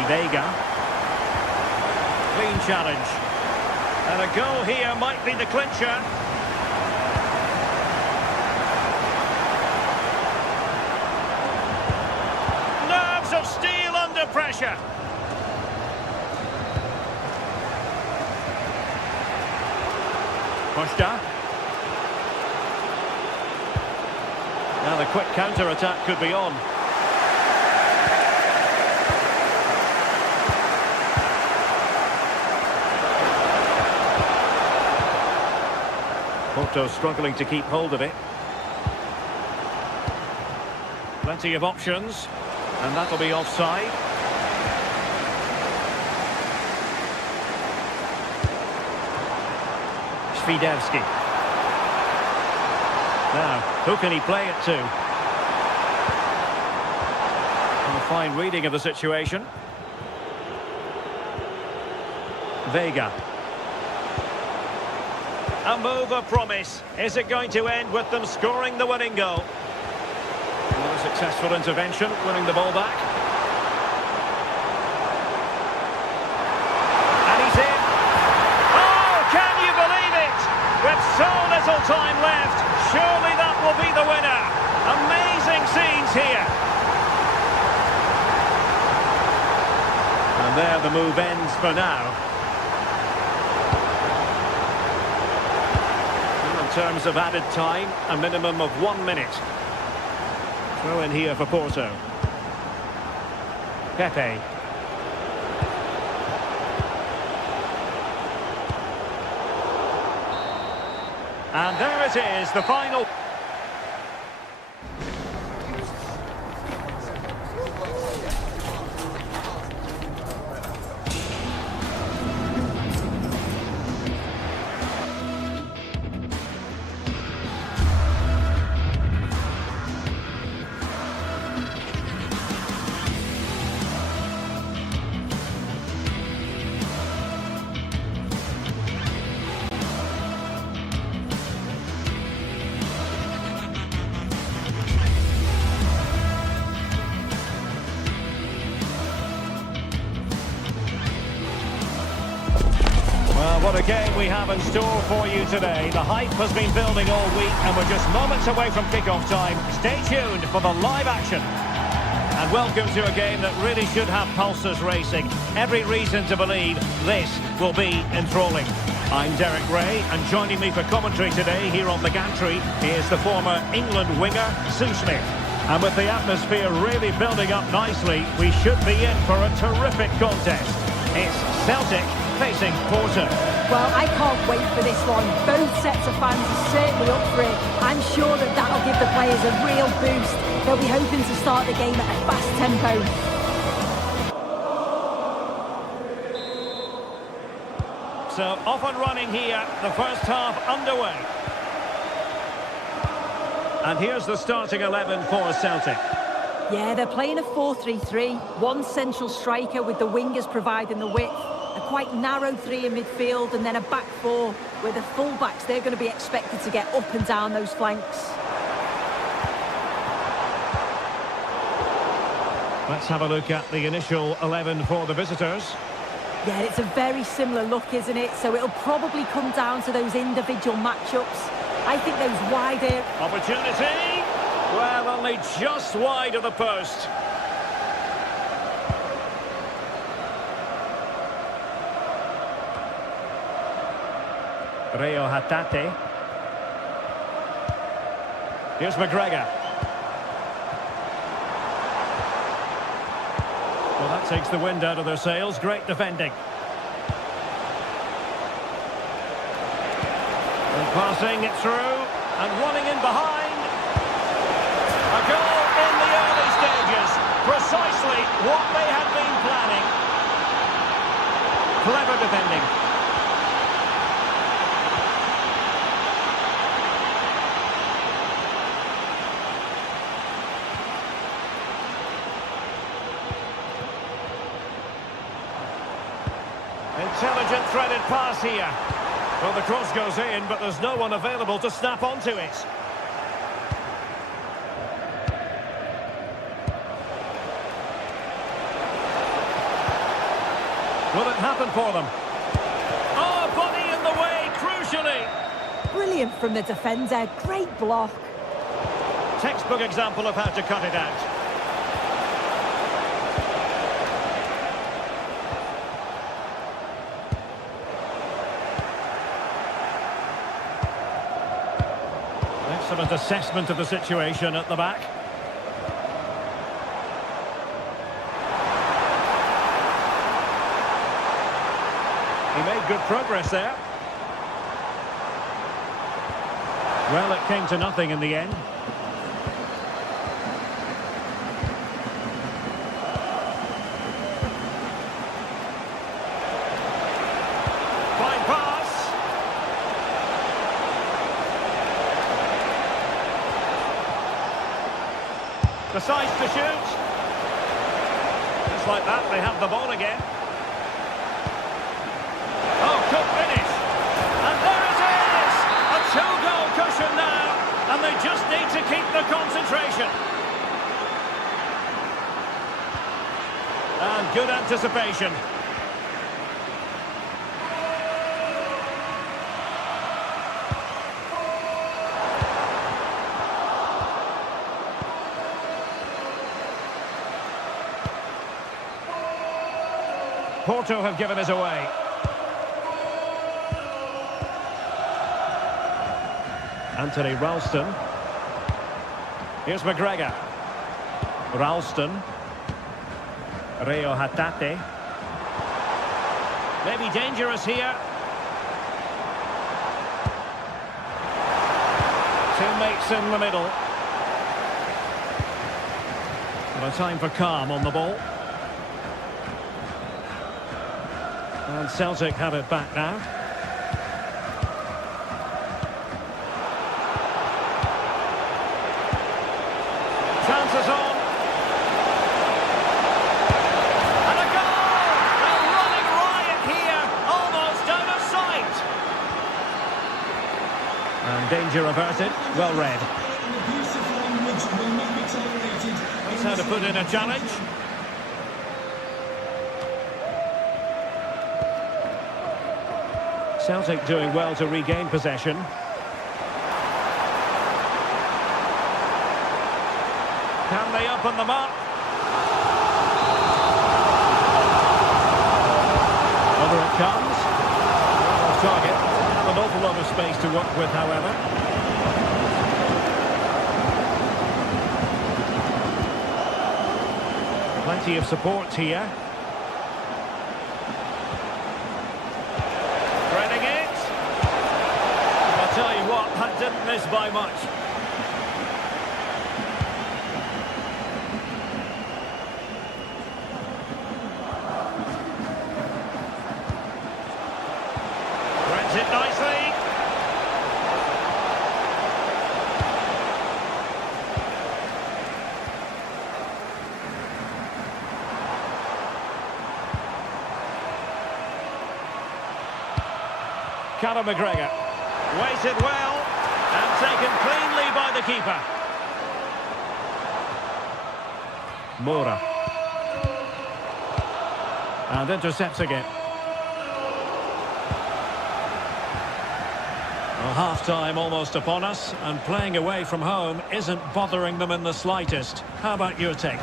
Vega. Clean challenge. And a goal here might be the clincher. Nerves of steel under pressure. Costa. Now the quick counter-attack could be on. Porto struggling to keep hold of it. Plenty of options. And that'll be offside. Świderski. Now, who can he play it to? And a fine reading of the situation. Vega. A move of promise. Is it going to end with them scoring the winning goal? Another successful intervention, winning the ball back. And he's in. Oh, can you believe it? With so little time left, surely that will be the winner. Amazing scenes here. And there the move ends for now. In terms of added time, a minimum of 1 minute. Throw in here for Porto. Pepe. And there it is, the final. What a game we have in store for you today. The hype has been building all week and we're just moments away from kick-off time. Stay tuned for the live action. And welcome to a game that really should have pulses racing. Every reason to believe this will be enthralling. I'm Derek Ray, and joining me for commentary today here on the gantry is the former England winger, Sue Smith. And with the atmosphere really building up nicely, we should be in for a terrific contest. It's Celtic facing Porto. Well, I can't wait for this one. Both sets of fans are certainly up for it. I'm sure that that'll give the players a real boost. They'll be hoping to start the game at a fast tempo. So, off and running here, the first half underway. And here's the starting 11 for Celtic. Yeah, they're playing a 4-3-3. One central striker with the wingers providing the width. A quite narrow three in midfield, and then a back four where the full-backs, they're going to be expected to get up and down those flanks. Let's have a look at the initial 11 for the visitors. Yeah, it's a very similar look, isn't it? So it'll probably come down to those individual matchups. I think those wider... Opportunity! Well, only just wide of the post. Reo Hatate. Here's McGregor. Well, that takes the wind out of their sails. Great defending. And passing it through. And running in behind. A goal in the early stages. Precisely what they had been planning. Clever defending. Intelligent threaded pass here. Well, the cross goes in, but there's no one available to snap onto it. Will it happen for them? Oh, body in the way, crucially. Brilliant from the defender. Great block. Textbook example of how to cut it out. Excellent assessment of the situation at the back. He made good progress there. Well, it came to nothing in the end. Fine pass. Decides to shoot. Just like that, they have the ball again. Oh, good finish. And there it is! A two-goal cushion now, and they just need to keep the concentration. And good anticipation. Porto have given us away. Anthony Ralston. Here's McGregor. Ralston. Reo Hatate. Maybe dangerous here. Teammates in the middle. Well, a time for calm on the ball. And Celtic have it back now. Chances on. And a goal! They're running riot here, almost out of sight. And danger averted, well read. That's how to put in a challenge. Celtic doing well to regain possession. Can they open them up? Over it comes. Well, off target. An awful lot of space to work with, however. Plenty of support here. Tell you what, that didn't miss by much. Threads it nicely. McGregor. Waited well and taken cleanly by the keeper. Moura. And intercepts again. Well, half-time almost upon us, and playing away from home isn't bothering them in the slightest. How about your take?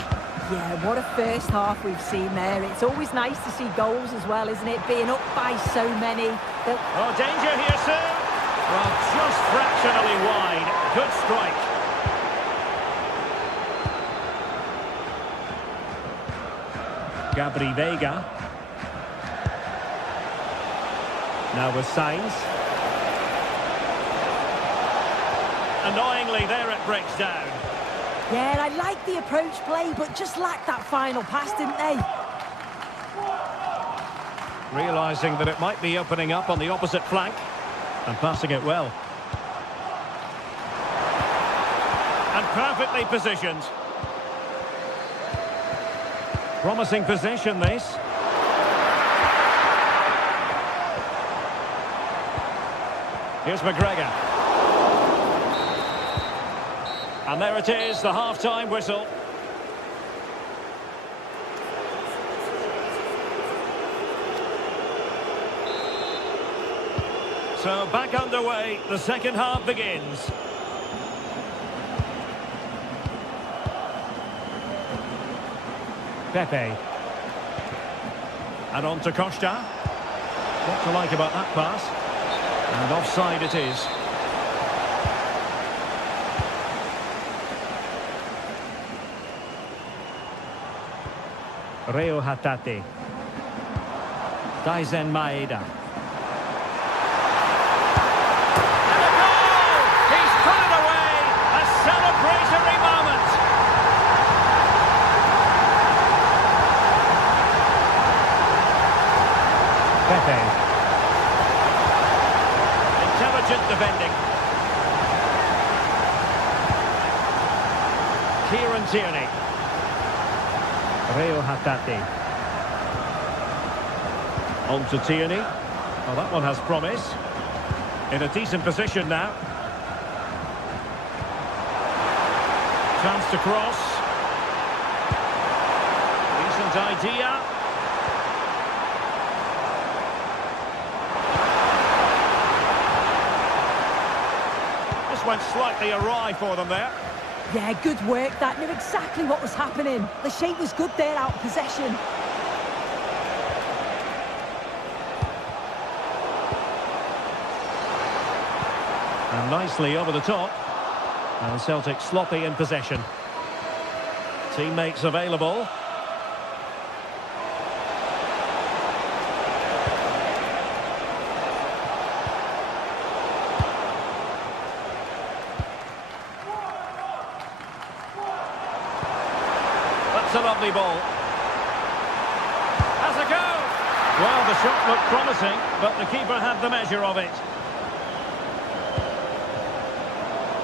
Yeah, what a first half we've seen there. It's always nice to see goals as well, isn't it? Being up by so many. Oh, danger here soon. Well, just fractionally wide. Good strike. Gabri Veiga. Now with Sainz. Annoyingly, there it breaks down. Yeah, and I like the approach play, but just lacked that final pass, didn't they? Realising that it might be opening up on the opposite flank. And passing it well. And perfectly positioned. Promising position, this. Here's McGregor. And there it is, the half-time whistle. So back underway, the second half begins. Pepe. And on to Costa. What to like about that pass? And offside it is. Reo Hatate. Daizen Maeda. And a goal! He's put it away! A celebratory moment! Pepe. Intelligent defending. Kieran Tierney. Reo Hatate. On to Tierney. Well, that one has promise. In a decent position now. Chance to cross. Decent idea. This went slightly awry for them there. Yeah, good work. That knew exactly what was happening. The shape was good there, out of possession. And nicely over the top. And Celtic sloppy in possession. Teammates available. That's a lovely ball. Has a go! Well, the shot looked promising, but the keeper had the measure of it.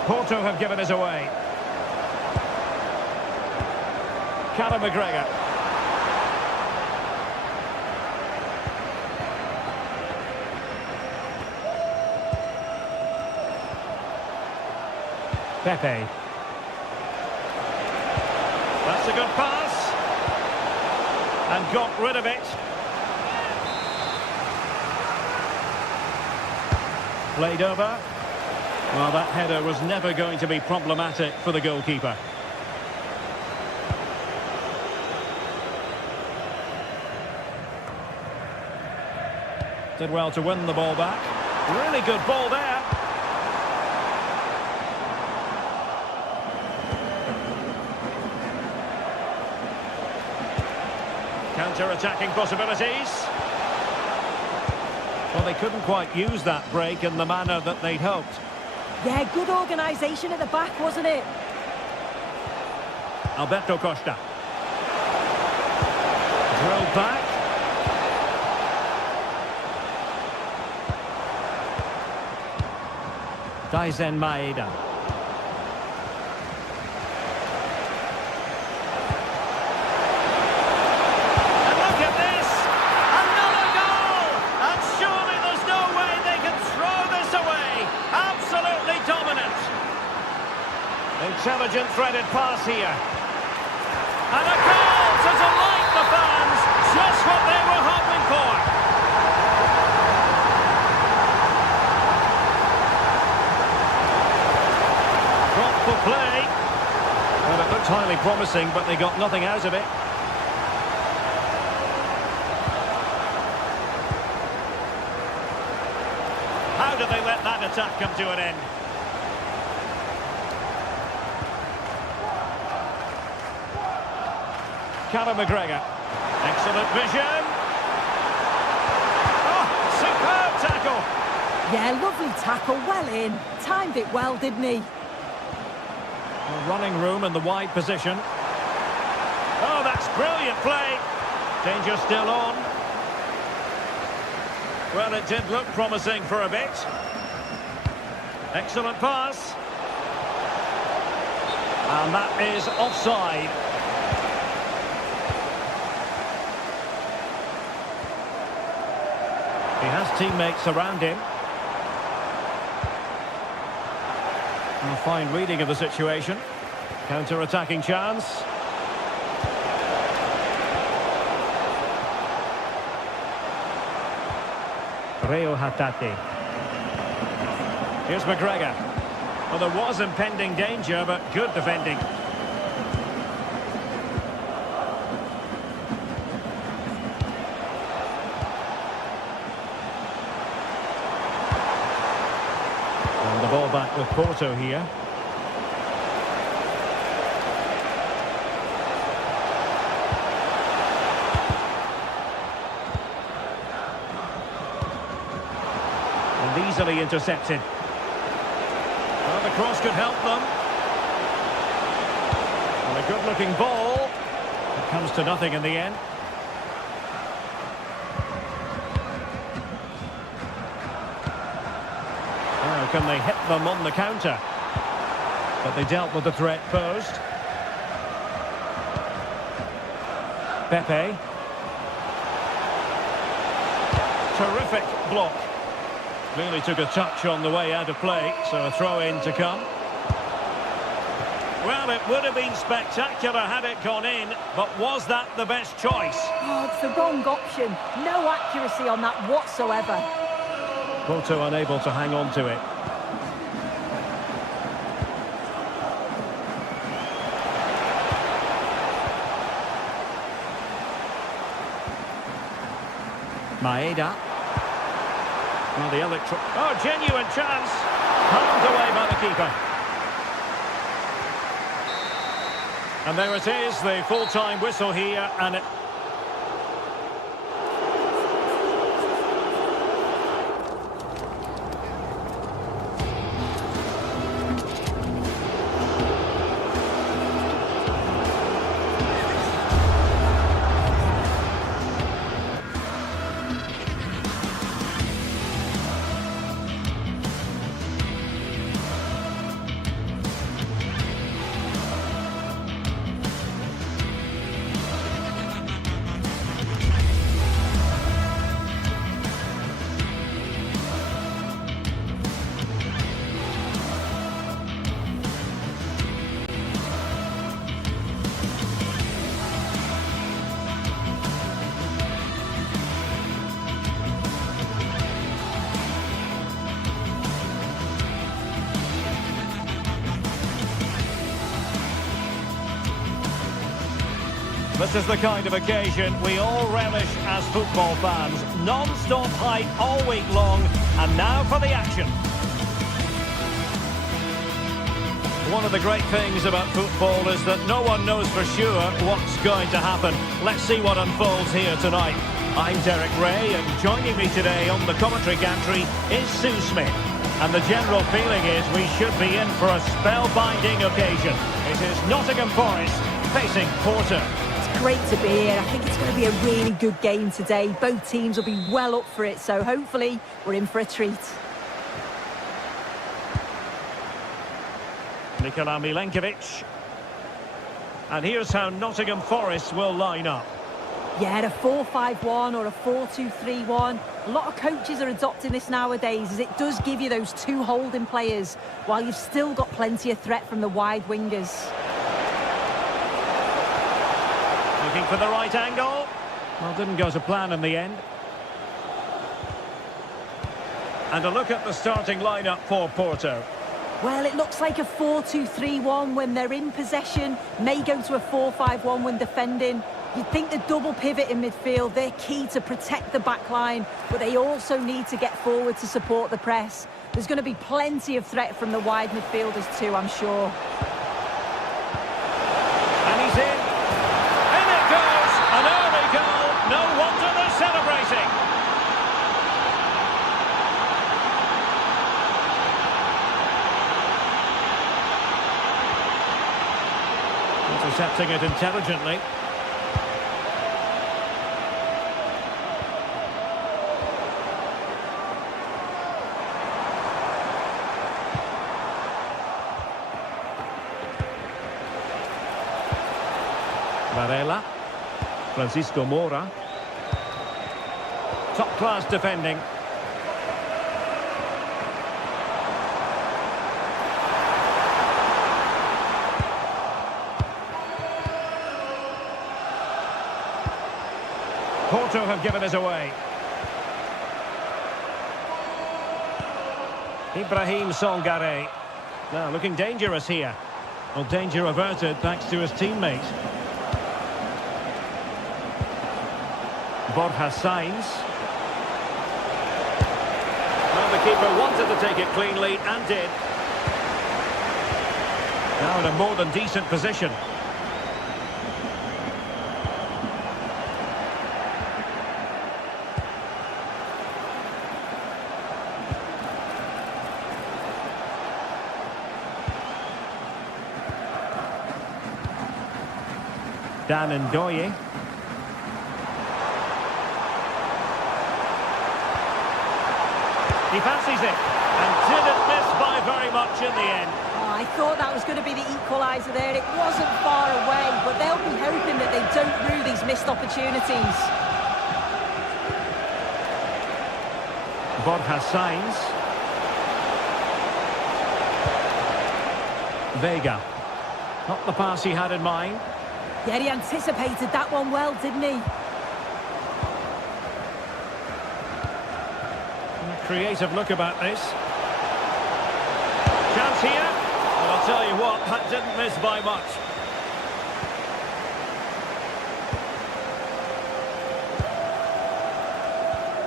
Porto have given us away. Callum McGregor. Pepe. That's a good pass. And got rid of it. Played over. Well, that header was never going to be problematic for the goalkeeper. Did well to win the ball back. Really good ball there. Counter-attacking possibilities. Well, they couldn't quite use that break in the manner that they'd hoped. Yeah, good organisation at the back, wasn't it? Alberto Costa. Drilled back. Daizen Maeda. And look at this! Another goal! And surely there's no way they can intelligent threaded pass here. And a goal to delight the fans. Just what they were hoping for. Thoughtful play. Well, it looked highly promising, but they got nothing out of it. How did they let that attack come to an end? Callum McGregor. Excellent vision. Oh, superb tackle. Yeah, lovely tackle, well in. Timed it well, didn't he? A running room in the wide position. Oh, that's brilliant play. Danger still on. Well, it did look promising for a bit. Excellent pass. And that is offside. He has teammates around him. And a fine reading of the situation. Counter-attacking chance. Reo Hatate. Here's McGregor. Well, there was impending danger, but good defending. And the ball back with Porto here. Easily intercepted. Well, the cross could help them. And a good-looking ball. It comes to nothing in the end. Now, can they hit them on the counter? But they dealt with the threat posed. Pepe. Terrific block. Clearly took a touch on the way out of play, so a throw-in to come. Well, it would have been spectacular had it gone in, but was that the best choice? Oh, it's the wrong option. No accuracy on that whatsoever. Porto unable to hang on to it. Maeda. Well, the oh, genuine chance. Palmed away by the keeper. And there it is, the full-time whistle here, and it... This is the kind of occasion we all relish as football fans. Non-stop hype all week long, and now for the action. One of the great things about football is that no one knows for sure what's going to happen. Let's see what unfolds here tonight. I'm Derek Ray, and joining me today on the commentary gantry is Sue Smith. And the general feeling is we should be in for a spellbinding occasion. It is Nottingham Forest facing Porto. Great to be here. I think it's going to be a really good game today. Both teams will be well up for it, so hopefully we're in for a treat. Nikola Milenkovic. And here's how Nottingham Forest will line up. Yeah, a 4-5-1 or a 4-2-3-1. A lot of coaches are adopting this nowadays, as it does give you those two holding players, while you've still got plenty of threat from the wide wingers. Looking for the right angle. Well, didn't go to plan in the end. And a look at the starting lineup for Porto. Well, it looks like a 4-2-3-1 when they're in possession. May go to a 4-5-1 when defending. You'd think the double pivot in midfield, they're key to protect the back line, but they also need to get forward to support the press. There's going to be plenty of threat from the wide midfielders too, I'm sure. And he's in. In it goes! An early goal. No wonder they're celebrating. Intercepting it intelligently. Varela. Francisco Moura. Top-class defending. Porto have given us away. Ibrahim Songare. Now looking dangerous here. Well, danger averted thanks to his teammate. Borja Sainz. Well, the keeper wanted to take it cleanly and did. Now in a more than decent position. Dan Ndoye. He fancies it and didn't miss by very much in the end. Oh, I thought that was going to be the equaliser there. It wasn't far away, but they'll be hoping that they don't rue these missed opportunities. Borja Sainz. Vega. Not the pass he had in mind. Yeah, he anticipated that one well, didn't he? Creative look about this. Chance here. Well, I'll tell you what, that didn't miss by much.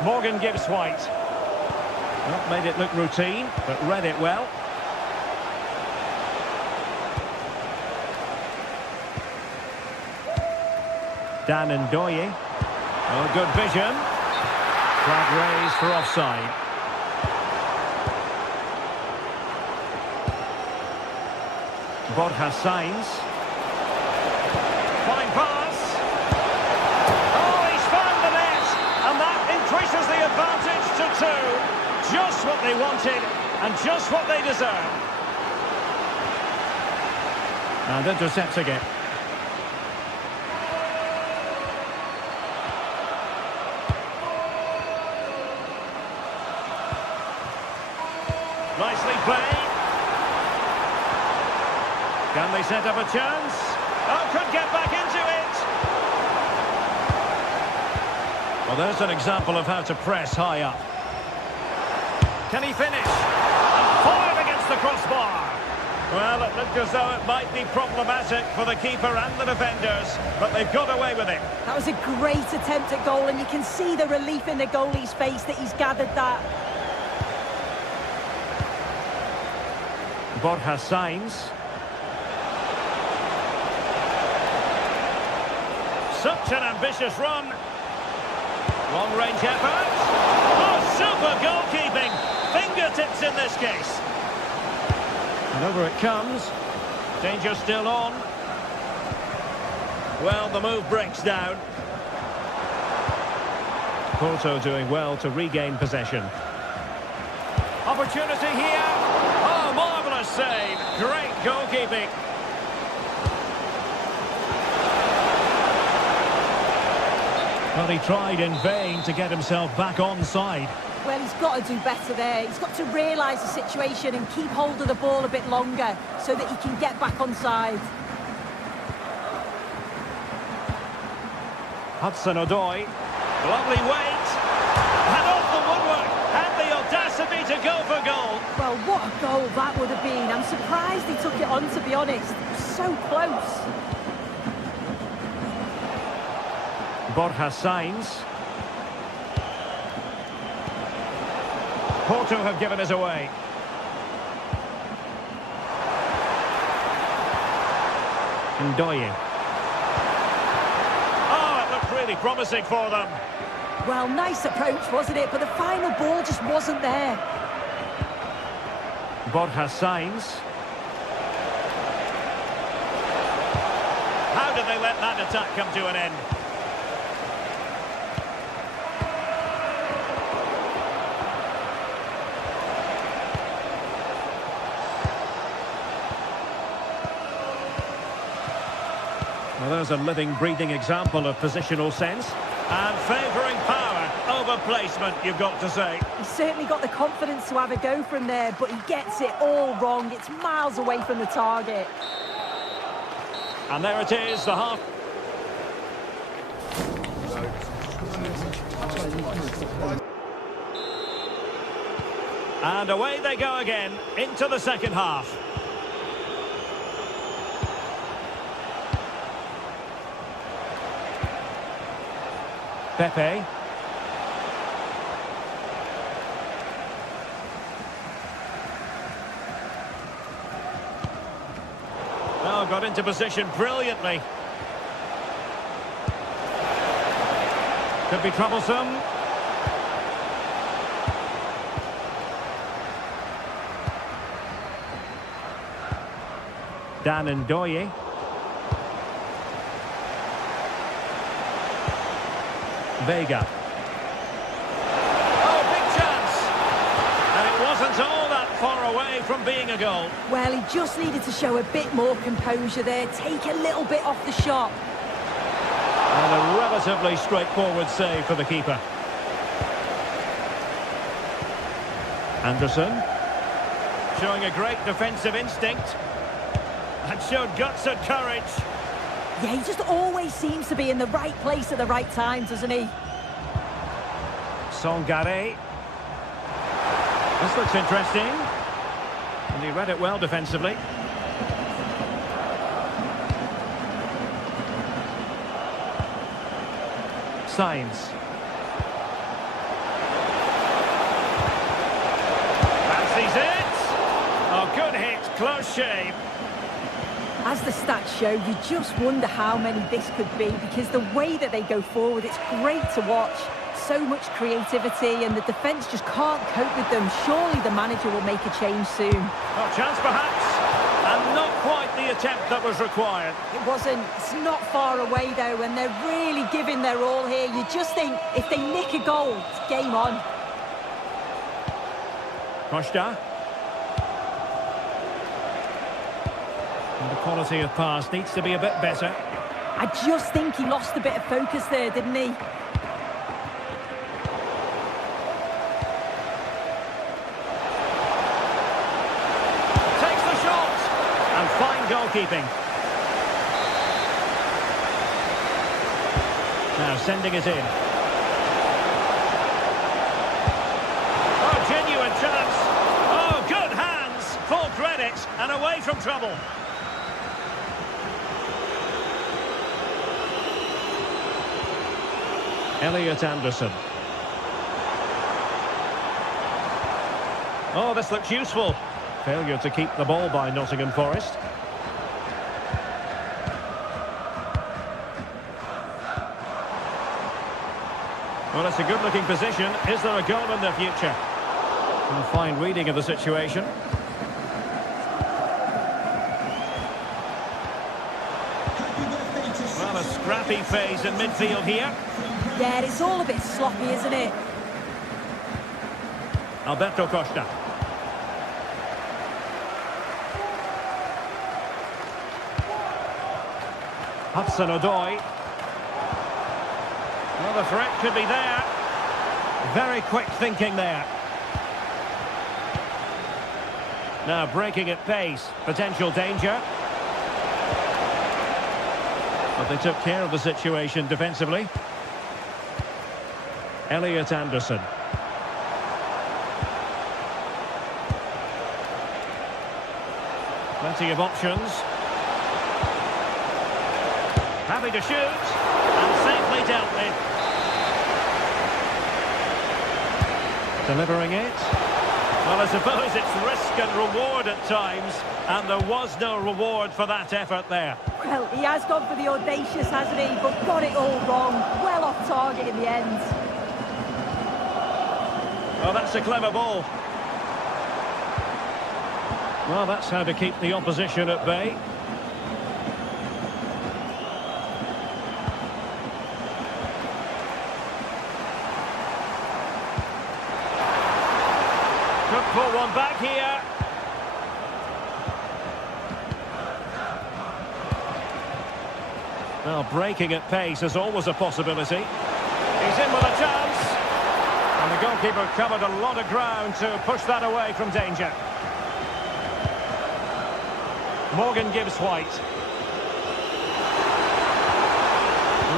Morgan Gibbs White. Not made it look routine, but read it well. Dan Ndoye. Oh, good vision. Flag raised for offside. Borja Sainz. Fine pass. Oh, he's found the net. And that increases the advantage to 2. Just what they wanted and just what they deserve. And intercepts again. Nicely played. Can they set up a chance? Oh, could get back into it. Well, there's an example of how to press high up. Can he finish? And fired against the crossbar. Well, it looked as though it might be problematic for the keeper and the defenders, but they've got away with it. That was a great attempt at goal, and you can see the relief in the goalie's face that he's gathered that. Borja Sainz. Such an ambitious run. Long-range effort. Oh, super goalkeeping. Fingertips in this case. And over it comes. Danger still on. Well, the move breaks down. Porto doing well to regain possession. Opportunity here. Oh, marvellous save. Great goalkeeping. Well, Well, he tried in vain to get himself back onside. Well, he's got to do better there. He's got to realise the situation and keep hold of the ball a bit longer so that he can get back onside. Hudson-Odoi. Lovely weight. And off the woodwork. Had the audacity to go for goal. Well, what a goal that would have been. I'm surprised he took it on, to be honest. It was so close. Borja Sainz. Porto have given us away. Ndoye. Oh, it looked really promising for them. Well, nice approach, wasn't it? But the final ball just wasn't there. Borja Sainz. How did they let that attack come to an end? Well, there's a living, breathing example of positional sense. And favouring power over placement, you've got to say. He's certainly got the confidence to have a go from there, but he gets it all wrong. It's miles away from the target. And there it is, the half. And away they go again, into the second half. Pepe. Oh, got into position brilliantly. Could be troublesome. Dan Ndoye. Vega. Oh, big chance! And it wasn't all that far away from being a goal. Well, he just needed to show a bit more composure there, take a little bit off the shot. And a relatively straightforward save for the keeper. Anderson. Showing a great defensive instinct. And showed guts and courage. Yeah, he just always seems to be in the right place at the right time, doesn't he? Songare. This looks interesting. And he read it well defensively. Sainz. Fancies it. Oh, good hit. Close shave. As the stats show, you just wonder how many this could be, because the way that they go forward, it's great to watch. So much creativity, and the defence just can't cope with them. Surely the manager will make a change soon. Oh, chance perhaps, and not quite the attempt that was required. It wasn't. It's not far away, though, and they're really giving their all here. You just think, if they nick a goal, it's game on. Costa. And the quality of pass needs to be a bit better. I just think he lost a bit of focus there, didn't he? Takes the shot! And fine goalkeeping. Now sending it in. Oh, genuine chance. Oh, good hands. Full credit and away from trouble. Elliot Anderson. Oh, this looks useful. Failure to keep the ball by Nottingham Forest. Well, it's a good-looking position. Is there a goal in the future? A fine reading of the situation. Well, a scrappy phase in midfield here. Yeah, it's all a bit sloppy, isn't it? Alberto Costa. Hudson-Odoi. Well, the threat could be there. Very quick thinking there. Now breaking at pace. Potential danger. But they took care of the situation defensively. Elliot Anderson. Plenty of options. Happy to shoot. And safely dealt with. Delivering it. Well, I suppose it's risk and reward at times. And there was no reward for that effort there. Well, he has gone for the audacious, hasn't he? But got it all wrong. Well off target in the end. Well, that's a clever ball. Well, that's how to keep the opposition at bay. Could pull one back here. Well, breaking at pace is always a possibility. He's in with a chance. And the goalkeeper covered a lot of ground to push that away from danger. Morgan gives White.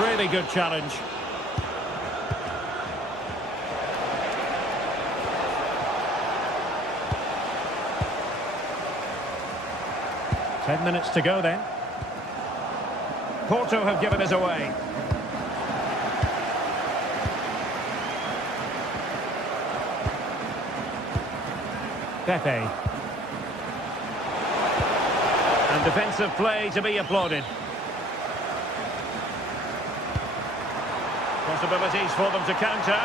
Really good challenge. Ten minutes to go then. Porto have given us away. Pepe. And defensive play to be applauded. Possibilities for them to counter.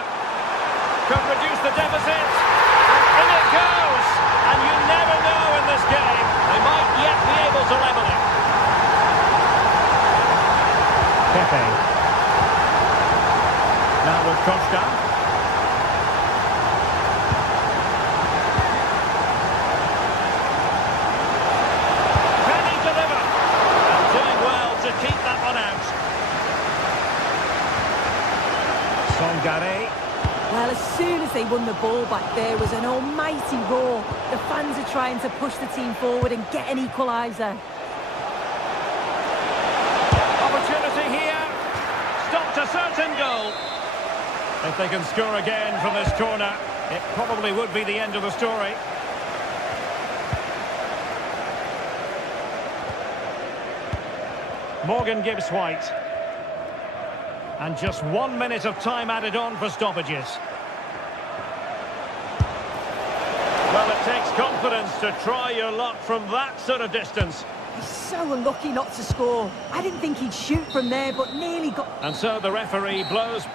Could reduce the deficit. And in it goes! And you never know in this game. They might yet be able to level it. Pepe. Now with Costa. Keep that one out. Songare. Well, as soon as they won the ball back, there was an almighty roar. The fans are trying to push the team forward and get an equaliser. Opportunity here. Stopped a certain goal. If they can score again from this corner, it probably would be the end of the story. Morgan gives White. And just 1 minute of time added on for stoppages. Well, it takes confidence to try your luck from that sort of distance. He's so unlucky not to score. I didn't think he'd shoot from there, but nearly got... And so the referee blows